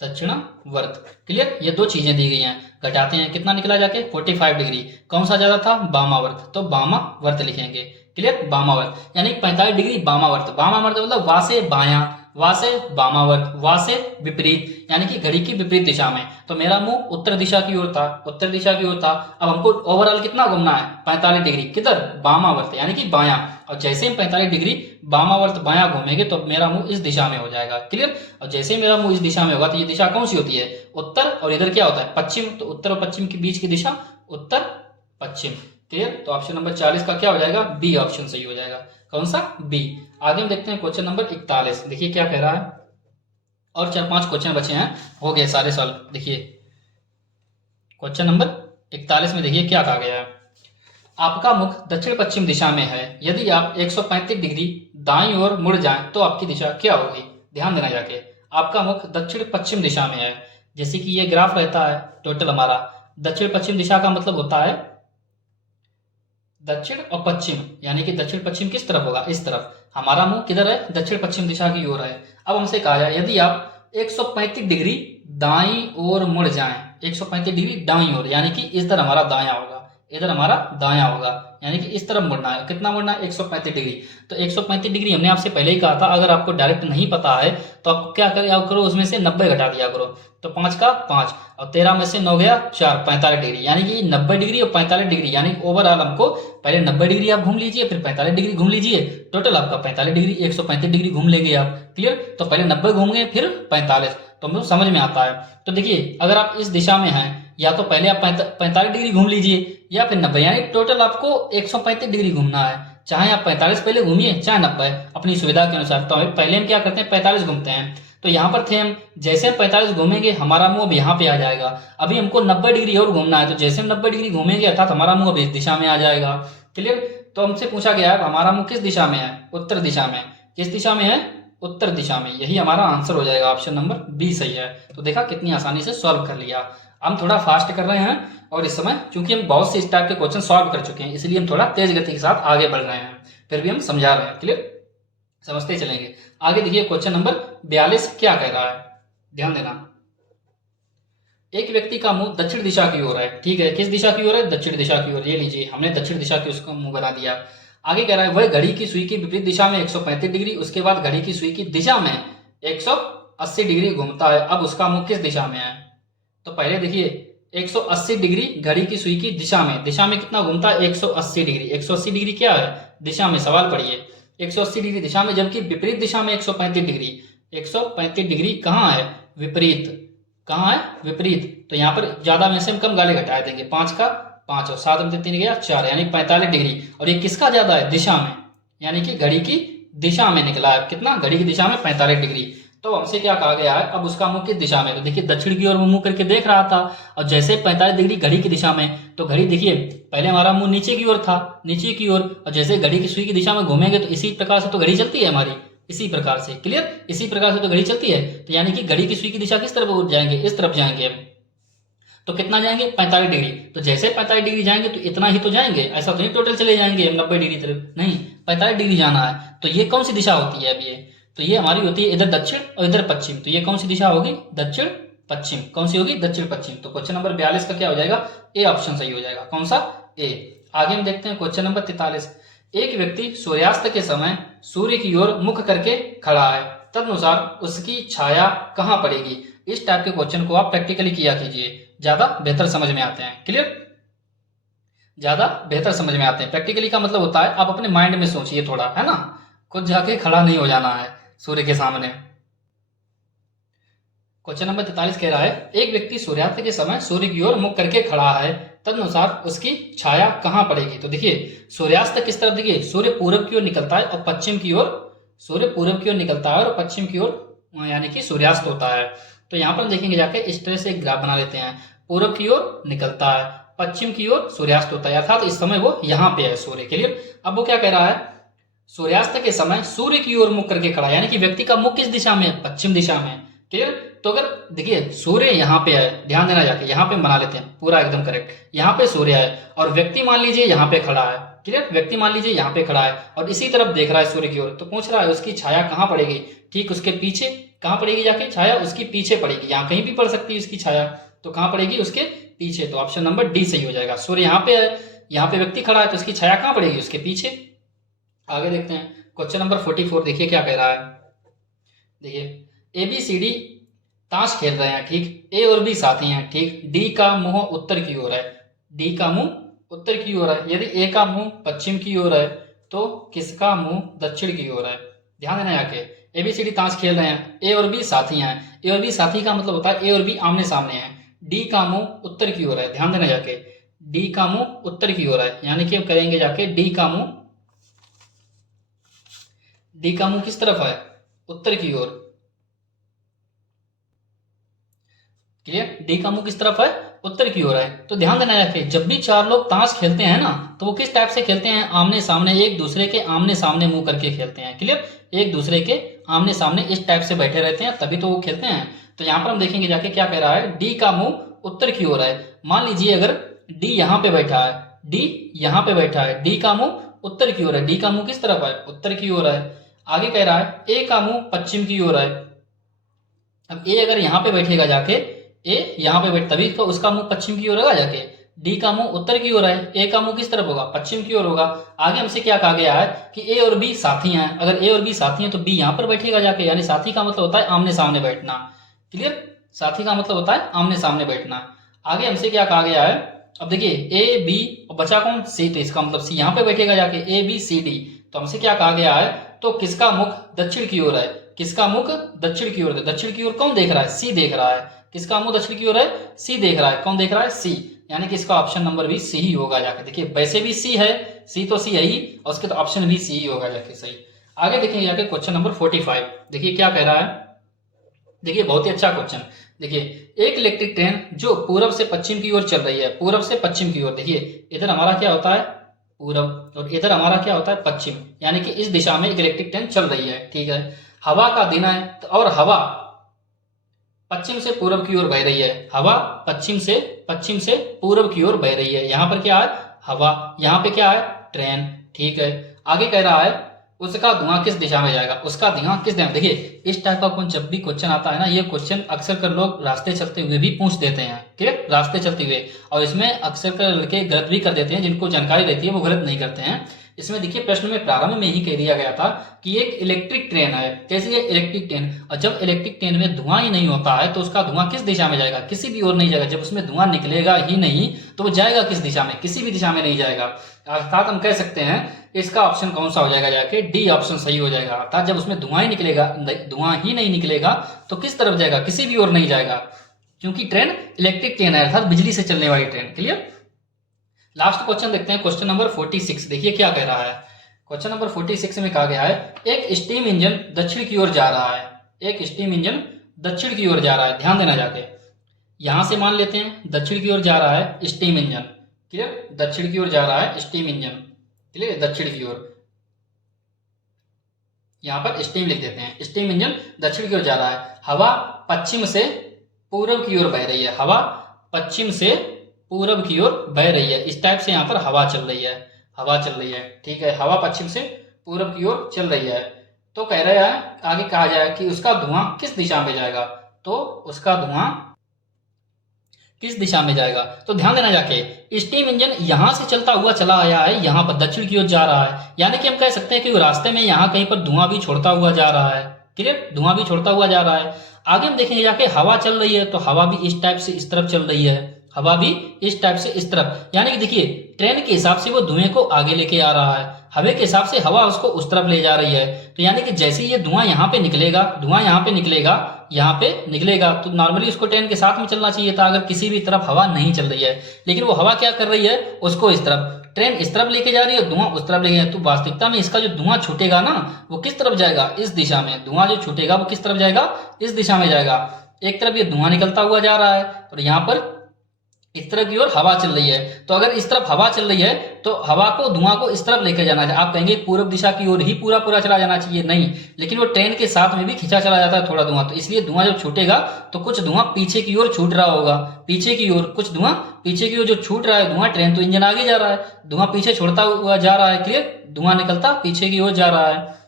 दक्षिणावर्त, क्लियर। ये दो चीजें दी गई हैं, घटाते हैं कितना निकला जाके 45 डिग्री। कौन सा ज्यादा था वामावर्त, तो वामावर्त लिखेंगे, क्लियर, वामावर्त यानी 45 डिग्री वामावर्त। वामावर्त मतलब वा से बायां, वा से वामावर्त, वा से विपरीत, यानी कि घड़ी की विपरीत दिशा में। तो मेरा मुंह उत्तर दिशा की ओर था, उत्तर दिशा की ओर था। अब हमको ओवरऑल कितना घूमना है 45 डिग्री, किधर वामावर्त यानी कि बायां। और जैसे हम 45 डिग्री वामावर्त बायां घूमेंगे तो मेरा मुंह इस दिशा में हो जाएगा, क्लियर। और जैसे मेरा मुंह इस दिशा में होगा तो ये दिशा कौन सी होती है उत्तर, और इधर क्या होता है पश्चिम। तो उत्तर और पश्चिम के बीच की दिशा उत्तर पश्चिम, क्लियर। तो ऑप्शन नंबर 40 का क्या हो जाएगा बी ऑप्शन सही हो जाएगा। कौन सा बी। आगे हम देखते हैं क्वेश्चन नंबर 41, देखिए क्या कह रहा है, और 4-5 क्वेश्चन बचे हैं, हो गए सारे सॉल्व। देखिए क्वेश्चन नंबर 41 में देखिए क्या कहा गया है, आपका मुख दक्षिण पश्चिम दिशा में है, यदि आप 135 डिग्री दाईं ओर मुड़ जाएं तो आपकी दिशा क्या होगी। ध्यान देना जाके, आपका मुख दक्षिण पश्चिम दिशा में है, जैसे कि ये ग्राफ रहता है टोटल हमारा। दक्षिण पश्चिम दिशा का मतलब होता है दक्षिण और पश्चिम, यानी कि दक्षिण पश्चिम किस तरफ होगा इस तरफ। हमारा मुंह किधर है दक्षिण पश्चिम दिशा की ओर है। अब हमसे कहा जाए यदि आप 135 डिग्री दाईं ओर मुड़ जाएं, 135 डिग्री दाईं ओर यानी कि इस तरह हमारा दायां होगा, इधर हमारा दायां होगा, यानी कि इस तरफ मुड़ना है। कितना मुड़ना है 135 डिग्री। तो 135 डिग्री हमने आपसे पहले ही कहा था, अगर आपको डायरेक्ट नहीं पता है तो आप क्या करो उसमें से 90 घटा दिया करो। तो 5 का 5 और 13 में से 9 गया 4, 45 डिग्री, यानी कि 90 डिग्री और 45 डिग्री, यानी ओवरऑल हमको पहले 90 डिग्री आप घूम लीजिए, फिर 45 डिग्री घूम लीजिए, टोटल आपका 45 डिग्री 135 डिग्री घूम लेंगे आप, क्लियर। तो पहले 90 घूम गए फिर 45, तो हमको समझ में आता है। तो देखिए अगर आप इस दिशा में हैं या तो पहले आप 45 डिग्री घूम लीजिए या फिर 90, यानी टोटल आपको 135 डिग्री घूमना है। चाहे आप 45 पहले घूमिए चाहे 90, अपनी सुविधा के अनुसार। तो पहले हम क्या करते हैं 45 घूमते हैं, तो यहाँ पर थे हम, जैसे हम 45 घूमेंगे हमारा मुंह अब यहाँ पे आ जाएगा। अभी हमको 90 डिग्री और घूमना है, तो जैसे हम 90 डिग्री घूमेंगे अर्थात हमारा मुंह अब इस दिशा में आ जाएगा, क्लियर। तो हमसे पूछा गया है हमारा मुंह किस दिशा में है, उत्तर दिशा में। किस दिशा में है, उत्तर दिशा में, यही हमारा आंसर हो जाएगा, ऑप्शन नंबर बी सही है। तो देखा कितनी आसानी से सॉल्व कर लिया। हम थोड़ा फास्ट कर रहे हैं और इस समय क्योंकि हम बहुत से इस टाइप के क्वेश्चन सॉल्व कर चुके हैं, इसलिए हम थोड़ा तेज गति के साथ आगे बढ़ रहे हैं, फिर भी हम समझा रहे हैं, क्लियर, समझते चलेंगे। आगे देखिए क्वेश्चन नंबर 42 क्या कह रहा है, ध्यान देना। एक व्यक्ति का मुंह दक्षिण दिशा की ओर है, ठीक है, किस दिशा की ओर है, दक्षिण दिशा की ओर। ये लीजिए हमने दक्षिण दिशा की उसका मुंह बना दिया। आगे कह रहा है वह घड़ी की सुई की विपरीत दिशा में 135 डिग्री, उसके बाद घड़ी की सुई की दिशा में 180 डिग्री घूमता है। अब उसका मुंह किस दिशा में है, तो पहले देखिए 180 डिग्री घड़ी की सुई की दिशा में, दिशा में कितना घूमता है 180 डिग्री। 180 डिग्री क्या है दिशा में, सवाल पढ़िए 180 डिग्री दिशा में, जबकि विपरीत दिशा में 135 डिग्री। 135 डिग्री कहाँ है, विपरीत, कहाँ है विपरीत। तो यहाँ पर ज्यादा में से हम कम गाले घटाए देंगे, 5 का 5 और 7 में 3 गया 4, यानी 45 डिग्री। और ये किसका ज्यादा है, दिशा में, यानी कि घड़ी की दिशा में निकला है, कितना घड़ी की दिशा में 45 डिग्री। तो हमसे क्या कहा गया है, अब उसका मुख किस दिशा में, तो देखिए दक्षिण की ओर वो मुंह करके देख रहा था, और जैसे 45 डिग्री घड़ी की दिशा में, तो घड़ी देखिए पहले हमारा मुंह नीचे की ओर था, नीचे की ओर, और जैसे घड़ी की सुई की दिशा में घूमेंगे तो इसी प्रकार से तो घड़ी चलती है हमारी, इसी प्रकार से, क्लियर, इसी प्रकार से तो घड़ी चलती है। तो यानी कि घड़ी की सुई की दिशा किस तरफ जाएंगे, इस तरफ जाएंगे हम, तो कितना जाएंगे 45 डिग्री, तो जैसे 45 डिग्री जाएंगे तो इतना ही तो जाएंगे, ऐसा तो नहीं टोटल चले जाएंगे 90 डिग्री तरफ, नहीं 45 डिग्री जाना है। तो ये कौन सी दिशा होती है अब ये, तो ये हमारी होती है इधर दक्षिण और इधर पश्चिम, तो ये कौन सी दिशा होगी, दक्षिण पश्चिम, कौन सी होगी, दक्षिण पश्चिम। तो क्वेश्चन नंबर 42 का क्या हो जाएगा, ए ऑप्शन सही हो जाएगा, कौन सा, ए। आगे हम देखते हैं क्वेश्चन नंबर 43। एक व्यक्ति सूर्यास्त के समय सूर्य की ओर मुख करके खड़ा है, तदनुसार उसकी छाया कहाँ पड़ेगी। इस टाइप के क्वेश्चन को आप प्रैक्टिकली किया कीजिए, ज्यादा बेहतर समझ में आते हैं, क्लियर, ज्यादा बेहतर समझ में आते हैं। प्रैक्टिकली का मतलब होता है आप अपने माइंड में सोचिए थोड़ा, है ना, खुद जाके खड़ा नहीं हो जाना है सूर्य के सामने। क्वेश्चन नंबर 43 कह रहा है, एक व्यक्ति सूर्यास्त के समय सूर्य की ओर मुख करके खड़ा है, तदनुसार उसकी छाया कहाँ पड़ेगी। तो देखिए सूर्यास्त किस तरफ, देखिए सूर्य पूरब की ओर निकलता है और पश्चिम की ओर, सूर्य पूरब की ओर निकलता है और पश्चिम की ओर यानी कि सूर्यास्त होता है। तो यहाँ पर देखेंगे जाके इस तरह से एक ग्राफ बना लेते हैं, पूरब की ओर निकलता है, पश्चिम की ओर सूर्यास्त होता है, अर्थात इस समय वो यहाँ पे है सूर्य, क्लियर। अब वो क्या कह रहा है, सूर्यास्त के समय सूर्य की ओर मुख करके खड़ा, यानी कि व्यक्ति का मुख किस दिशा में है, पश्चिम दिशा में, क्लियर। तो अगर देखिए सूर्य यहाँ पे है, ध्यान देना जाके, यहाँ पे बना लेते हैं पूरा एकदम करेक्ट, यहाँ पे सूर्य है और व्यक्ति मान लीजिए यहाँ पे खड़ा है, क्लियर, व्यक्ति मान लीजिए यहाँ पे खड़ा है और इसी तरफ देख रहा है सूर्य की ओर, तो पूछ रहा है उसकी छाया कहाँ पड़ेगी, ठीक उसके पीछे, कहाँ पड़ेगी जाके छाया, उसकी पीछे पड़ेगी, यहाँ कहीं भी पड़ सकती है उसकी छाया, तो कहाँ पड़ेगी, उसके पीछे। तो ऑप्शन नंबर डी सही हो जाएगा, सूर्य यहाँ पे है, यहाँ पे व्यक्ति खड़ा है, तो उसकी छाया कहाँ पड़ेगी, उसके पीछे। आगे देखते हैं क्वेश्चन नंबर 44, देखिए क्या कह रहा है, देखिए ABCD ताश खेल रहे हैं, ठीक, ए और बी साथी हैं, ठीक, डी का मुंह उत्तर की ओर है, डी का मुंह उत्तर की ओर है, यदि ए का मुंह पश्चिम की ओर है तो किसका मुंह दक्षिण की ओर है। ध्यान देना जाके, ABCD ताश खेल रहे हैं, ए और बी साथी हैं, ए और बी साथी का मतलब होता है ए और बी आमने सामने हैं, डी का मुंह उत्तर की ओर है, ध्यान देना जाके, डी का मुंह उत्तर की ओर है, यानी कि हम करेंगे जाके डी का मुंह, डी का मुंह किस तरफ है, उत्तर की ओर, क्लियर, डी का मुंह किस तरफ है, उत्तर की ओर है। तो ध्यान देना जाके, जब भी चार लोग ताश खेलते हैं ना तो वो किस टाइप से खेलते हैं, आमने सामने, एक दूसरे के आमने सामने मुंह करके खेलते हैं, क्लियर, एक दूसरे के आमने सामने इस टाइप से बैठे रहते हैं तभी तो वो खेलते हैं। तो यहाँ पर हम देखेंगे जाके क्या कह रहा है, डी का मुंह उत्तर की ओर है, मान लीजिए अगर डी यहाँ पे बैठा है, डी यहाँ पे बैठा है, डी का मुंह उत्तर की ओर है, डी का मुंह किस तरफ है, उत्तर की ओर है। आगे कह रहा है ए का मुंह पश्चिम की ओर है, अब ए अगर यहाँ पे बैठेगा जाके, ए यहाँ पे बैठ तभी तो उसका मुंह पश्चिम की ओर होगा जाके, डी का मुंह उत्तर की ओर है, ए का मुंह किस तरफ होगा, पश्चिम की ओर होगा। आगे हमसे क्या कहा गया है कि ए और बी साथी हैं, अगर ए और बी साथी हैं तो बी यहाँ पर बैठेगा जाके, यानी साथी का मतलब होता है आमने सामने बैठना, क्लियर, साथी का मतलब होता है आमने सामने बैठना। आगे हमसे क्या कहा गया है, अब देखिए ए बी और बचा कौन, सी, तो इसका मतलब सी यहाँ पे बैठेगा जाके, ABCD। तो हमसे क्या कहा गया है, तो किसका मुख दक्षिण की ओर है, किसका मुख दक्षिण की ओर है, दक्षिण की ओर कौन देख रहा है, सी देख रहा है, किसका मुंह दक्षिण की ओर है, सी देख रहा है, कौन देख रहा है, सी, यानी कि इसका ऑप्शन नंबर भी सी ही होगा जाके। देखिए वैसे भी सी है, सी तो सी है ही, और उसके तो ऑप्शन भी सी ही होगा जाके सही। आगे देखेंगे जाके क्वेश्चन नंबर 45, देखिए क्या कह रहा है, देखिए बहुत ही अच्छा क्वेश्चन। देखिए एक इलेक्ट्रिक ट्रेन जो पूरब से पश्चिम की ओर चल रही है, पूरब से पश्चिम की ओर, देखिए इधर हमारा क्या होता है पूरब और इधर हमारा क्या होता है पश्चिम, यानी कि इस दिशा में एक इलेक्ट्रिक ट्रेन चल रही है, ठीक है। हवा का दिन है और हवा पश्चिम से पूरब की ओर बह रही है, हवा पश्चिम से पूरब की ओर बह रही है। यहाँ पर क्या है, हवा, यहाँ पे क्या है, ट्रेन, ठीक है। आगे कह रहा है उसका धुआं किस दिशा में जाएगा, उसका धुआं किस दिशा में। देखिए इस टाइप का जब भी क्वेश्चन आता है ना, ये क्वेश्चन अक्सर कर लोग रास्ते चलते हुए भी पूछ देते हैं, ठीक, रास्ते चलते हुए, और इसमें अक्सर कर लड़के गलत भी कर देते हैं, जिनको जानकारी रहती है वो गलत नहीं करते हैं। इसमें देखिए प्रश्न में प्रारंभ में ही कह दिया गया था कि एक इलेक्ट्रिक ट्रेन है, कैसी है, इलेक्ट्रिक ट्रेन, और जब इलेक्ट्रिक ट्रेन में धुआं ही नहीं होता है तो उसका धुआं किस दिशा में जाएगा, किसी भी ओर नहीं जाएगा। जब उसमें धुआं निकलेगा ही नहीं तो वो जाएगा किस दिशा में, किसी भी दिशा में नहीं जाएगा। अर्थात हम कह सकते हैं इसका ऑप्शन कौन सा हो जाएगा जाके, डी ऑप्शन सही हो जाएगा। अर्थात जब उसमें धुआं ही निकलेगा, धुआं ही नहीं निकलेगा तो किस तरफ जाएगा, किसी भी ओर नहीं जाएगा, क्योंकि ट्रेन इलेक्ट्रिक ट्रेन है, अर्थात बिजली से चलने वाली ट्रेन, क्लियर। लास्ट क्वेश्चन देखते हैं, क्वेश्चन नंबर 46, देखिए क्या कह रहा है। क्वेश्चन नंबर 46 में कहा गया है एक स्टीम इंजन दक्षिण की ओर जा रहा है, एक स्टीम इंजन दक्षिण की ओर जा रहा है, ध्यान देना जाके, यहां से मान लेते हैं दक्षिण की ओर जा रहा है स्टीम इंजन, क्लियर, दक्षिण की ओर जा रहा है स्टीम इंजन, क्लियर, दक्षिण की ओर, यहां पर स्टीम लिख देते हैं, स्टीम इंजन दक्षिण की ओर जा रहा है, हवा पश्चिम से पूर्व की ओर बह रही है, हवा पश्चिम से पूर्व की ओर बह रही है, इस टाइप से यहाँ पर हवा चल रही है, हवा चल रही है, ठीक है, हवा पश्चिम से पूर्व की ओर चल रही है। तो कह रहा है आगे कहा जाए कि उसका धुआं किस दिशा में जाएगा, तो उसका धुआं किस दिशा में जाएगा, तो ध्यान देना जाके स्टीम इंजन यहां से चलता हुआ चला आया है, यहां पर दक्षिण की ओर जा रहा है, यानी कि हम कह सकते हैं कि वो रास्ते में यहां कहीं पर धुआं भी छोड़ता हुआ जा रहा है, क्लियर, धुआं भी छोड़ता हुआ जा रहा है। आगे हम देखेंगे जाके हवा चल रही है, तो हवा भी इस टाइप से इस तरफ चल रही है, हवा भी इस टाइप से इस तरफ, यानी कि देखिए ट्रेन के हिसाब से वो धुएं को आगे लेके आ रहा है, हवा के हिसाब से हवा उसको उस तरफ ले जा रही है। तो यानी कि जैसे ये धुआं यहाँ पे निकलेगा, धुआं यहाँ पे निकलेगा, यहाँ पे निकलेगा, तो नॉर्मली उसको ट्रेन के साथ में चलना चाहिए था अगर किसी भी तरफ हवा नहीं चल रही है, लेकिन वो हवा क्या कर रही है, उसको इस तरफ, ट्रेन इस तरफ लेके जा रही है, धुआं उस तरफ लेके जा रही है, तो वास्तविकता में इसका जो धुआं छूटेगा ना वो किस तरफ जाएगा, इस दिशा में, धुआं जो छूटेगा वो किस तरफ जाएगा, इस दिशा में जाएगा। एक तरफ ये धुआं निकलता हुआ जा रहा है और यहाँ पर इस तरफ की ओर हवा चल रही है, तो अगर इस तरफ हवा चल रही है तो हवा को, धुआं को इस तरफ लेकर जाना चाहिए। आप कहेंगे पूर्व दिशा की ओर ही पूरा पूरा चला जाना चाहिए, नहीं, लेकिन वो ट्रेन के साथ में भी खींचा चला जाता है थोड़ा धुआं, तो इसलिए धुआं जब छूटेगा तो कुछ धुआं पीछे की ओर छूट रहा होगा, पीछे की ओर कुछ धुआं पीछे की ओर जो छूट रहा है धुआं, ट्रेन तो इंजन आगे जा रहा है, धुआं पीछे छोड़ता हुआ जा रहा है, क्लियर, धुआं निकलता पीछे की ओर जा रहा है,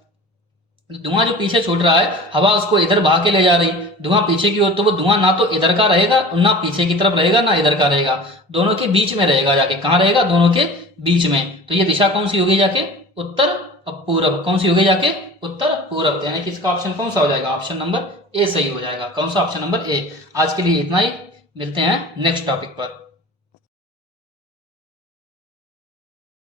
धुआं जो पीछे छूट रहा है हवा उसको इधर बहा के ले जा रही, धुआं पीछे की ओर, तो वो धुआं ना तो इधर का रहेगा, ना पीछे की तरफ रहेगा, ना इधर का रहेगा, दोनों के बीच में रहेगा, जाके कहाँ रहेगा, दोनों के बीच में। तो ये दिशा कौन सी होगी जाके, उत्तर और पूरब, कौन सी होगी जाके, उत्तर पूरब, यानी कि इसका ऑप्शन कौन सा हो जाएगा, ऑप्शन नंबर ए सही हो जाएगा, कौन सा, ऑप्शन नंबर ए। आज के लिए इतना ही, मिलते हैं नेक्स्ट टॉपिक पर।